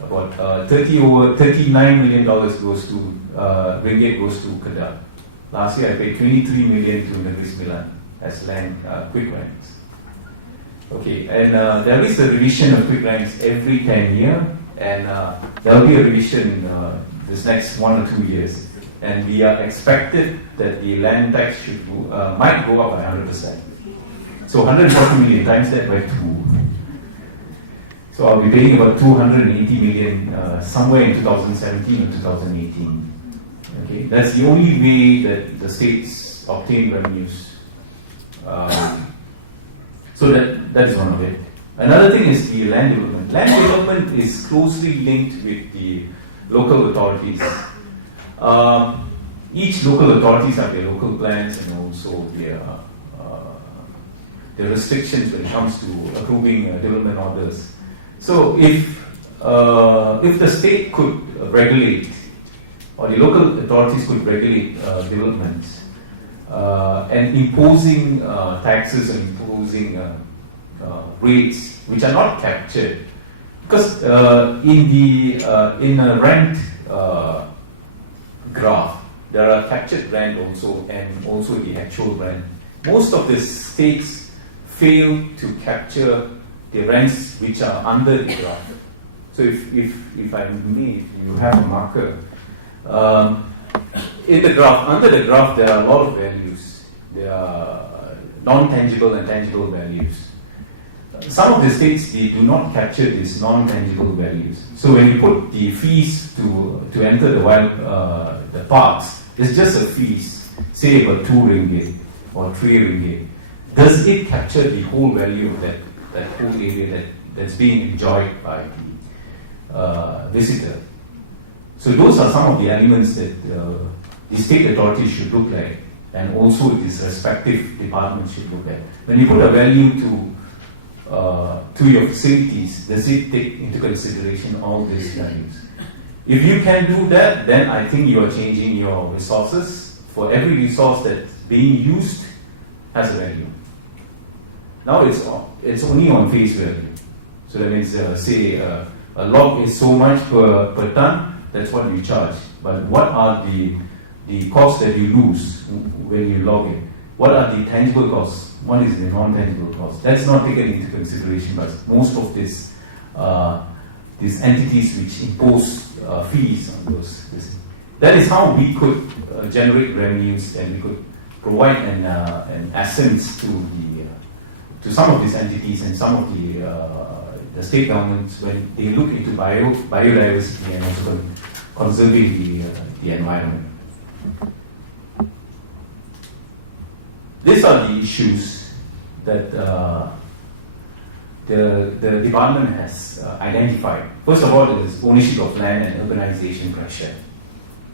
About 39 million dollars goes to ringgit goes to Kedah. Last year I paid 23 million to Negeri Sembilan as land quick rents. Okay, and there is a revision of quick rents every 10 years, and there will be a revision this next 1 or 2 years. And we are expected that the land tax might go up by 100%. So 140 million times that by 2. So I'll be paying about 280 million somewhere in 2017 or 2018. Okay, that's the only way that the states obtain revenues. So that is one of it. Another thing is the land development. Land development is closely linked with the local authorities. Each local authorities have their local plans and also their restrictions when it comes to approving development orders. So if the state could regulate, or the local authorities could regulate development, and imposing taxes and imposing rates which are not captured. Because in a rent graph, there are captured rent also and also the actual rent. Most of the states fail to capture the rents which are under the graph. So if I may, if you have a marker, in the graph, under the graph there are a lot of values. There are non-tangible and tangible values. Some of the states, they do not capture these non-tangible values. So when you put the fees to enter the parks, it's just a fees, say about 2 ringgit or 3 ringgit. Does it capture the whole value of that whole area that's being enjoyed by the visitor? So those are some of the elements that the state authorities should look at, and also these respective departments should look at. When you put a value to your facilities, does it take into consideration all these values? If you can do that, then I think you are changing your resources. For every resource that's being used has a value. Now it's only on face value. So that means, say, a log is so much per ton, that's what you charge. But what are the costs that you lose when you log it? What are the tangible costs? What is the non-tangible cost? That's not taken into consideration by most of these entities which impose fees on those. That is how we could generate revenues, and we could provide an essence to some of these entities and some of the state governments when they look into biodiversity and also conserving the environment. These are the issues that the department has identified. First of all, there is ownership of land and urbanization pressure.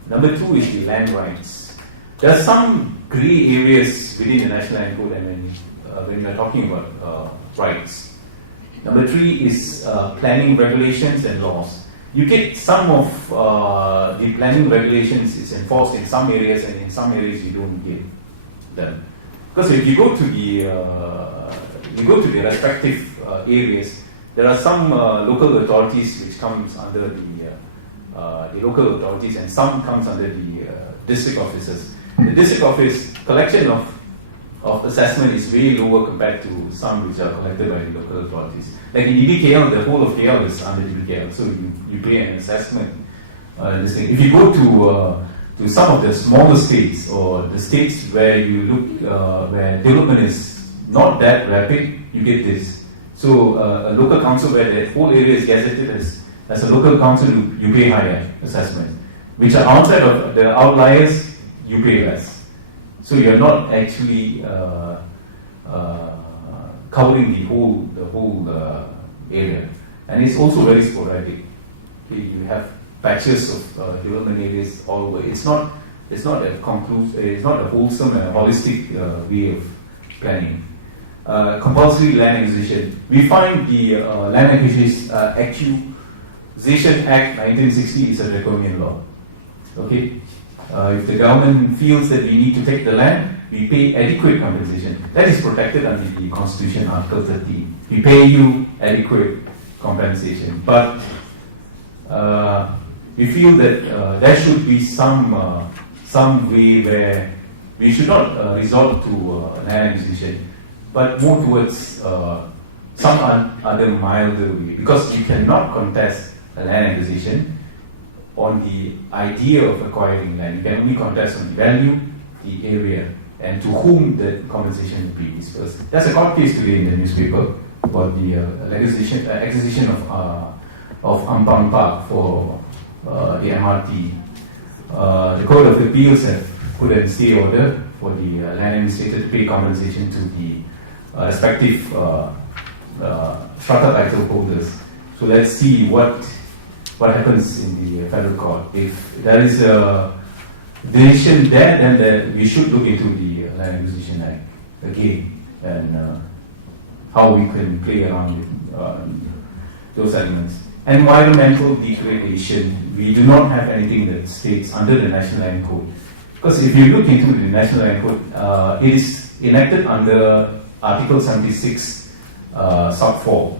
Number 2 is the land rights. There are some grey areas within the National Land Code and when we are talking about rights. Number 3 is planning regulations and laws. You get some of the planning regulations is enforced in some areas, and in some areas you don't get them. Because if you go to the respective areas, there are some local authorities which comes under the local authorities, and some comes under the district officers. The district office collection of assessment is way lower compared to some which are collected by the local authorities. Like in DBKL, the whole of KL is under DBKL, so you pay an assessment. If you go to some of the smaller states or the states where you look where development is not that rapid, you get this. So a local council where the whole area is gazetted as a local council, you pay higher assessment. Which are outside of the outliers, you pay less. So you're not actually covering the whole area, and it's also very sporadic. Okay, you have patches of development areas all over. It's not a wholesome and a holistic way of planning. Compulsory land acquisition. We find the Land Acquisition Act 1960 is a draconian law. Okay, if the government feels that we need to take the land, we pay adequate compensation. That is protected under the Constitution, Article 13. We pay you adequate compensation, but we feel that there should be some way where we should not resort to land acquisition, but more towards some other milder way, because you cannot contest a land acquisition on the idea of acquiring land. You can only contest on the value, the area, and to whom the compensation will be dispersed. There's a court case today in the newspaper about the acquisition of Ampang Park for the MRT. The Court of Appeals have put a stay order for the land administrator to pay compensation to the respective strata title holders. So let's see what happens in the federal court. If there is a decision there, then we should look into the Land Acquisition Act again, and how we can play around with those elements. Environmental degradation. We do not have anything that states under the National Land Code. Because if you look into the National Land Code, it is enacted under Article 76, sub 4.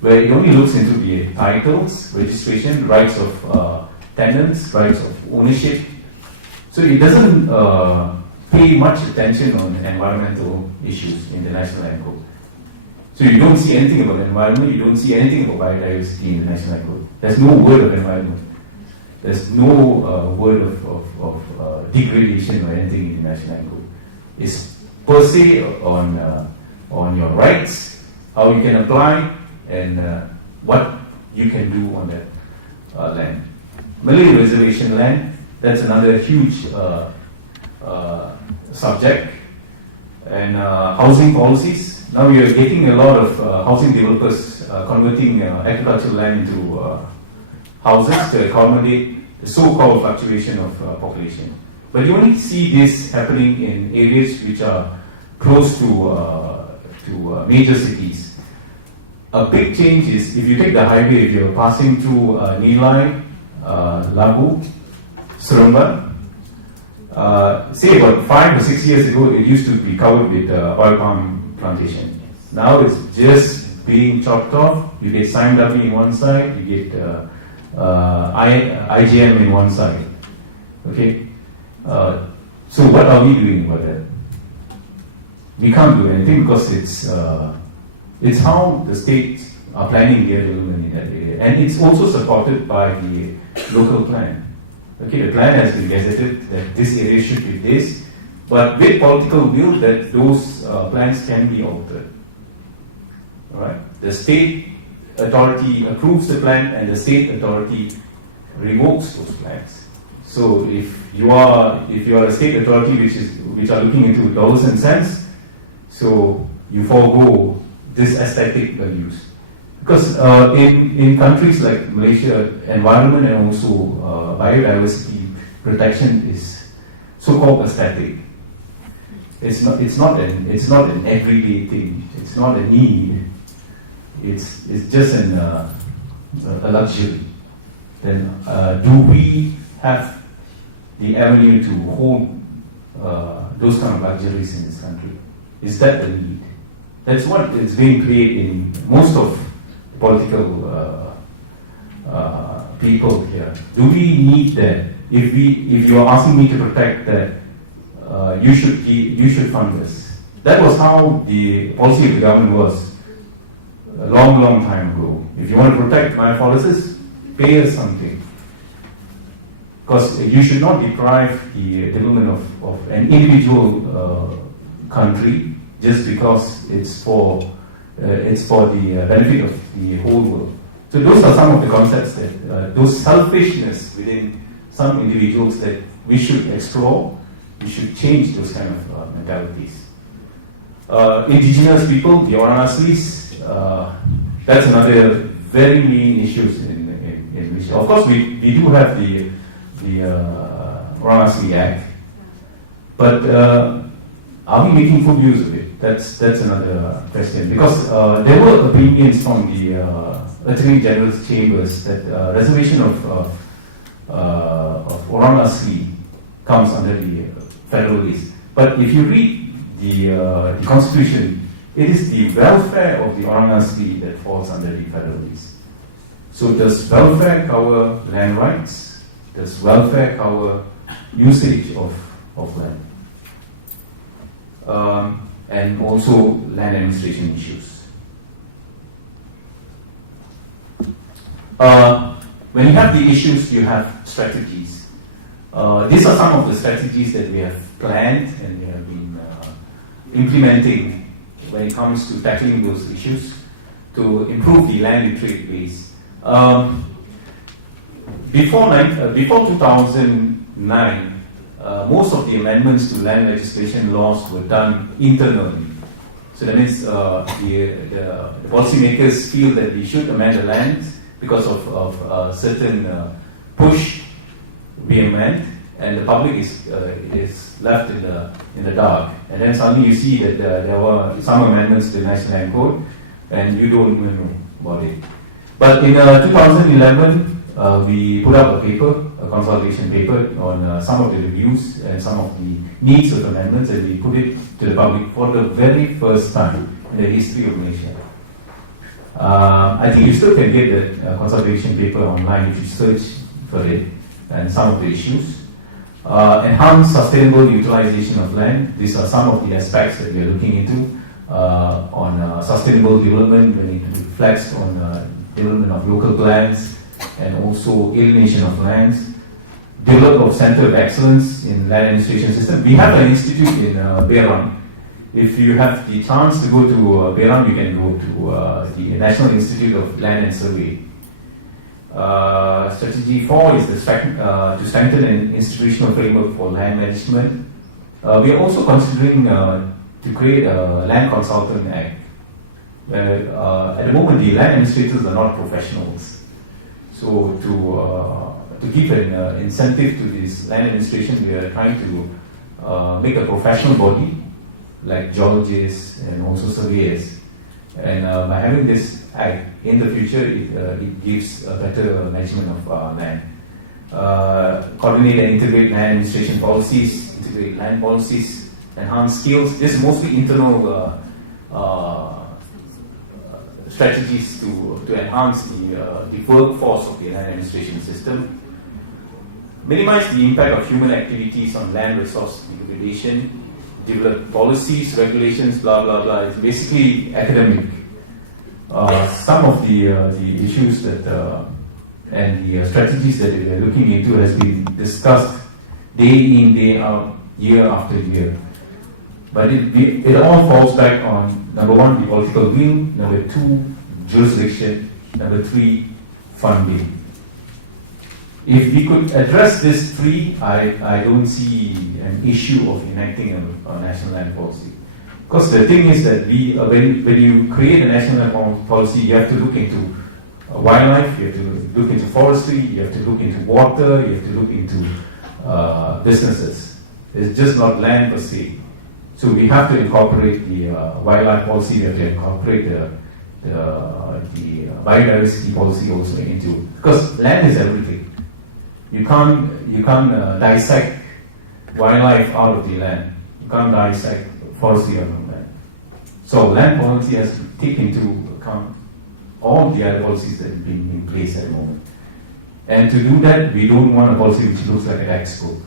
where it only looks into the titles, registration, rights of tenants, rights of ownership. So it doesn't pay much attention on environmental issues in the National Land Code. So you don't see anything about environment, you don't see anything about biodiversity in the National Land Code. There's no word of environment. There's no word of degradation or anything in the National Land Code. It's per se on your rights, how you can apply, and what you can do on that land. Malay reservation land, that's another huge subject. And housing policies. Now we are getting a lot of housing developers converting agricultural land into houses to accommodate the so-called fluctuation of population. But you only see this happening in areas which are close to major cities. A big change is if you take the highway, if you're passing through Nilai, Labu, Seremban, say about 5 or 6 years ago, it used to be covered with oil palm plantation. Now it's just being chopped off. You get Sime Darby in one side, you get IGM in one side. Okay? So what are we doing about that? We can't do anything because it's how the states are planning their development in that area. And it's also supported by the local plan. Okay, the plan has been gazetted that this area should be this, but with political will that those plans can be altered. Alright? The state authority approves the plan and the state authority revokes those plans. So if you are a state authority which are looking into dollars and cents, so you forego this aesthetic values. Because in countries like Malaysia, environment and also biodiversity protection is so-called aesthetic. It's not an everyday thing. It's not a need. It's just a luxury. Then do we have the avenue to hold those kind of luxuries in this country? Is that the need? That's what is being created in most of political people here. Do we need that? If you are asking me to protect that, you should fund this. That was how the policy of the government was a long time ago. If you want to protect bioforests, pay us something. Because you should not deprive the development of an individual country just because it's for the benefit of the whole world. So those are some of the concepts that those selfishness within some individuals that we should explore. We should change those kind of mentalities. Indigenous people, the Orang Aslis, that's another very main issues in Malaysia. Of course, we do have the Orang Asli Act, but are we making full use of it? That's another question. Because there were opinions from the Attorney General's chambers that reservation of Orang Asli comes under the federal list. But if you read the Constitution, it is the welfare of the Orang Asli that falls under the federal list. So does welfare cover land rights? Does welfare cover usage of land? And also land administration issues. When you have the issues, you have strategies. These are some of the strategies that we have planned and we have been implementing when it comes to tackling those issues to improve the land literate base. Before 2009, most of the amendments to land legislation laws were done internally. So that means the policymakers feel that we should amend the land because of certain push we amend, and the public is left in the dark. And then suddenly you see that there were some amendments to the National Land Code, and you don't even know about it. But in 2011, we put up a consultation paper on some of the reviews and some of the needs of amendments, and we put it to the public for the very first time in the history of Malaysia. I think you still can get the consultation paper online if you search for it and some of the issues. Enhanced sustainable utilization of land. These are some of the aspects that we are looking into on sustainable development when it reflects on development of local lands and also alienation of lands. Development of Center of Excellence in Land Administration System. We have an institute in Berang. If you have the chance to go to Berang, you can go to the National Institute of Land and Survey. Strategy 4 is to strengthen an institutional framework for land management. We are also considering to create a Land Consultant Act. At the moment, the land administrators are not professionals. So to give an incentive to this land administration, we are trying to make a professional body like geologists and also surveyors. And by having this act in the future, it gives a better management of land. Coordinate and integrate land administration policies, integrate land policies, enhance skills. This is mostly internal strategies to enhance the workforce of the land administration system. Minimize the impact of human activities on land resource degradation. Develop policies, regulations, blah blah blah. It's basically academic. Some of the issues that and the strategies that we are looking into has been discussed day in, day out, year after year. But it all falls back on number 1, the political will, number 2, jurisdiction, number 3, funding. If we could address these 3, I don't see an issue of enacting a national land policy. Because the thing is that when you create a national land policy, you have to look into wildlife, you have to look into forestry, you have to look into water, you have to look into businesses. It's just not land per se. So we have to incorporate the wildlife policy, we have to incorporate the biodiversity policy also into, because land is everything. You can't dissect wildlife out of the land. You can't dissect forestry out of the land. So land policy has to take into account all the other policies that are being in place at the moment. And to do that, we don't want a policy which looks like a textbook.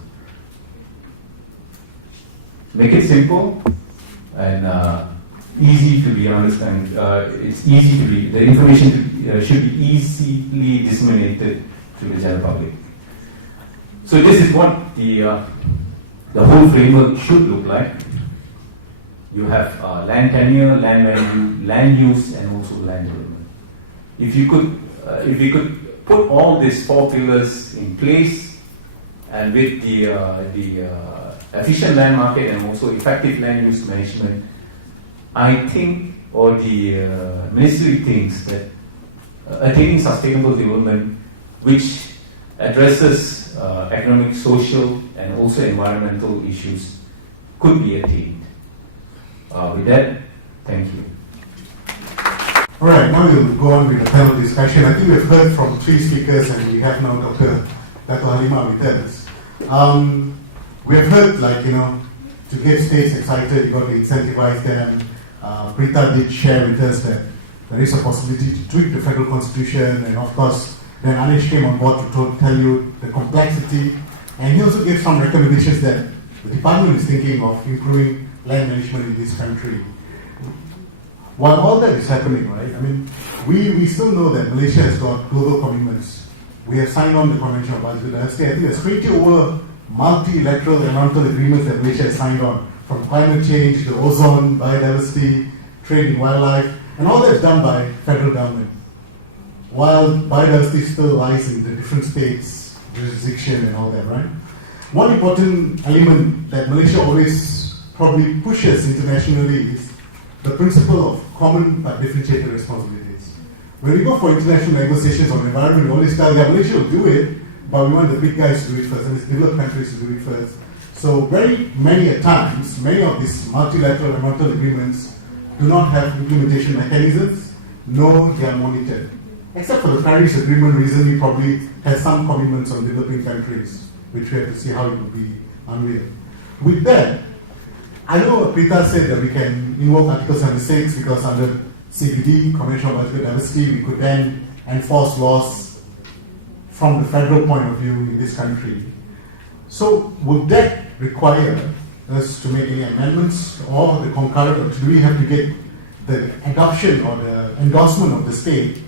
Make it simple and easy to be understood. It's easy to be, the information should be easily disseminated to the general public. So this is what the whole framework should look like. You have land tenure, land value, land use, and also land development. If we could put all these 4 pillars in place, and with the efficient land market and also effective land use management, I think, or the ministry thinks that attaining sustainable development, which addresses economic, social, and also environmental issues, could be attained. With that, thank you. Alright, now we'll go on with the panel discussion. I think we've heard from 3 speakers and we have now Dr. Halima with us. We have heard, to get states excited, you've got to incentivize them. Prita did share with us that there is a possibility to tweak the federal constitution, and of course, then Anish came on board to tell you the complexity, and he also gave some recommendations that the department is thinking of improving land management in this country. While all that is happening, right, I mean, we still know that Malaysia has got global commitments. We have signed on the Convention of Biodiversity. I think there's 20 over multilateral environmental agreements that Malaysia has signed on, from climate change to ozone, biodiversity, trade in wildlife, and all that's done by federal government. While biodiversity still lies in the different states, jurisdiction and all that, right? One important element that Malaysia always probably pushes internationally is the principle of common but differentiated responsibilities. When we go for international negotiations on environment, we always tell them Malaysia will do it, but we want the big guys to do it first, and it's developed countries to do it first. So very many times, many of these multilateral environmental agreements do not have implementation mechanisms, nor they are monitored. Except for the Paris Agreement recently probably has some commitments on developing countries, which we have to see how it will be unveiled. With that, I know Prita said that we can invoke Article 76 because under CBD, Convention on Biological Diversity, we could then enforce laws from the federal point of view in this country. So would that require us to make any amendments or the concurrent, or do we have to get the adoption or the endorsement of the state?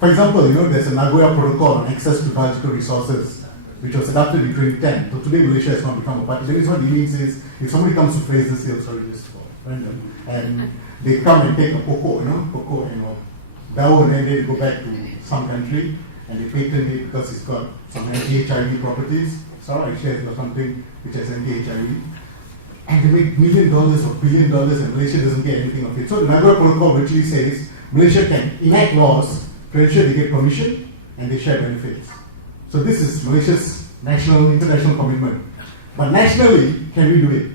For example, there's a Nagoya Protocol on access to biological resources, which was adopted in 2010. So today Malaysia has not become a party. That is what it means is, if somebody comes to Fraser's Hill, sorry, just for random, and they come and take a cocoa, Bao, and then they go back to some country, and they patent it because it's got some anti-HIV properties. Sorry, shares or something which has anti-HIV. And they make $1 million or $1 billion, and Malaysia doesn't get anything of it. So the Nagoya Protocol virtually says Malaysia can enact laws to ensure they get permission and they share benefits. So this is Malaysia's international commitment. But nationally, can we do it?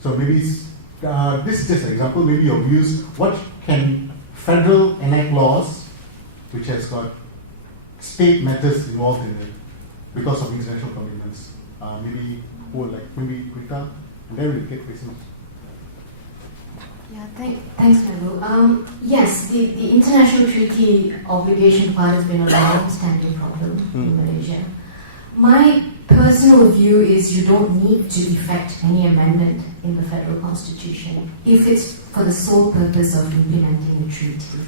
So maybe this is just an example. Maybe your views. What can federal enact laws which has got state matters involved in it because of international commitments? Maybe Rita, and then we'll get questions. Yeah, thanks, Nabu. Yes, the international treaty obligation part has been a long-standing problem in Malaysia. My personal view is you don't need to effect any amendment in the federal constitution if it's for the sole purpose of implementing the treaty.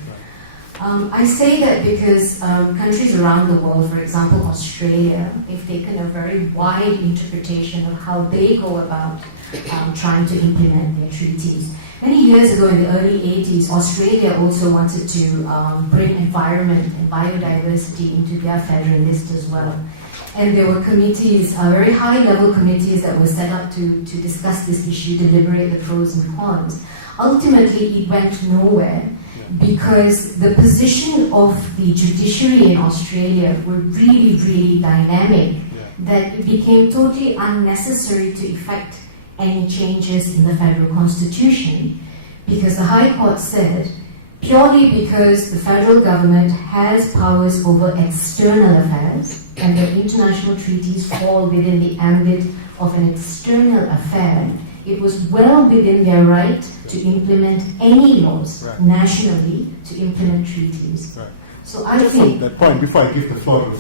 I say that because countries around the world, for example Australia, have taken a very wide interpretation of how they go about trying to implement their treaties. Many years ago, in the early 80s, Australia also wanted to bring environment and biodiversity into their federal list as well. And there were committees, very high-level committees that were set up to discuss this issue, deliberate the pros and cons. Ultimately, it went nowhere because the position of the judiciary in Australia were really, really dynamic, that it became totally unnecessary to effect any changes in the federal constitution, because the High Court said purely because the federal government has powers over external affairs and the international treaties fall within the ambit of an external affair, it was well within their right to implement any laws nationally to implement treaties. So I think that point, before I give the floor,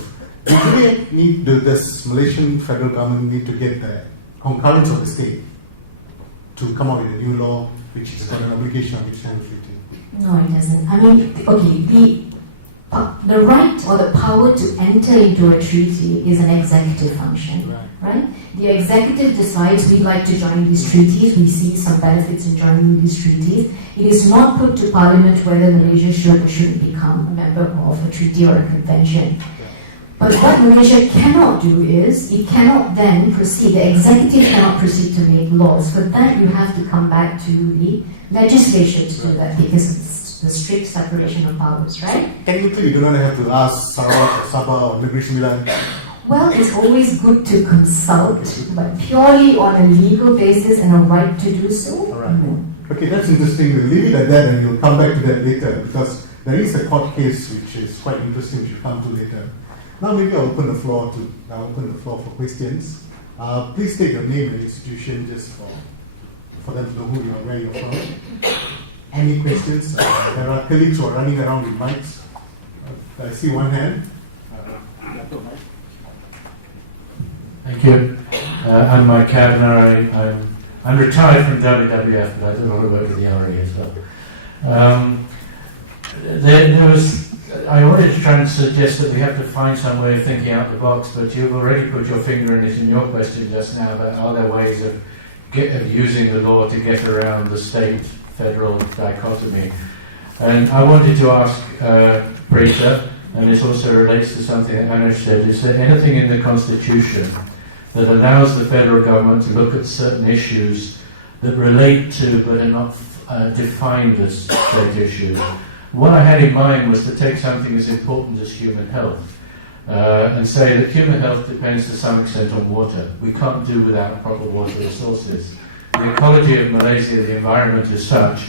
does Malaysian federal government need to get the concurrence of the state to come up with a new law which has got an obligation of international treaty? No, it doesn't. I mean, okay, the right or the power to enter into a treaty is an executive function, right? The executive decides we'd like to join these treaties, we see some benefits in joining these treaties. It is not put to Parliament whether Malaysia should or shouldn't become a member of a treaty or a convention. But what Malaysia cannot do is, it cannot then proceed, the executive cannot proceed to make laws. For that, you have to come back to the legislature to do that, because it's the strict separation of powers, right? Technically, you do not have to ask Sarawak or Sabah or Negeri Sembilan. Well, it's always good to consult, but purely on a legal basis and a right to do so, no. Okay, that's interesting. We'll leave it at that and you'll come back to that later, because there is a court case which is quite interesting, which we'll come to later. Now maybe I'll open the floor for questions. Please state your name and institution just for them to know who you are, where you're from. Any questions? There are colleagues who are running around with mics. I see one hand. Thank you. I'm Mike Kavanagh. I'm retired from WWF, but I do a lot of work with the RE as well. I wanted to try and suggest that we have to find some way of thinking out the box, but you've already put your finger in it in your question just now about are there ways of using the law to get around the state-federal dichotomy. And I wanted to ask Prita, and this also relates to something that Anush said, is there anything in the Constitution that allows the federal government to look at certain issues that relate to but are not defined as state issues? What I had in mind was to take something as important as human health and say that human health depends to some extent on water. We can't do without proper water resources. The ecology of Malaysia, the environment is such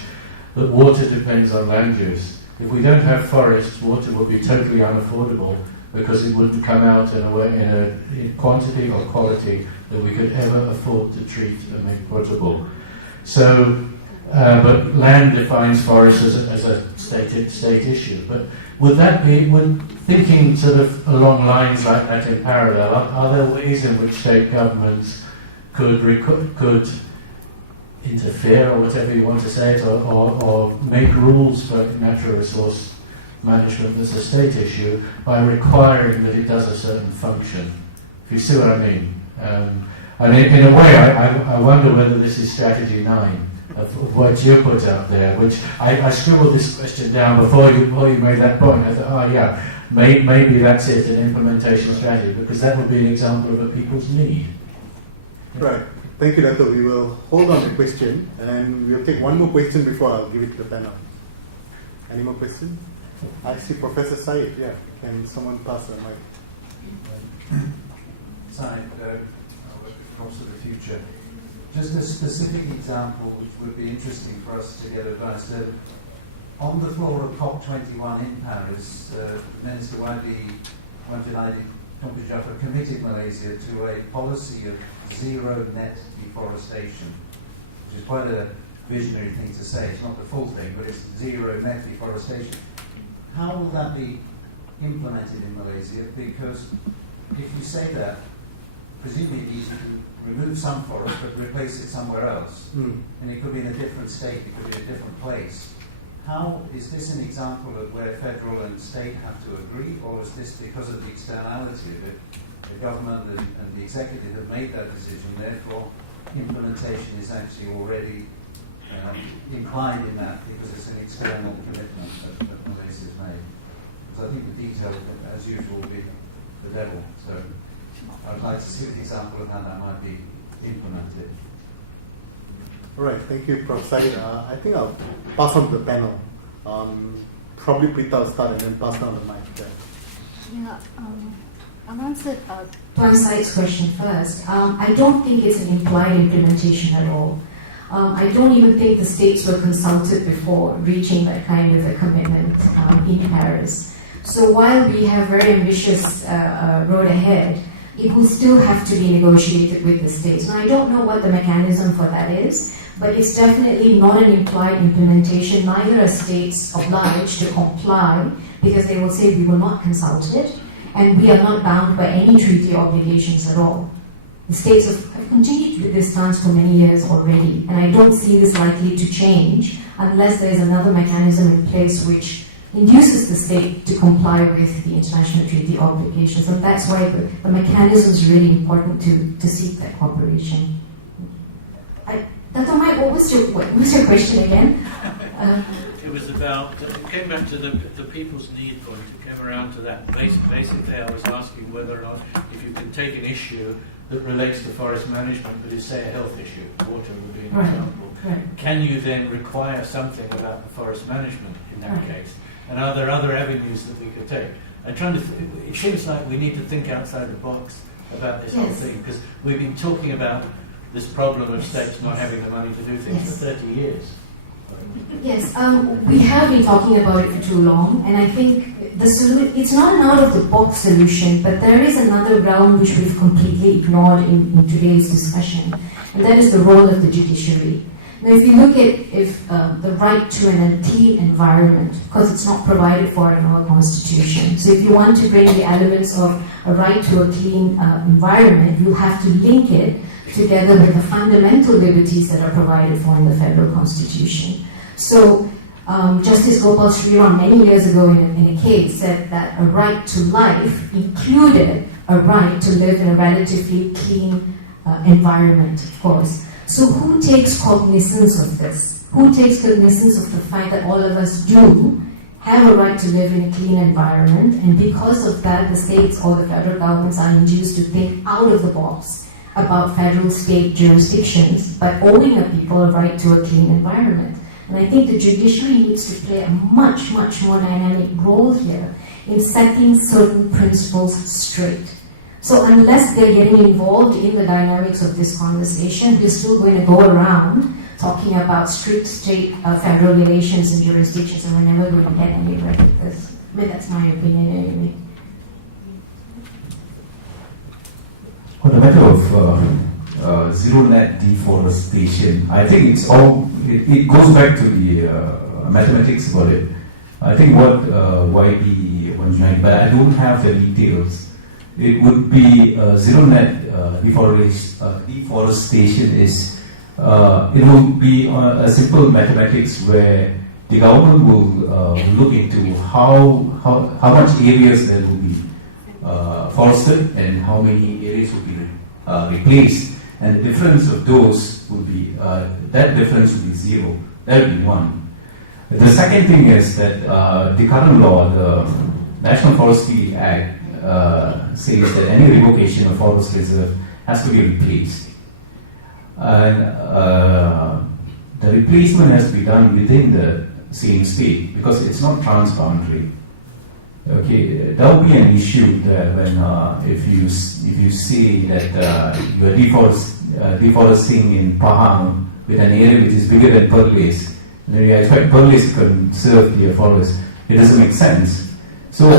that water depends on land use. If we don't have forests, water would be totally unaffordable because it wouldn't come out in a quantity or quality that we could ever afford to treat and make potable. So but land defines forest as a state issue. But would thinking sort of along lines like that in parallel, are there ways in which state governments could interfere, or whatever you want to say it, or make rules for natural resource management that's a state issue by requiring that it does a certain function? If you see what I mean. In a way, I wonder whether this is strategy 9 of what you put out there, which I scribbled this question down before you made that point. I thought, oh yeah, maybe that's it, an implementation strategy, because that would be an example of a people's need. Right. Thank you, Dato. We will hold on the question, and we'll take one more question before I'll give it to the panel. Any more questions? I see Professor Said. Yeah. Can someone pass the mic? Said, across to the future. Just a specific example which would be interesting for us to get advice. On the floor of COP21 in Paris, Minister Wadi Tumpul Jaffer committed Malaysia to a policy of zero net deforestation, which is quite a visionary thing to say. It's not the full thing, but it's zero net deforestation. How will that be implemented in Malaysia? Because if you say that, presumably you need to remove some forest but replace it somewhere else. And it could be in a different state, it could be in a different place. How is this an example of where federal and state have to agree, or is this because of the externality of it? The government and the executive have made that decision, therefore implementation is actually already implied in that because it's an external commitment that Malaysia has made. So I think the detail, as usual, will be the devil. So I'd like to see an example of how that might be implemented. All right, thank you, Prof. Said. I think I'll pass on to the panel. Probably Prita will start and then pass down the mic. Yeah, I'll answer Prof. Said's question first. I don't think it's an implied implementation at all. I don't even think the states were consulted before reaching that kind of a commitment in Paris. So while we have very ambitious road ahead, it will still have to be negotiated with the states. Now, I don't know what the mechanism for that is, but it's definitely not an implied implementation. Neither are states obliged to comply because they will say we were not consulted and we are not bound by any treaty obligations at all. The states have continued with this stance for many years already, and I don't see this likely to change unless there is another mechanism in place which induces the state to comply with the international treaty obligations, and that's why the mechanism is really important to seek that cooperation. Dr. Mike, what was your question again? It was about, it came back to the people's need point. It came around to that. Basically, I was asking whether or not, if you can take an issue that relates to forest management, but is, say, a health issue, water would be an example, can you then require something about the forest management in that case? And are there other avenues that we could take? It seems like we need to think outside the box about this whole thing, because we've been talking about this problem of states not having the money to do things for 30 years. Yes, we have been talking about it for too long, and I think it's not an out-of-the-box solution, but there is another realm which we've completely ignored in today's discussion, and that is the role of the judiciary. Now, if you look at the right to a clean environment, because it's not provided for in our constitution, so if you want to bring the elements of a right to a clean environment, you have to link it together with the fundamental liberties that are provided for in the federal constitution. So Justice Gopal Sriram many years ago in a case said that a right to life included a right to live in a relatively clean environment, of course. So who takes cognizance of this? Who takes cognizance of the fact that all of us do have a right to live in a clean environment, and because of that, the states or the federal governments are induced to think out of the box about federal state jurisdictions, but owing a people a right to a clean environment. And I think the judiciary needs to play a much, much more dynamic role here in setting certain principles straight. So unless they're getting involved in the dynamics of this conversation, we're still going to go around talking about strict state-federal relations and jurisdictions, and we're never going to get anywhere with this. But that's my opinion anyway. On the matter of zero net deforestation, I think it's all, it goes back to the mathematics about it. I think what YB 199, but I don't have the details. It would be zero net deforestation is, it will be a simple mathematics where the government will look into how much areas there will be forested and how many areas will be replaced, and the difference of those would be that difference would be zero. That would be one. The second thing is that the current law, the National Forestry Act, says that any revocation of forest reserve has to be replaced, and the replacement has to be done within the same state because it's not transboundary. Okay, that will be an issue there when if you say that you are deforesting in Pahang with an area which is bigger than Perlis, then you expect Perlis to conserve the forest. It doesn't make sense. So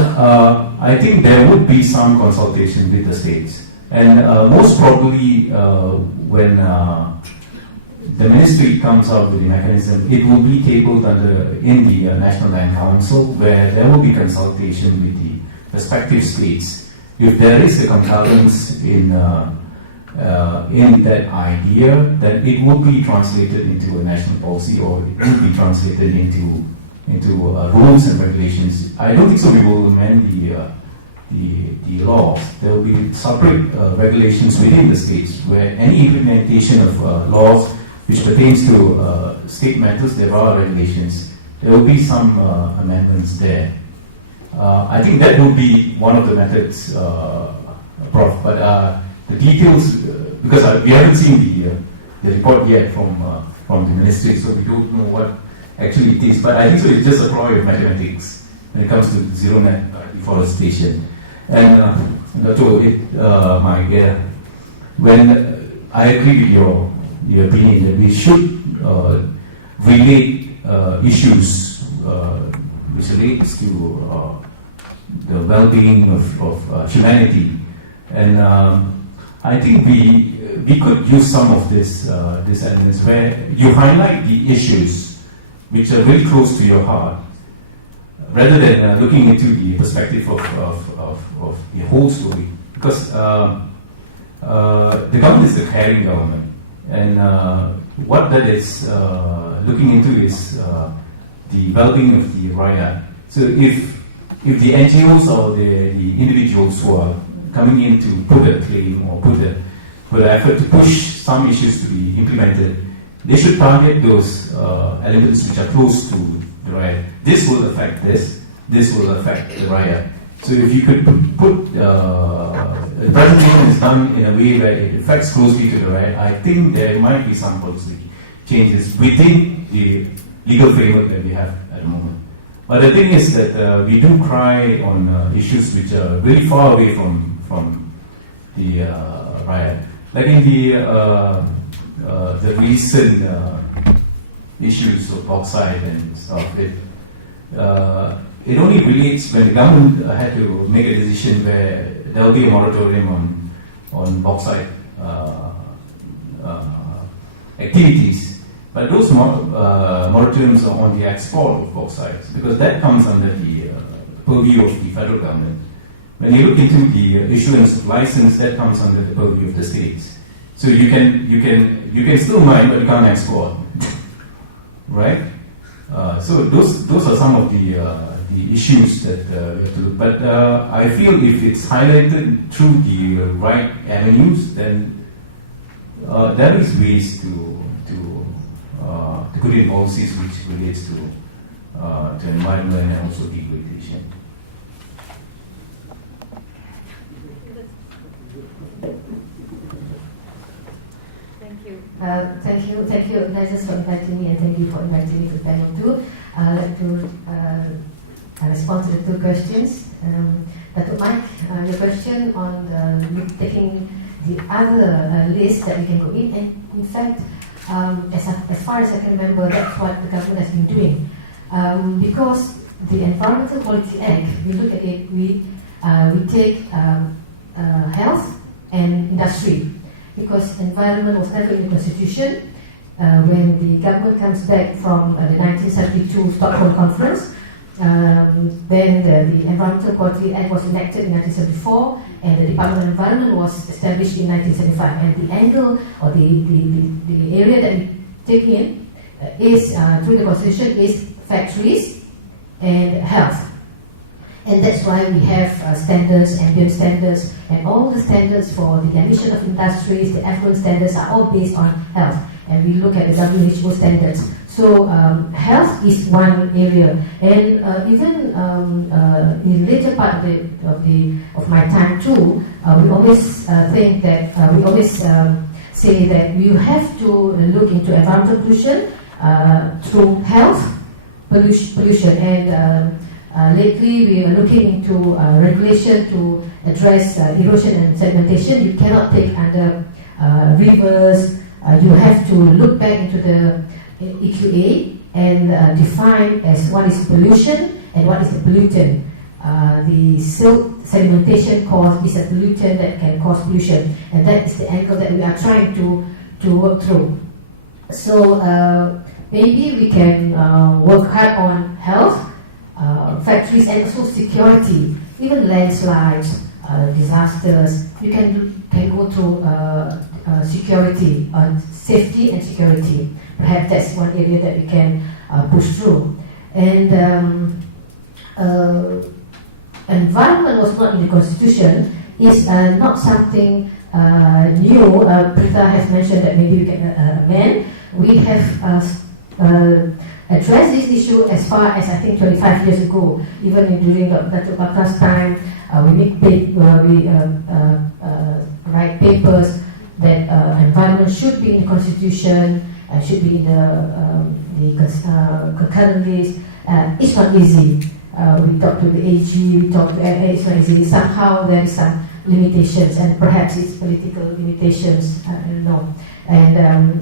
I think there would be some consultation with the states, and most probably when the ministry comes out with the mechanism, it will be tabled in the National Land Council, where there will be consultation with the respective states. If there is a concurrence in that idea, then it will be translated into a national policy, or it will be translated into rules and regulations. I don't think so. We will amend the laws. There will be separate regulations within the states, where any implementation of laws which pertains to state matters, there are regulations. There will be some amendments there. I think that would be one of the methods, Prof. But the details, because we haven't seen the report yet from the ministry, so we don't know what actually it is. But I think so it's just a ploy of mathematics when it comes to zero net deforestation. And when I agree with your opinion that we should relate issues which relates to the well-being of humanity, and I think we could use some of this elements where you highlight the issues which are very close to your heart, rather than looking into the perspective of the whole story, because the government is the caring government. And what that is looking into is the well-being of the rakyat. So if the NGOs or the individuals who are coming in to put a claim or put an effort to push some issues to be implemented, they should target those elements which are close to the rakyat. This will affect this will affect the rakyat. So if you could put the presentation is done in a way where it affects closely to the right, I think there might be some policy changes within the legal framework that we have at the moment. But the thing is that we do cry on issues which are really far away from the riot. Like in the recent issues of bauxite and stuff, it only relates when the government had to make a decision where there will be a moratorium on bauxite activities. But those moratoriums are on the export of bauxite, because that comes under the purview of the federal government. When you look into the issuance of license, that comes under the purview of the states. So you can still mine, but you can't export, right? So those are some of the issues that we have to look. But I feel if it's highlighted through the right avenues, then there is ways to put in policies which relates to environment and also degradation. Thank you, organizers, for inviting me, and thank you for inviting me to the panel too. I'd like to respond to the two questions. Dr. Mike, your question on taking the other list that we can go in, and in fact, as far as I can remember, that's what the government has been doing. Because the Environmental Quality Act, we look at it, we take health and industry. because environment was never in the constitution. When the government comes back from the 1972 Stockholm Conference, then the Environmental Quality Act was enacted in 1974, and the Department of Environment was established in 1975. And the angle or the area that we take in is through the constitution is factories and health. And that's why we have standards, ambient standards, and all the standards for the emission of industries, the effluent standards are all based on health. And we look at the WHO standards. So health is one area, and even in later part of my time too, we always think that we always say that you have to look into environmental pollution through health pollution, and lately we are looking into regulation to address erosion and sedimentation. You cannot take under rivers. You have to look back into the EQA and define as what is pollution and what is the pollutant. The silt sedimentation is a pollutant that can cause pollution, and that is the angle that we are trying to work through. So maybe we can work hard on health, factories, and also security, even landslides, disasters. You can go through security, safety and security. Perhaps that's one area that we can push through. And environment was not in the constitution is not something new. Prita has mentioned that maybe we can amend. We have addressed this issue as far as I think 25 years ago. Even during Dr. Baka's time, we write papers that environment should be in the constitution, should be in the concurrent list. It's not easy. We talk to the AG, we talk to it's not easy. Somehow there is some limitations, and perhaps it's political limitations. I don't know. And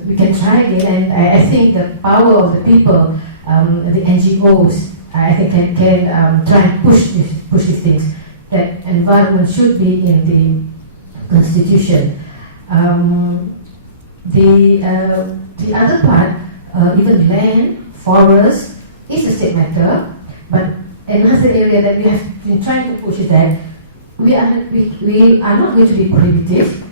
we can try again. And I think the power of the people, the NGOs, I think can try and push these things. That environment should be in the constitution. The other part, even land, forest, is a state matter. But another area that we have been trying to push is that we are not going to be prohibitive.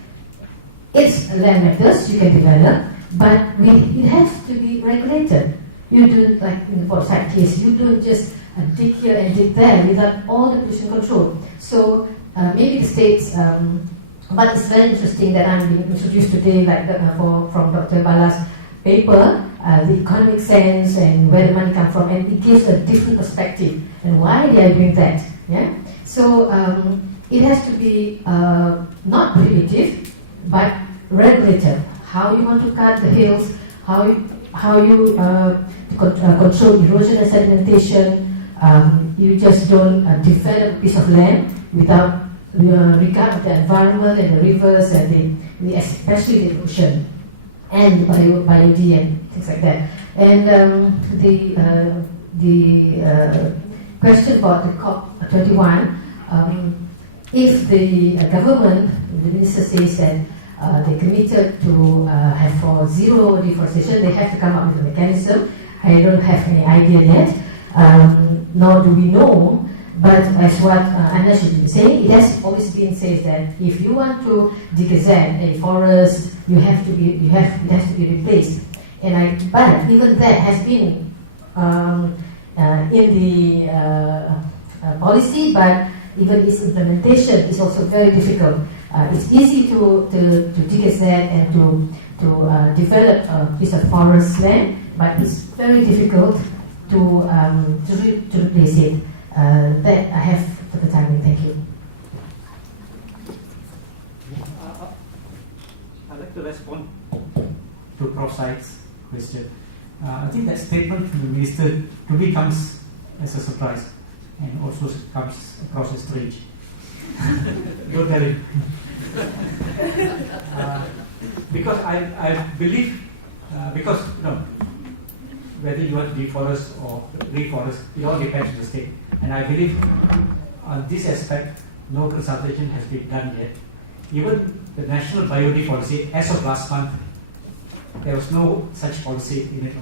It's land matters, you can develop, but it has to be regulated. You do, like in the Portside case, you don't just dig here and dig there without all the pollution control. So maybe the states, but it's very interesting that I'm being introduced today, like from Dr. Bala's paper, the economic sense and where the money comes from, and it gives a different perspective and why they are doing that. Yeah. So it has to be not prohibitive, but regulated. How you want to cut the hills, how you control erosion and sedimentation. You just don't develop a piece of land without regard of the environment and the rivers and especially the ocean and BioD and things like that. And the question about the COP21, if the government, the minister says that they committed to have for zero deforestation, they have to come up with a mechanism. I don't have any idea yet, nor do we know. But as what Anna should be saying, it has always been said that if you want to decazette a forest, it has to be replaced. But even that has been in the policy, but even its implementation is also very difficult. It's easy to decazette and to develop a piece of forest land, but it's very difficult to replace it. That I have for the time being. Thank you. I'd like to respond to Prof. Said's question. I think that statement from the minister to me comes as a surprise and also comes across as strange. Don't tell him. Because I believe, because whether you want to deforest or reforest, it all depends on the state. And I believe on this aspect, no consultation has been done yet. Even the national BioD policy, as of last month, there was no such policy in it.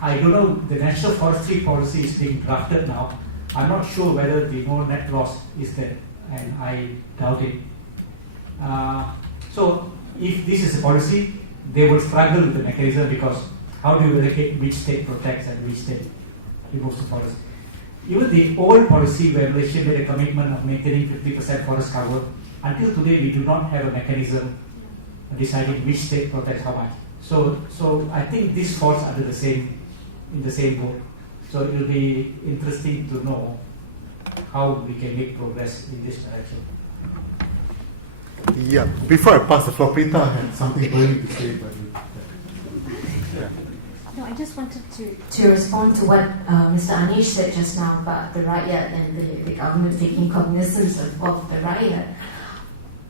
I don't know, the national forestry policy is being drafted now. I'm not sure whether the no net loss is there, and I doubt it. So if this is a policy, they will struggle with the mechanism, because how do you allocate which state protects and which state removes the forest? Even the old policy where Malaysia made a commitment of maintaining 50% forest cover, until today we do not have a mechanism deciding which state protects how much. So I think this falls under in the same boat. So it will be interesting to know how we can make progress in this direction. Yeah, before I pass the floor, Prita had something burning to say. No, I just wanted to respond to what Mr. Anish said just now about the riot and the government taking cognizance of the riot.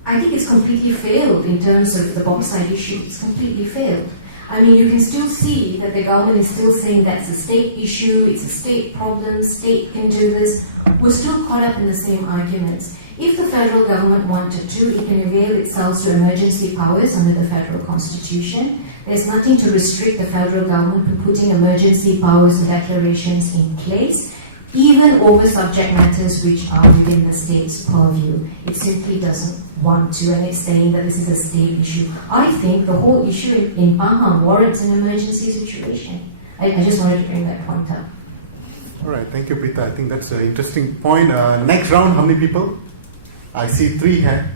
I think it's completely failed in terms of the bauxite issue. It's completely failed. I mean, you can still see that the government is still saying that's a state issue, it's a state problem, state can do this. We're still caught up in the same arguments. If the federal government wanted to, it can avail itself to emergency powers under the federal constitution. There's nothing to restrict the federal government from putting emergency powers and declarations in place, even over subject matters which are within the state's purview. It simply doesn't want to, and it's saying that this is a state issue. I think the whole issue in Pahang warrants an emergency situation. I just wanted to bring that point up. All right, thank you, Prita. I think that's an interesting point. Next round, how many people? I see 3 hands.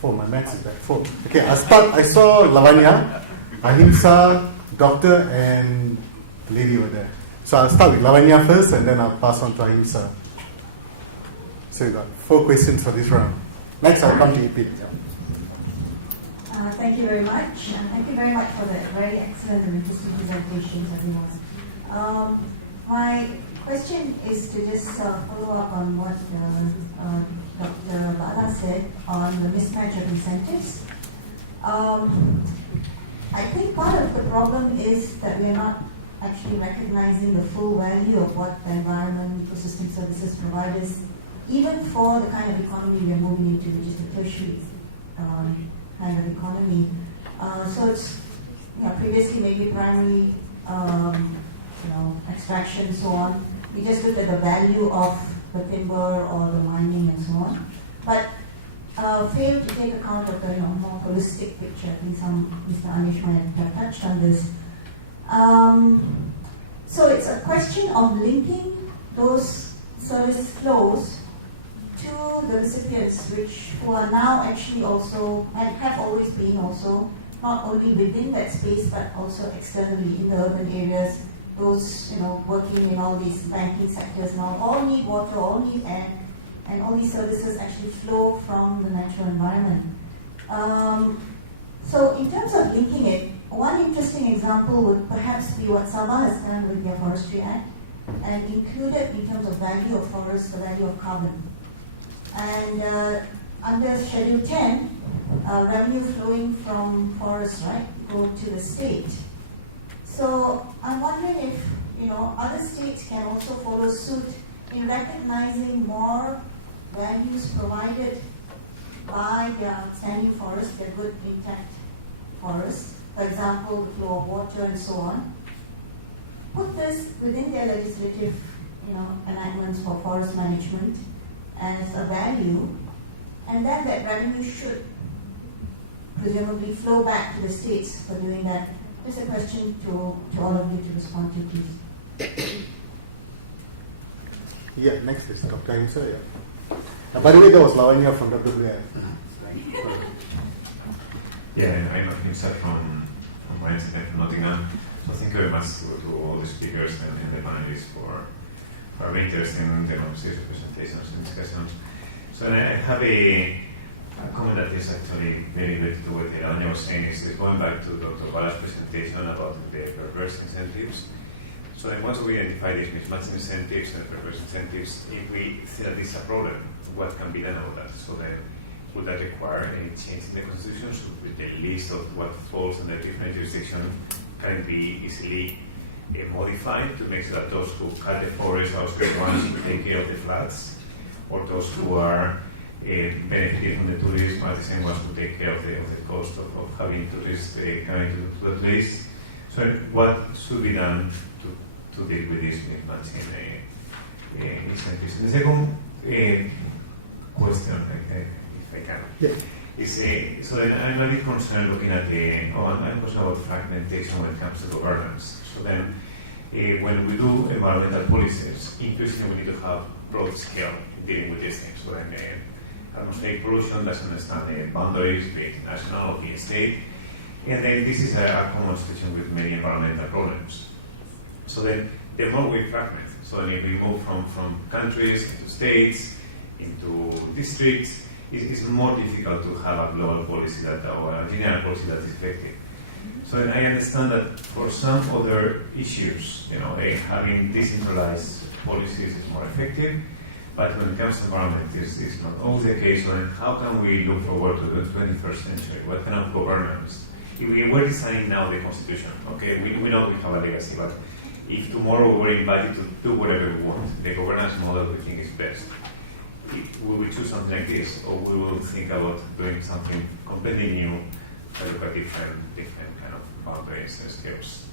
4, my maths is bad. 4. Okay, I'll start. I saw Lavanya, Ahimsa, Doctor, and the lady over there. So I'll start with Lavanya first, and then I'll pass on to Ahimsa. So we've got 4 questions for this round. Next, I'll come to EP. Thank you very much. Thank you very much for the very excellent and interesting presentations, everyone. My question is to just follow up on what Dr. Bala said on the mismatch of incentives. I think part of the problem is that we're not actually recognizing the full value of what the environment ecosystem services provide us, even for the kind of economy we are moving into, which is the tertiary kind of economy. So it's previously maybe primary extraction and so on. We just looked at the value of the timber or the mining and so on, but failed to take account of the more holistic picture. I think Mr. Anish might have touched on this. So it's a question of linking those service flows to the recipients, who are now actually also, and have always been also, not only within that space but also externally in the urban areas. Those working in all these banking sectors now all need water, all need air, and all these services actually flow from the natural environment. So in terms of linking it, one interesting example would perhaps be what Sabah has done with their Forestry Act, and included in terms of value of forests, the value of carbon. And under Schedule 10, revenue flowing from forests, go to the state. So I'm wondering if other states can also follow suit in recognizing more values provided by their outstanding forests, their good intact forests, for example, the flow of water and so on. Put this within their legislative enactments for forest management as a value, and then that revenue should presumably flow back to the states for doing that. Just a question to all of you to respond to, please. Yeah, next is Dr. Ahimsa. By the way, that was Lavanya from WWF. Yeah, I'm Ahimsa from Nottingham. So thank you very much to all the speakers and the panelists for very interesting demonstrations, presentations, and discussions. So I have a comment that is actually very related to what Anya was saying. Is going back to Dr. Bala's presentation about the perverse incentives. So then once we identify these mismatch incentives and perverse incentives, if we see that this is a problem, what can be done about that? So then would that require any change in the constitution? So with the list of what falls under different jurisdictions can be easily modified to make sure that those who cut the forest are also the ones who take care of the floods, or those who are benefited from the tourism, at the same was to take care of the cost of having tourists coming to the place. So what should be done to deal with this mismatch in incentives? The second question, if I can, is so then I'm a bit concerned looking at I'm concerned about fragmentation when it comes to governance. So then when we do environmental policies, increasingly we need to have broad scale in dealing with these things. So then atmospheric pollution doesn't understand the boundaries, be it national or be it state. And then this is a common situation with many environmental problems. So then the more we fragment, so then if we move from countries into states, into districts, it's more difficult to have a global policy or a general policy that is effective. So I understand that for some other issues, having decentralized policies is more effective, but when it comes to environment, this is not always the case. So then how can we look forward to the 21st century? What kind of governance? If we're designing now the constitution, okay, we know we have a legacy, but if tomorrow we're invited to do whatever we want, the governance model we think is best, we will choose something like this, or we will think about doing something completely new, look at different kind of boundaries and scales.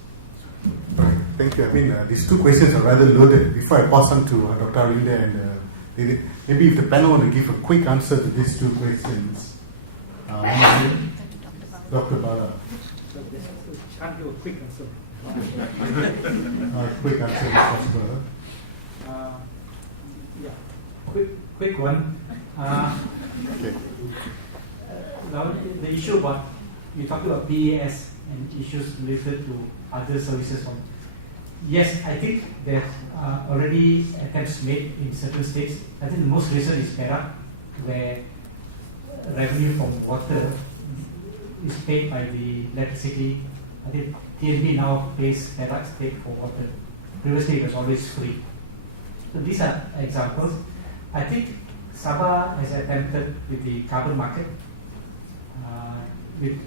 Right. Thank you. I mean, these two questions are rather loaded. Before I pass on to Dr. Arinda and David, maybe if the panel want to give a quick answer to these two questions. Dr. Bala. Can't do a quick answer. Quick answer if possible. Quick one. Okay. Now, the issue about, you talked about PAS and issues related to other services. Yes, I think there are already attempts made in certain states. I think the most recent is Perak, where revenue from water is paid by the electricity. I think TNB now pays Perak State for water. Previously, it was always free. So these are examples. I think Sabah has attempted with the carbon market with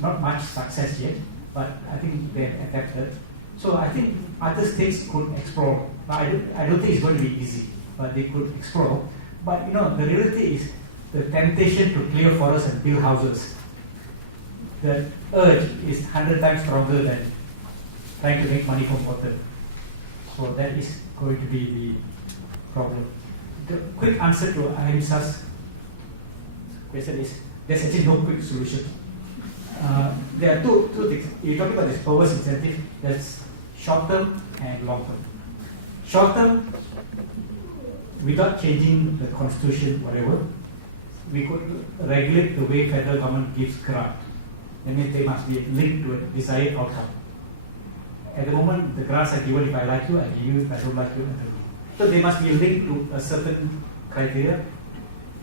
not much success yet, but I think they have attempted. So I think other states could explore. I don't think it's going to be easy, but they could explore. But the reality is the temptation to clear forests and build houses. The urge is 100 times stronger than trying to make money from water. So that is going to be the problem. The quick answer to Ahimsa's question is there's actually no quick solution. There are two things. You're talking about this powers incentive, that's short term and long term. Short term, without changing the constitution, whatever, we could regulate the way federal government gives grant. That means they must be linked to a desired outcome. At the moment, the grants are given, if I like you, I give you, if I don't like you, I don't give you. So they must be linked to a certain criteria.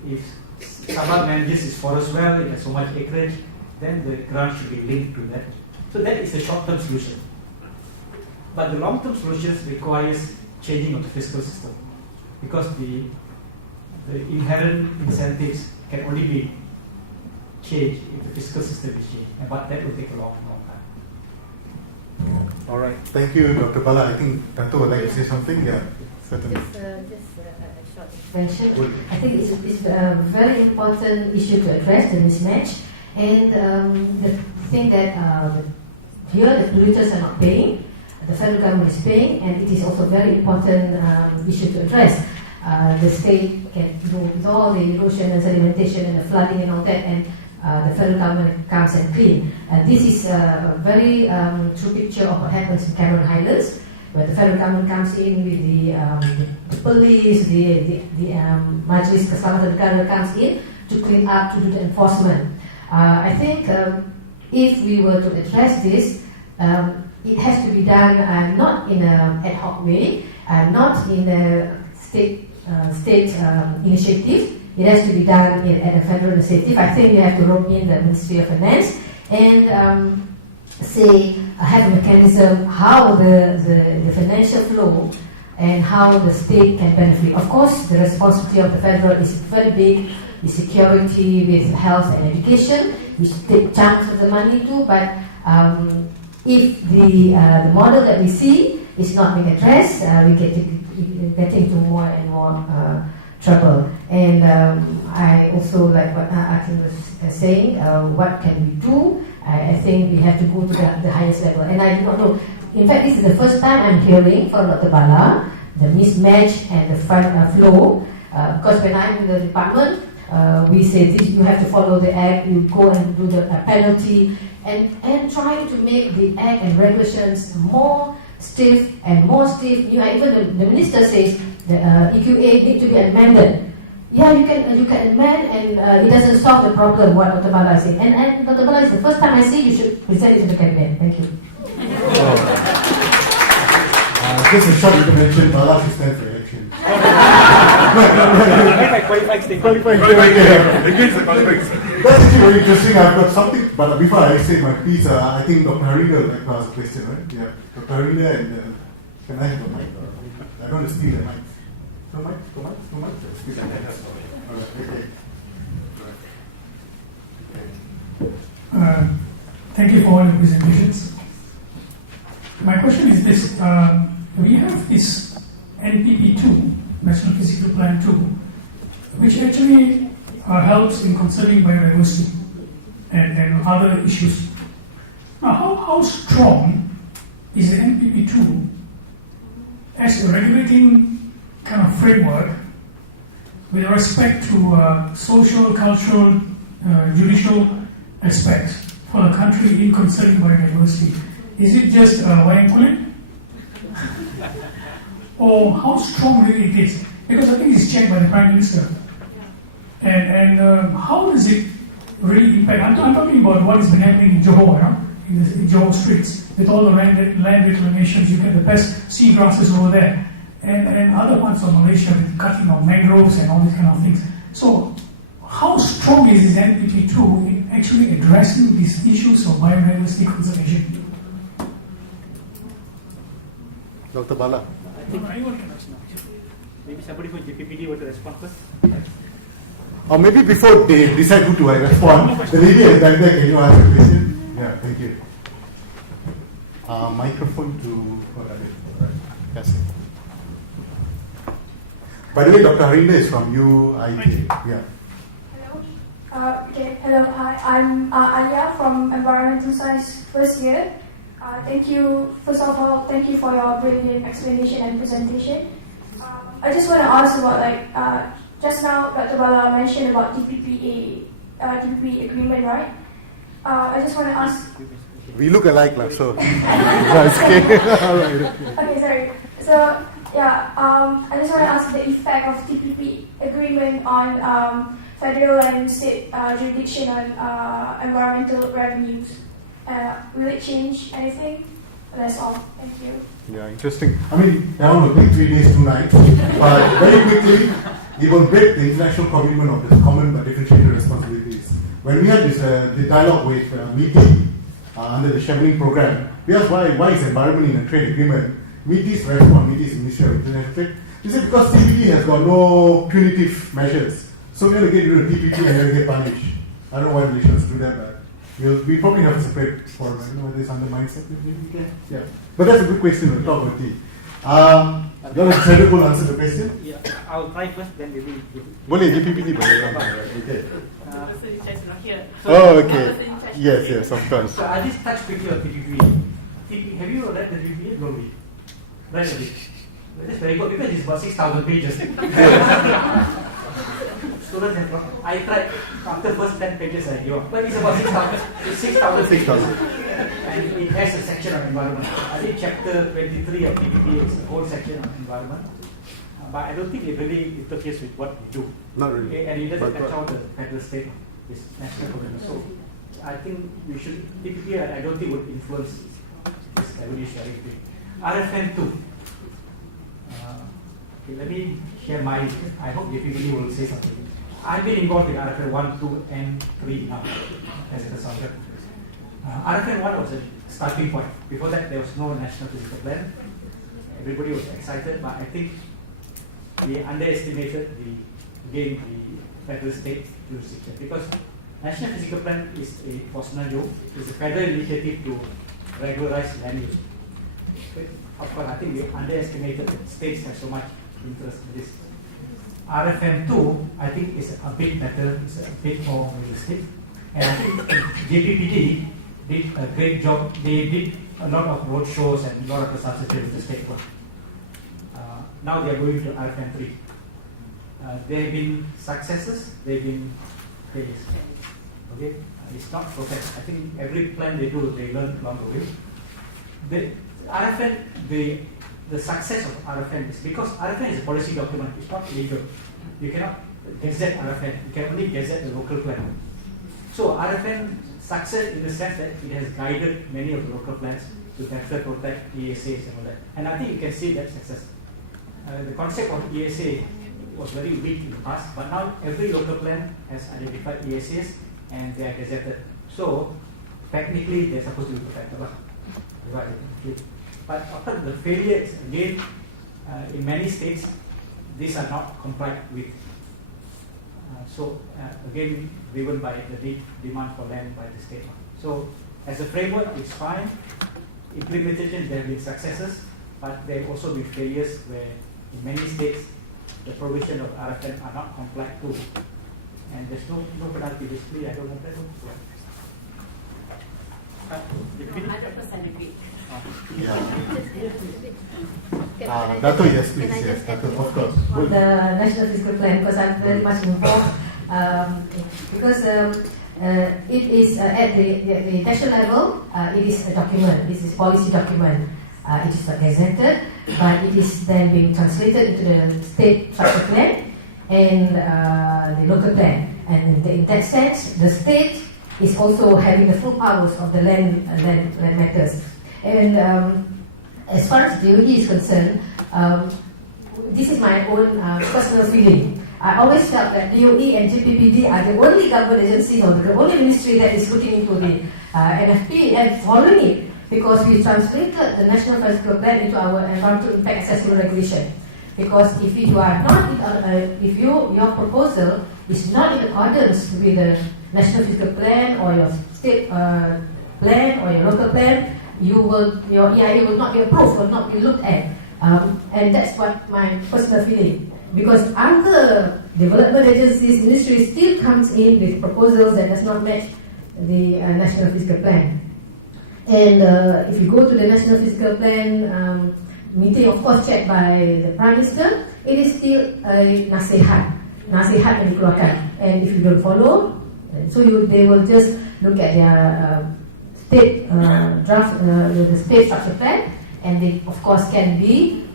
If Sabah manages its forest well, it has so much acreage, then the grant should be linked to that. So that is a short-term solution. But the long-term solution requires changing of the fiscal system, because the inherent incentives can only be changed if the fiscal system is changed, but that will take a long time. All right. Thank you, Dr. Bala. I think Dato would like to say something. Yeah, certainly. Just a short intervention. I think it's a very important issue to address, the mismatch. And the thing that here the polluters are not paying, the federal government is paying, and it is also a very important issue to address. The state can do with all the erosion and sedimentation and the flooding and all that, and the federal government comes and clean. This is a very true picture of what happens in Cameron Highlands, where the federal government comes in with the police, the Majlis Keselamatan Negara comes in to clean up, to do the enforcement. I think if we were to address this, it has to be done not in an ad hoc way, not in a state initiative. It has to be done at a federal initiative. I think we have to rope in the Ministry of Finance and have a mechanism how the financial flow and how the state can benefit. Of course, the responsibility of the federal is very big, with security, with health and education, which take chunks of the money too, but if the model that we see is not being addressed, we get into more and more trouble. And I also like what Atin was saying, what can we do? I think we have to go to the highest level. And I do not know, in fact, this is the first time I'm hearing from Dr. Bala, the mismatch and the flow. Because when I'm in the department, we say this, you have to follow the act, you go and do the penalty, and trying to make the act and regulations more stiff and more stiff. Even the minister says the EQA need to be amended. Yeah, you can amend, and it doesn't solve the problem, what Dr. Bala is saying. And Dr. Bala, is the first time I see you should present it to the cabinet. Thank you. Just a short intervention, Bala should stand for election. That's actually very interesting. I've got something, but before I say my piece, I think Dr. Harina would like to ask a question, right? Yeah, Dr. Harina, and can I have a mic? I don't want to steal the mic. No mic? Alright, okay. Thank you for all your presentations. My question is this. We have this NPP2, National Physical Plan 2, which actually helps in conserving biodiversity and other issues. Now, how strong is the NPP2 as a regulating kind of framework with respect to social, cultural, judicial aspects for the country in conserving biodiversity? Is it just wayang kulit? Or how strong really it is? Because I think it's checked by the Prime Minister. And how does it really impact? I'm talking about what has been happening in Johor, in Johor streets, with all the land reclamations. You get the best sea grasses over there. And other parts of Malaysia with cutting of mangroves and all these kind of things. So, how strong is this NPP2 in actually addressing these issues of biodiversity conservation? Dr. Bala. I think anyone can ask now. Maybe somebody from JPPD want to respond first. Or maybe before they decide who to respond, the lady at the back there, can you ask a question? Yeah, thank you. Microphone to... Yes. By the way, Dr. Harina is from UIT. Yeah. Hello. Hello. Hi. I'm Alia from Environmental Science first year. Thank you. First of all, thank you for your brilliant explanation and presentation. I just want to ask about just now Dr. Bala mentioned about TPP agreement, right? I just want to ask. We look alike, so that's okay. All right. Okay, sorry. So yeah, I just want to ask the effect of TPP agreement on federal and state jurisdiction on environmental revenues. Will it change anything? That's all. Thank you. Yeah, interesting. I mean, I don't know, take 3 days, 2 nights, but very quickly, it will break the international commitment of this common but differentiated responsibilities. When we had this the dialogue with MITI under the Chevening program, we asked why is environment in a trade agreement? MITI's response, MITI's Ministry of International Trade, they said because CBD has got no punitive measures, so we're going to get rid of TPP and then get punished. I don't know why nations do that, but we probably have a separate forum. I don't know whether it's under mindset. Yeah. But that's a good question. We'll talk about it. You want to try to answer the question? Yeah, I'll try first, then maybe. Boleh, JPPD boleh. Okay. So, okay. Yes, of course. So I'll just touch quickly on TPP. Have you read the TPP? No, we read it. That's very good because it's about 6,000 pages. Students have got, I tried after first 10 pages I give up. But it's about 6,000. And it has a section on environment. I think chapter 23 of TPP is a whole section on environment. But I don't think it really interferes with what we do. Not really. Okay, and it doesn't touch on the federal state, this national government. So I think we should, TPP I don't think would influence this revenue sharing thing. RFN 2. Okay, let me share my, I hope JPPD will say something. I've been involved in RFN 1, 2, and 3 now as a consultant. RFN 1 was a starting point. Before that, there was no national physical plan. Everybody was excited, but I think we underestimated the federal state jurisdiction because national physical plan is a Posnajo, is a federal initiative to regularize land use. Okay. Of course, I think we underestimated that states have so much interest in this. RFM2, I think, is a bit better, it's a bit more realistic. And I think JPPD did a great job. They did a lot of road shows and a lot of consultation with the state court. Now they are going to RFM3. There have been successes, there have been failures. Okay, it's not perfect. I think every plan they do, they learn along the way. The RFM, the success of RFM is because RFM is a policy document. It's not legal. You cannot gazette RFM. You can only gazette the local plan. So RFM success in the sense that it has guided many of the local plans to better protect ESAs and all that. And I think you can see that success. The concept of ESA was very weak in the past, but now every local plan has identified ESAs and they are gazetted. So technically they're supposed to be protected. But after the failures, again, in many states, these are not complied with. So again, driven by the demand for land by the state. So as a framework, it's fine. Implementation, there have been successes, but there have also been failures where in many states, the provision of RFM are not complied to. And there's no penalty. Basically, I don't know that. 100% agree. Dato, yes, please. Can I just add Dato, of course. on the National Fiscal Plan, because I'm very much involved, because it is at the national level, it is a document, this is policy document. It is gazetted, but it is then being translated into the state structure plan and the local plan. And in that sense, the state is also having the full powers of the land matters. And as far as BioD is concerned, this is my own personal feeling. I always felt that BioD and JPPD are the only government agencies or the only ministry that is looking into the NFP and following it, because we translated the National Fiscal Plan into our Environmental Impact Assessment Regulation. Because if you are not, if your proposal is not in accordance with the National Fiscal Plan or your state plan or your local plan, your EIA will not be approved, will not be looked at. And that's what my personal feeling. Because other development agencies, ministry still comes in with proposals that does not match the National Fiscal Plan. And if you go to the National Fiscal Plan meeting, of course, checked by the Prime Minister, it is still a nasihat yang dikeluarkan. And if you don't follow, so they will just look at their state draft, the state structure plan, and they, of course, can be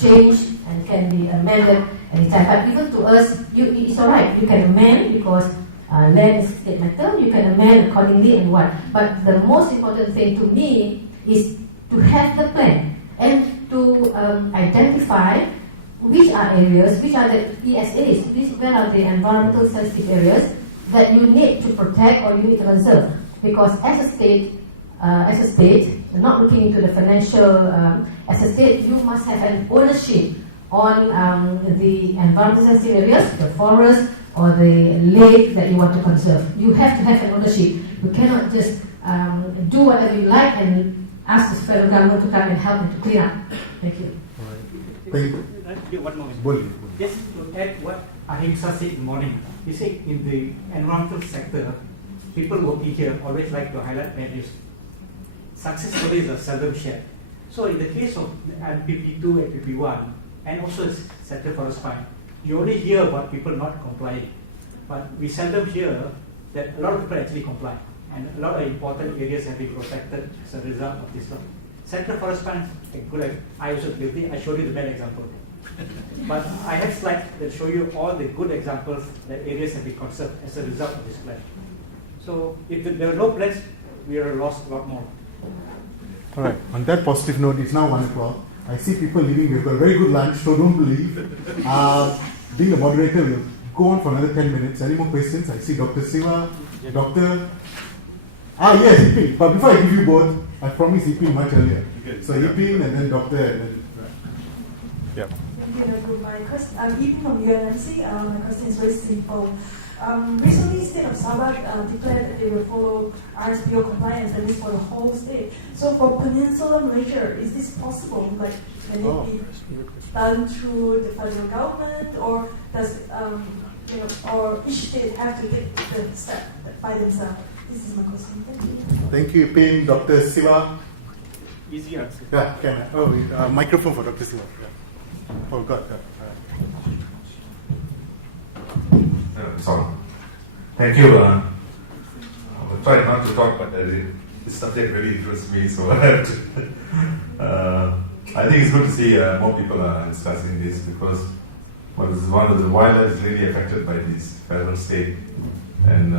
changed and can be amended anytime. But even to us, it's alright. You can amend because land is state matter. You can amend accordingly and what. But the most important thing to me is to have the plan and to identify which are areas, which are the ESAs, where are the environmental sensitive areas that you need to protect or you need to conserve. Because as a state, not looking into the financial, as a state, you must have an ownership on the environmental sensitive areas, the forest or the lake that you want to conserve. You have to have an ownership. You cannot just do whatever you like and ask the federal government to come and help and to clean up. Thank you. Thank you. One moment. Boleh. Just to add what Ahimsa said in the morning. He said in the environmental sector, people working here always like to highlight values. Success stories are seldom shared. So in the case of NPP2 and PP1, and also Center for Spine, you only hear about people not complying. But we seldom hear that a lot of people actually comply. And a lot of important areas have been protected as a result of this law. Center for Spine, I also guilty. I showed you the bad example. But I have slides that show you all the good examples that areas have been conserved as a result of this plan. So if there were no plans, we would have lost a lot more. Alright, on that positive note, it's now 1 o'clock. I see people leaving. We've got a very good lunch, so don't leave. Being a moderator, we'll go on for another 10 minutes. Any more questions? I see Dr. Siva, Dr. Yes, Ipin. But before I give you both, I promised Ipin much earlier. So Ipin and then Dr. And then, yeah. Thank you, Raghu. I'm Ipin from UNMC. My question is very simple. Recently, State of Sabah declared that they will follow RSPO compliance, at least for the whole state. So for Peninsular Malaysia, is this possible? Like, can it be done through the federal government, or does or each state have to take the step by themselves? This is my question. Thank you. Thank you, Pin. Dr. Siva. Easy answer. Yeah, can I? Microphone for Dr. Siva. Yeah. Oh, God. Sorry. Thank you. I will try not to talk, but this subject really interests me, so I have to. I think it's good to see more people are discussing this because one of the wildlife is really affected by this federal state, and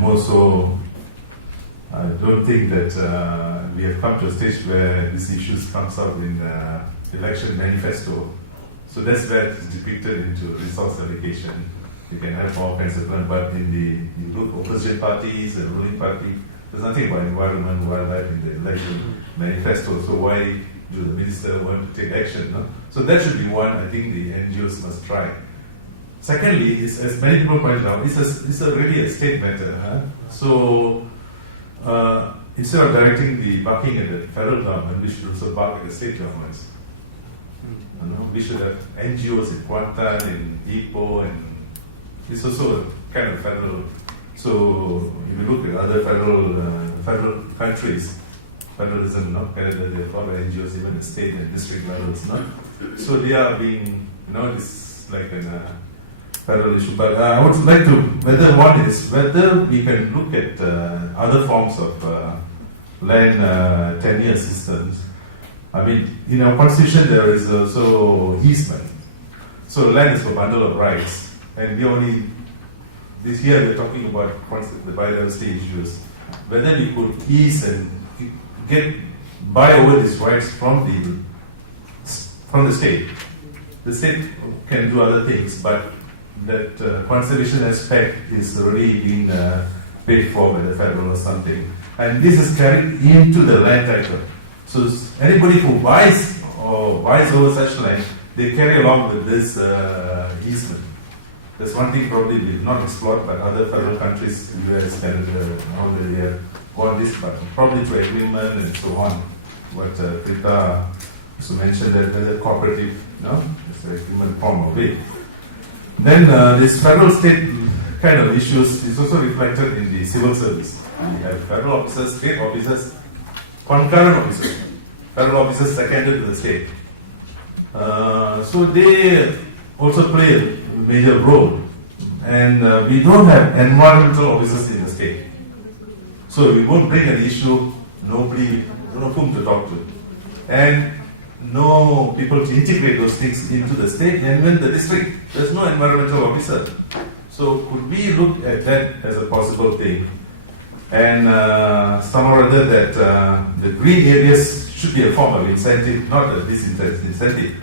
more so. I don't think that we have come to a stage where this issues comes up in election manifesto. So that's where it's depicted into resource allocation. You can have all kinds of plans, but in the opposition parties, the ruling party, there's nothing about environment, wildlife in the election manifesto. So why do the minister want to take action? No? So that should be one I think the NGOs must try. Secondly, as many people pointed out, it's really a state matter. Huh? So instead of directing the barking at the federal government, we should also bark at the state governments. We should have NGOs in Kuantan, in Ipoh, and it's also a kind of federal. So if you look at other federal countries, federalism, Canada, they have a lot of NGOs even at state and district levels. So they are being, it's like a federal issue. But I would like to, whether we can look at other forms of land tenure systems. I mean, in our constitution there is also easement. So land is for bundle of rights, and this year we're talking about the biodiversity issues. Whether we could ease and buy over these rights from the state. The state can do other things, but that conservation aspect is already being paid for by the federal or something. And this is carried into the land title. So anybody who buys over such land, they carry along with this easement. That's one thing probably we've not explored, but other federal countries, US, Canada, already have got this, but probably through agreement and so on. What Prita also mentioned, that the cooperative, it's an agreement form of it. Then this federal state kind of issues is also reflected in the civil service. We have federal officers, state officers, concurrent officers, federal officers seconded to the state. So they also play a major role. And we don't have environmental officers in the state. So we won't bring an issue, nobody, don't know whom to talk to. And no people to integrate those things into the state and even the district. There's no environmental officer. So could we look at that as a possible thing? And some or other that the green areas should be a form of incentive, not a disincentive.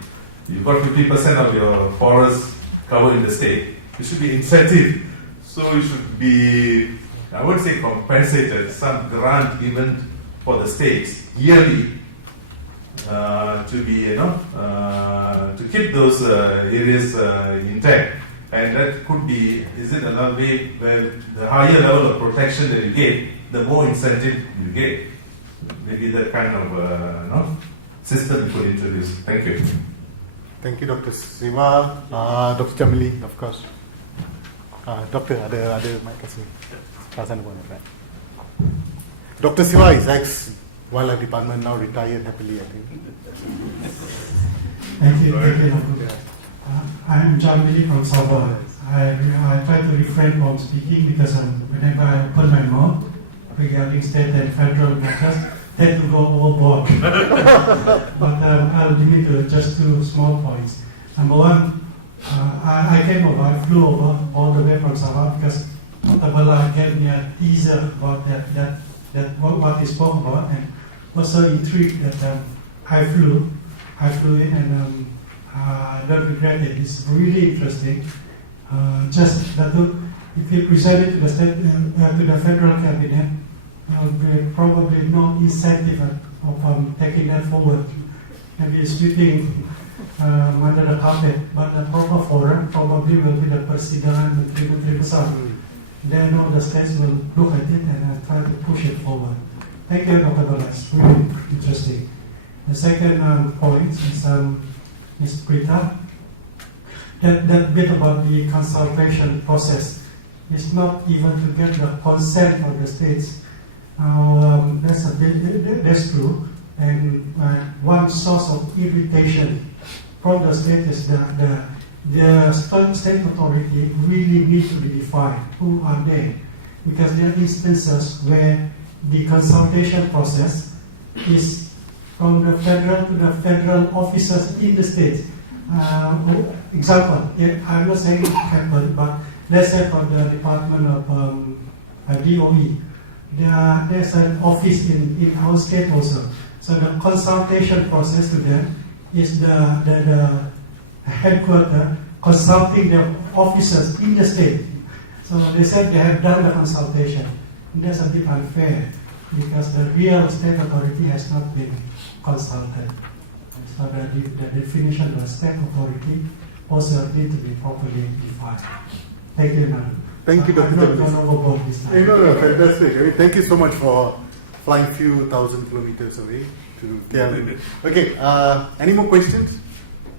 You've got 50% of your forests covered in the state. It should be incentive. So it should be, I wouldn't say compensated, some grant given for the states yearly to be, to keep those areas intact. And that could be, is it another way where the higher level of protection that you get, the more incentive you get. Maybe that kind of system you could introduce. Thank you. Thank you, Dr. Siva. Dr. Jamili, of course. Doctor, ada mic kat sini. Kawasan pun ada. Dr. Siva is ex-wildlife department, now retired happily, I think. Thank you. I'm Jamili from Sabah. I try to refrain from speaking because whenever I open my mouth regarding state and federal matters, tend to go overboard. But I'll limit to just two small points. Number one, I came over, I flew over all the way from Sabah because Tabala gave me a teaser about that what he spoke about, and also intrigued that I flew in, and I don't regret it. It's really interesting. Just that if you present it to the state, to the federal cabinet, there will be probably no incentive of taking that forward. Maybe sweeping under the carpet, but the proper forum probably will be the persidangan menteri-menteri besar. Then all the states will look at it and try to push it forward. Thank you, Dr. Balas. Really interesting. The second point is Ms. Prita. that bit about the consultation process is not even to get the consent of the states. That's true. And one source of irritation from the state is that the state authority really need to be defined. Who are they? Because there are instances where the consultation process is from the federal to the federal officers in the state. Example, I'm not saying it happened, but let's say for the Department of DOE, there's an office in our state also. So the consultation process to them is the headquarters consulting the officers in the state. So they said they have done the consultation. And that's a bit unfair because the real state authority has not been consulted. So the definition of state authority also need to be properly defined. Thank you, Madam. Thank you, Dr. I'm not going overboard this time. No, fantastic. I mean, thank you so much for flying a few thousand kilometers away to KL. Okay, any more questions?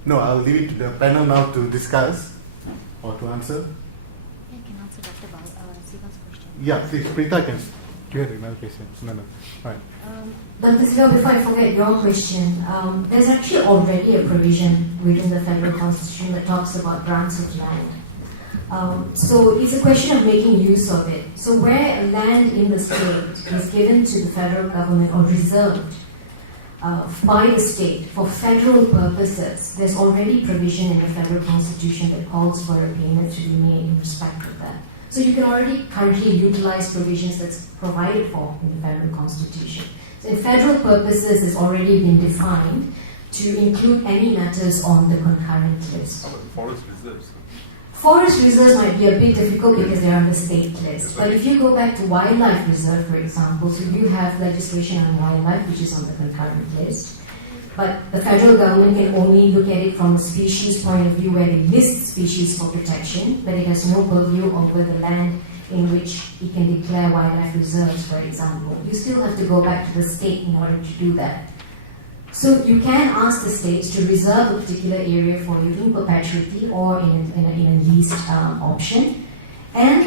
No, I'll leave it to the panel now to discuss or to answer. I can answer Dr. Siva's question. Yeah, please, Prita can. Do you have another question? No. Right. Dr. Siva, before I forget your question, there's actually already a provision within the federal constitution that talks about grants of land. So it's a question of making use of it. So where land in the state is given to the federal government or reserved by the state for federal purposes, there's already provision in the federal constitution that calls for a payment to be made in respect of that. So you can already currently utilize provisions that's provided for in the federal constitution. So in federal purposes, it's already been defined to include any matters on the concurrent list. How about forest reserves? Forest reserves might be a bit difficult because they're on the state list. But if you go back to wildlife reserve, for example, so you have legislation on wildlife, which is on the concurrent list. But the federal government can only look at it from a species point of view where they list species for protection, but it has no purview over the land in which it can declare wildlife reserves, for example. You still have to go back to the state in order to do that. So you can ask the states to reserve a particular area for you in perpetuity or in a leased option. And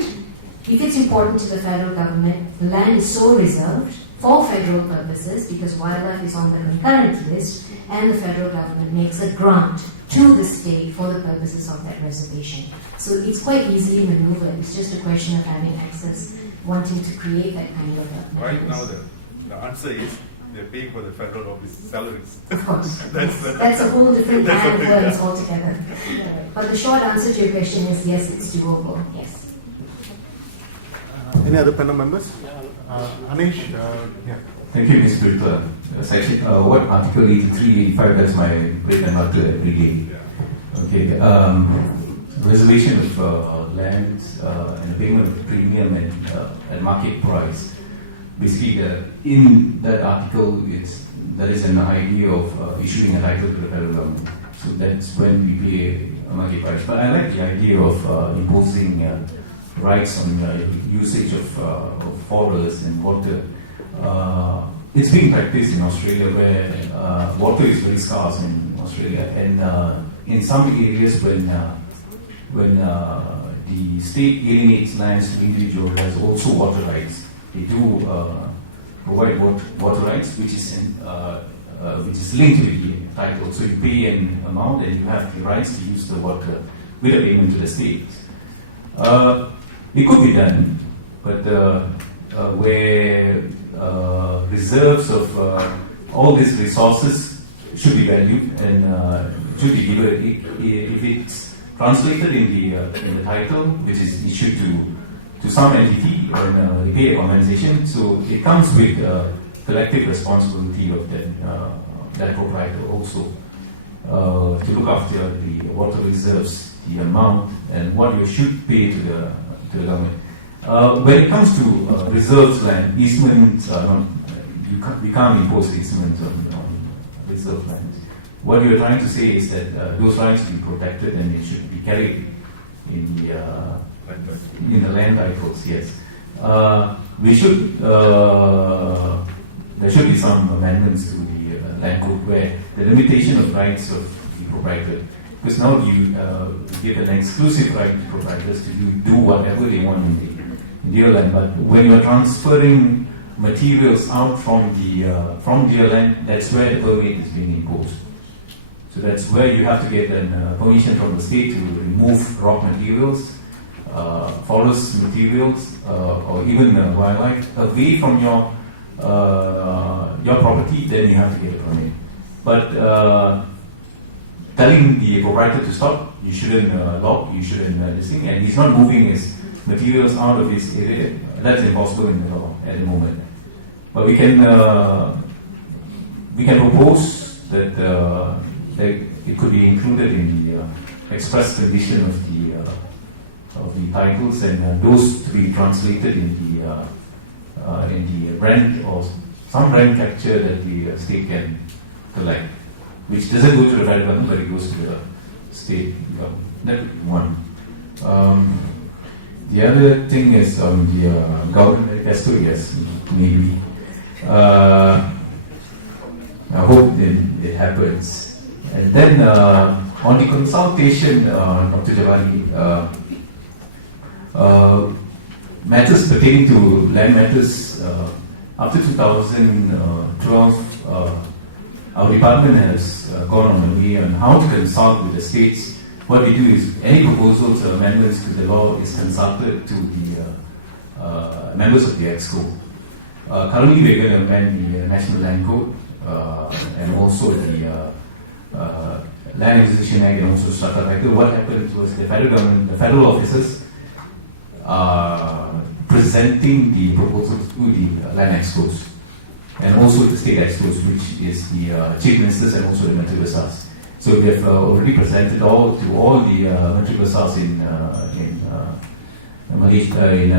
if it's important to the federal government, the land is so reserved for federal purposes because wildlife is on the concurrent list and the federal government makes a grant to the state for the purposes of that reservation. So it's quite easily maneuvered. It's just a question of having access, wanting to create that kind of a Right now, the answer is they're paying for the federal office salaries. Of course. That's a whole different that's kind of okay, words yeah. altogether. But the short answer to your question is yes, it's doable. Yes. Any other panel members? Anish? Yeah. Thank you, Ms. Britta. Section, what Article 83, 85, that's my bread and butter every day. Okay. Reservation of lands and payment of premium and market price. Basically, in that article, there is an idea of issuing a title to the federal government. So that's when we pay a market price. But I like the idea of imposing rights on usage of forests and water. It's being practiced in Australia where water is very scarce in Australia, and in some areas when the state alienates lands to individual, there's also water rights. They do provide water rights, which is linked to the title. So you pay an amount and you have the rights to use the water with a payment to the state. It could be done, but where reserves of all these resources should be valued and should be given. If it's translated in the title, which is issued to some entity or a pay organization, so it comes with collective responsibility of that provider also to look after the water reserves, the amount, and what you should pay to the government. When it comes to reserves land, easements are not, we can't impose easements on reserve land. What you are trying to say is that those rights should be protected and it should be carried in the land titles, yes. There should be some amendments to the land code where the limitation of rights of the proprietor Because now you give an exclusive right to providers to do whatever they want in their land. But when you're transferring materials out from their land, that's where the permit is being imposed. So that's where you have to get permission from the state to remove rock materials, forest materials, or even wildlife away from your property. Then you have to get a permit. But telling the proprietor to stop, you shouldn't log, you shouldn't this thing, and he's not moving his materials out of his area. That's impossible in the law at the moment. But we can propose that it could be included in the express condition of the titles, and those to be translated in the rent or some rent capture that the state can collect, which doesn't go to the federal government, but it goes to the state government. That would be one. The other thing is on the government manifesto. Yes, maybe. I hope it happens. And then on the consultation, Dr. Javadi, matters pertaining to land matters, after 2012, our department has gone on a way on how to consult with the states. What we do is any proposals or amendments to the law is consulted to the members of the EXCO. Currently, we're going to amend the National Land Code and also the Land Acquisition Act and also Strata Act. What happened was the federal government, the federal officers, presenting the proposals to the land excos and also the state excos, which is the chief ministers and also the Menteri Besars. So we have already presented to all the Menteri Besars in Malaysia, in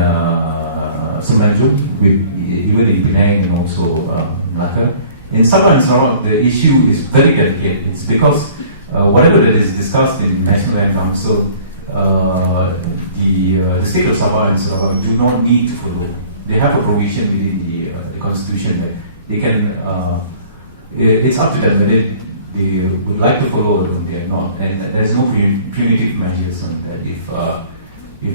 Semenanjung, even in Penang and also Melaka. In Sabah and Sarawak, the issue is very delicate. It's because whatever that is discussed in National Land Council, the state of Sabah and Sarawak do not need to follow. They have a provision within the constitution that they can. It's up to them whether they would like to follow or they are not, and there's no punitive measures on that. If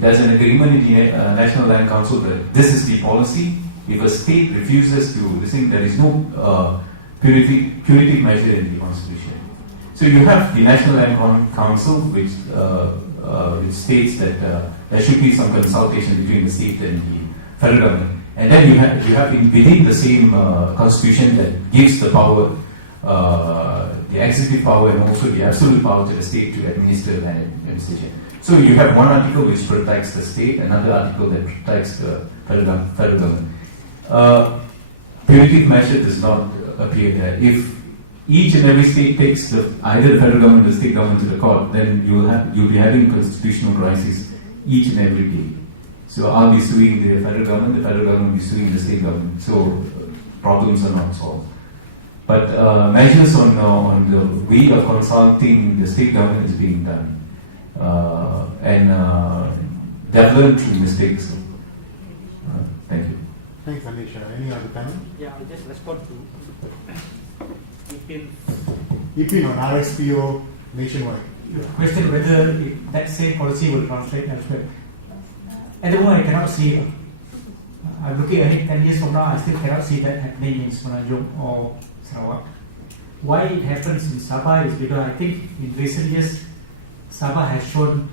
there's an agreement in the National Land Council that this is the policy, if a state refuses to listen, there is no punitive measure in the constitution. So you have the National Land Council, which states that there should be some consultation between the state and the federal government, and then you have within the same constitution that gives the power, the executive power, and also the absolute power to the state to administer land administration. So you have one article which protects the state, another article that protects the federal government. Punitive measure does not appear there. If each and every state takes either the federal government or the state government to the court, then you'll be having constitutional crisis each and every day. So I'll be suing the federal government will be suing the state government. So problems are not solved. But measures on the way of consulting the state government is being done, and they've learned through mistakes. Thank you. Thanks, Alisha. Any other panel? Yeah, I'll just respond to EPIN on RSPO nationwide. The question whether that same policy will translate elsewhere. At the moment, I cannot see it. I'm looking ahead 10 years from now, I still cannot see that happening in Semenanjung or Sarawak. Why it happens in Sabah is because I think in recent years, Sabah has shown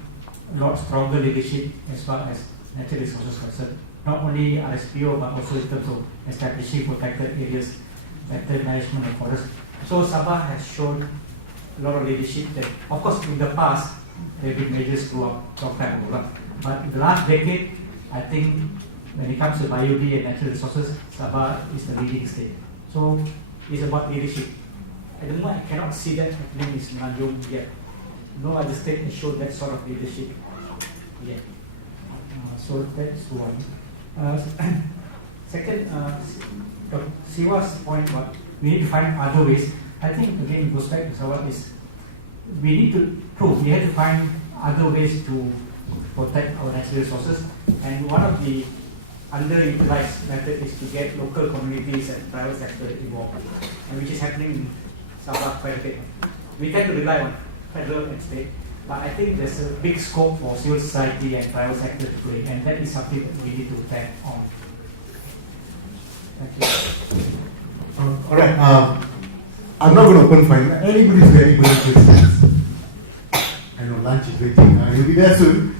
a lot stronger leadership as far as natural resources concerned. Not only RSPO, but also in terms of establishing protected areas, better management of forests. So Sabah has shown a lot of leadership that, of course, in the past, there have been measures throughout long time ago. But in the last decade, I think when it comes to BioD and natural resources, Sabah is the leading state. So it's about leadership. At the moment, I cannot see that happening in Semenanjung yet. No other state has shown that sort of leadership yet. So that's one. Second, Siwa's point about we need to find other ways. I think again it goes back to Sarawak is we need to prove we have to find other ways to protect our natural resources, and one of the underutilized method is to get local communities and private sector involved, and which is happening in Sabah quite a bit. We tend to rely on federal and state. But I think there's a big scope for civil society and private sector to play, and that is something that we need to tap on. Thank you. All right. I'm not going to open for anybody's very good questions. I know lunch is waiting. You'll be there soon.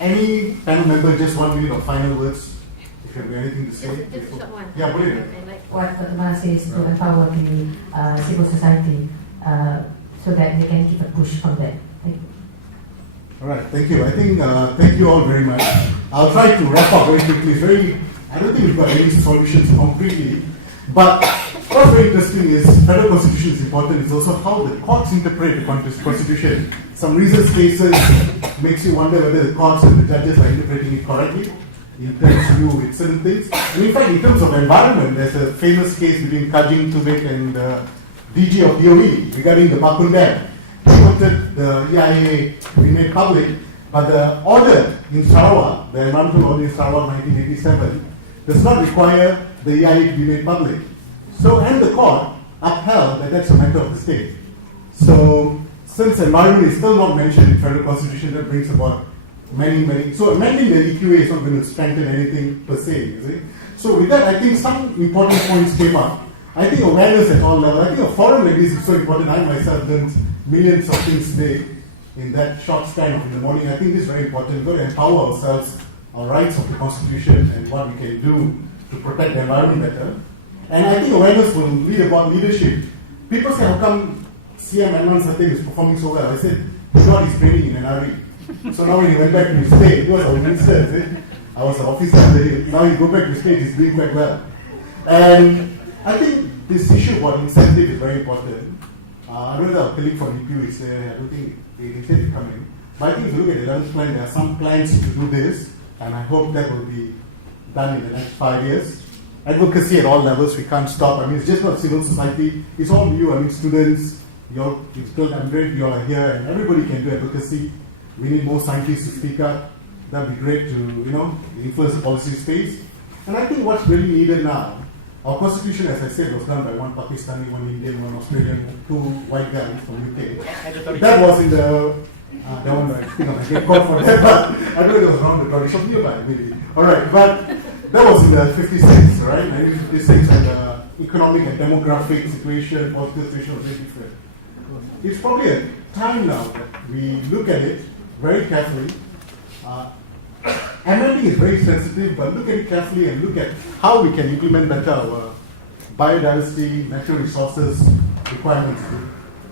Any panel member, just 1 minute of final words. If you have anything to say. Just a short one. Yeah, boleh. What Dr. Mala says to empower the civil society so that they can keep a push from there. Thank you. All right, thank you. I think thank you all very much. I'll try to wrap up very quickly. I don't think we've got any solutions concretely, but what's very interesting is federal constitution is important. It's also how the courts interpret the constitution. Some recent cases makes you wonder whether the courts and the judges are interpreting it correctly in terms of view with certain things. And in fact, in terms of environment, there's a famous case between Kajing Tubek and DG of DOE regarding the Bakun Dam. They wanted the EIA to be made public, but the order in Sarawak, the environmental order in Sarawak 1987, does not require the EIA to be made public. So, and the court upheld that that's a matter of the state. So, since environment is still not mentioned in federal constitution, that brings about many. So, amending the EQA is not going to strengthen anything per se, you see. So, with that, I think some important points came up. I think awareness at all levels. I think a forum like this is so important. I myself learned millions of things today in that short span of in the morning. I think this is very important. We've got to empower ourselves, our rights of the Constitution, and what we can do to protect the environment better. And I think awareness will lead about leadership. People say, how come CM Anman Satay is performing so well? I said, he got his training in NRE. So now when he went back to his state, he was our minister. I was an officer. Now he go back to his state, he's doing quite well. And I think this issue about incentive is very important. I don't know if our colleague from EPU is there. I don't think they said it coming. But I think if you look at the 11th plan, there are some plans to do this, and I hope that will be done in the next 5 years. Advocacy at all levels, we can't stop. I mean, it's just not civil society. It's all you. I mean, students, it's still great you all are here, and everybody can do advocacy. We need more scientists to speak up. That'd be great to, influence the policy space. And I think what's really needed now, our constitution, as I said, was done by one Pakistani, one Indian, one Australian, 2 white guys from UK. That was in the, that one, I think I get caught for that, but I don't know if it was around the Tory shop nearby, maybe. Alright, but that was in the 56, right? 1956, and the economic and demographic situation, political situation was very different. It's probably a time now that we look at it very carefully. Amending is very sensitive, but look at it carefully and look at how we can implement better our biodiversity, natural resources requirements.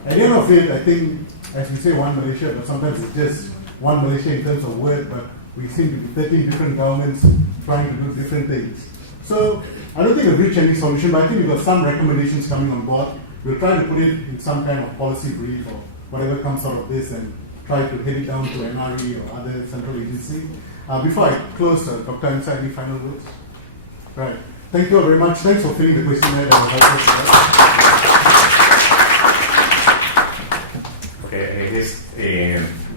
At the end of it, I think, as we say one Malaysia, but sometimes it's just one Malaysia in terms of word, but we seem to be 13 different governments trying to do different things. So I don't think we've reached any solution, but I think we've got some recommendations coming on board. We'll try to put it in some kind of policy brief or whatever comes out of this and try to get it down to NRE or other central agency. Before I close, Dr. Ansa, any final words? Right. Thank you all very much. Thanks for filling the questionnaire. Okay, I guess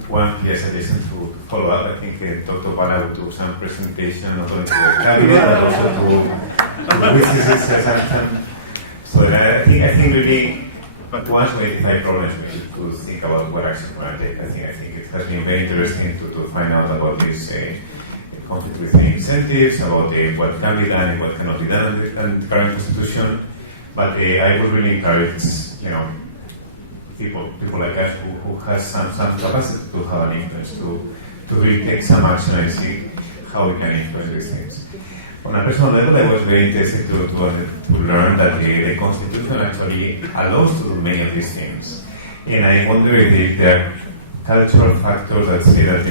one clear suggestion to follow up. I think Dr. Bala would do some presentation not only to the cabinet but also to witnesses. So I think really, but once we identify problems, we need to think about what action we're going to take. I think it has been very interesting to find out about this conflict with the incentives, about what can be done and what cannot be done in the current constitution. But I would really encourage, people like us who has some capacity to have an influence, to really take some action and see how we can influence these things. On a personal level, I was very interested to learn that the Constitution actually allows to do many of these things. And I wonder if there are cultural factors that say that,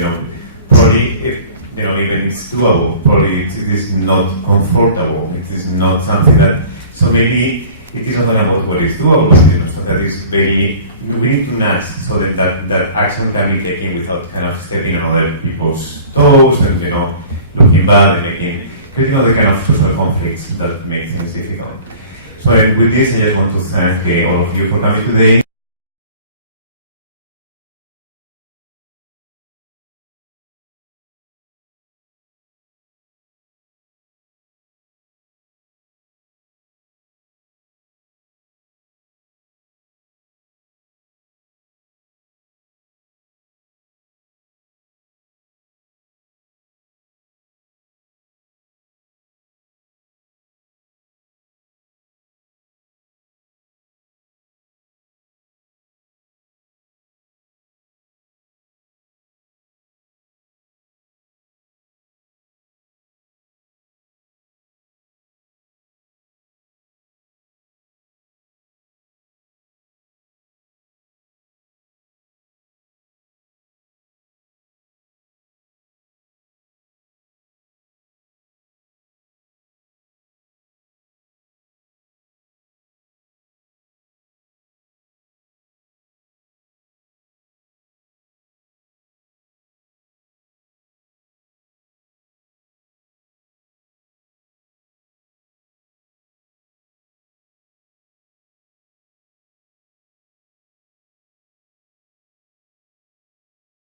probably, even it's doable, probably it is not comfortable, it is not something that, so maybe it is not about what is doable, so that is very, we need to nudge so that action can be taken without kind of stepping on other people's toes and, looking bad and creating other kind of social conflicts that make things difficult. So with this, I just want to thank all of you for coming today.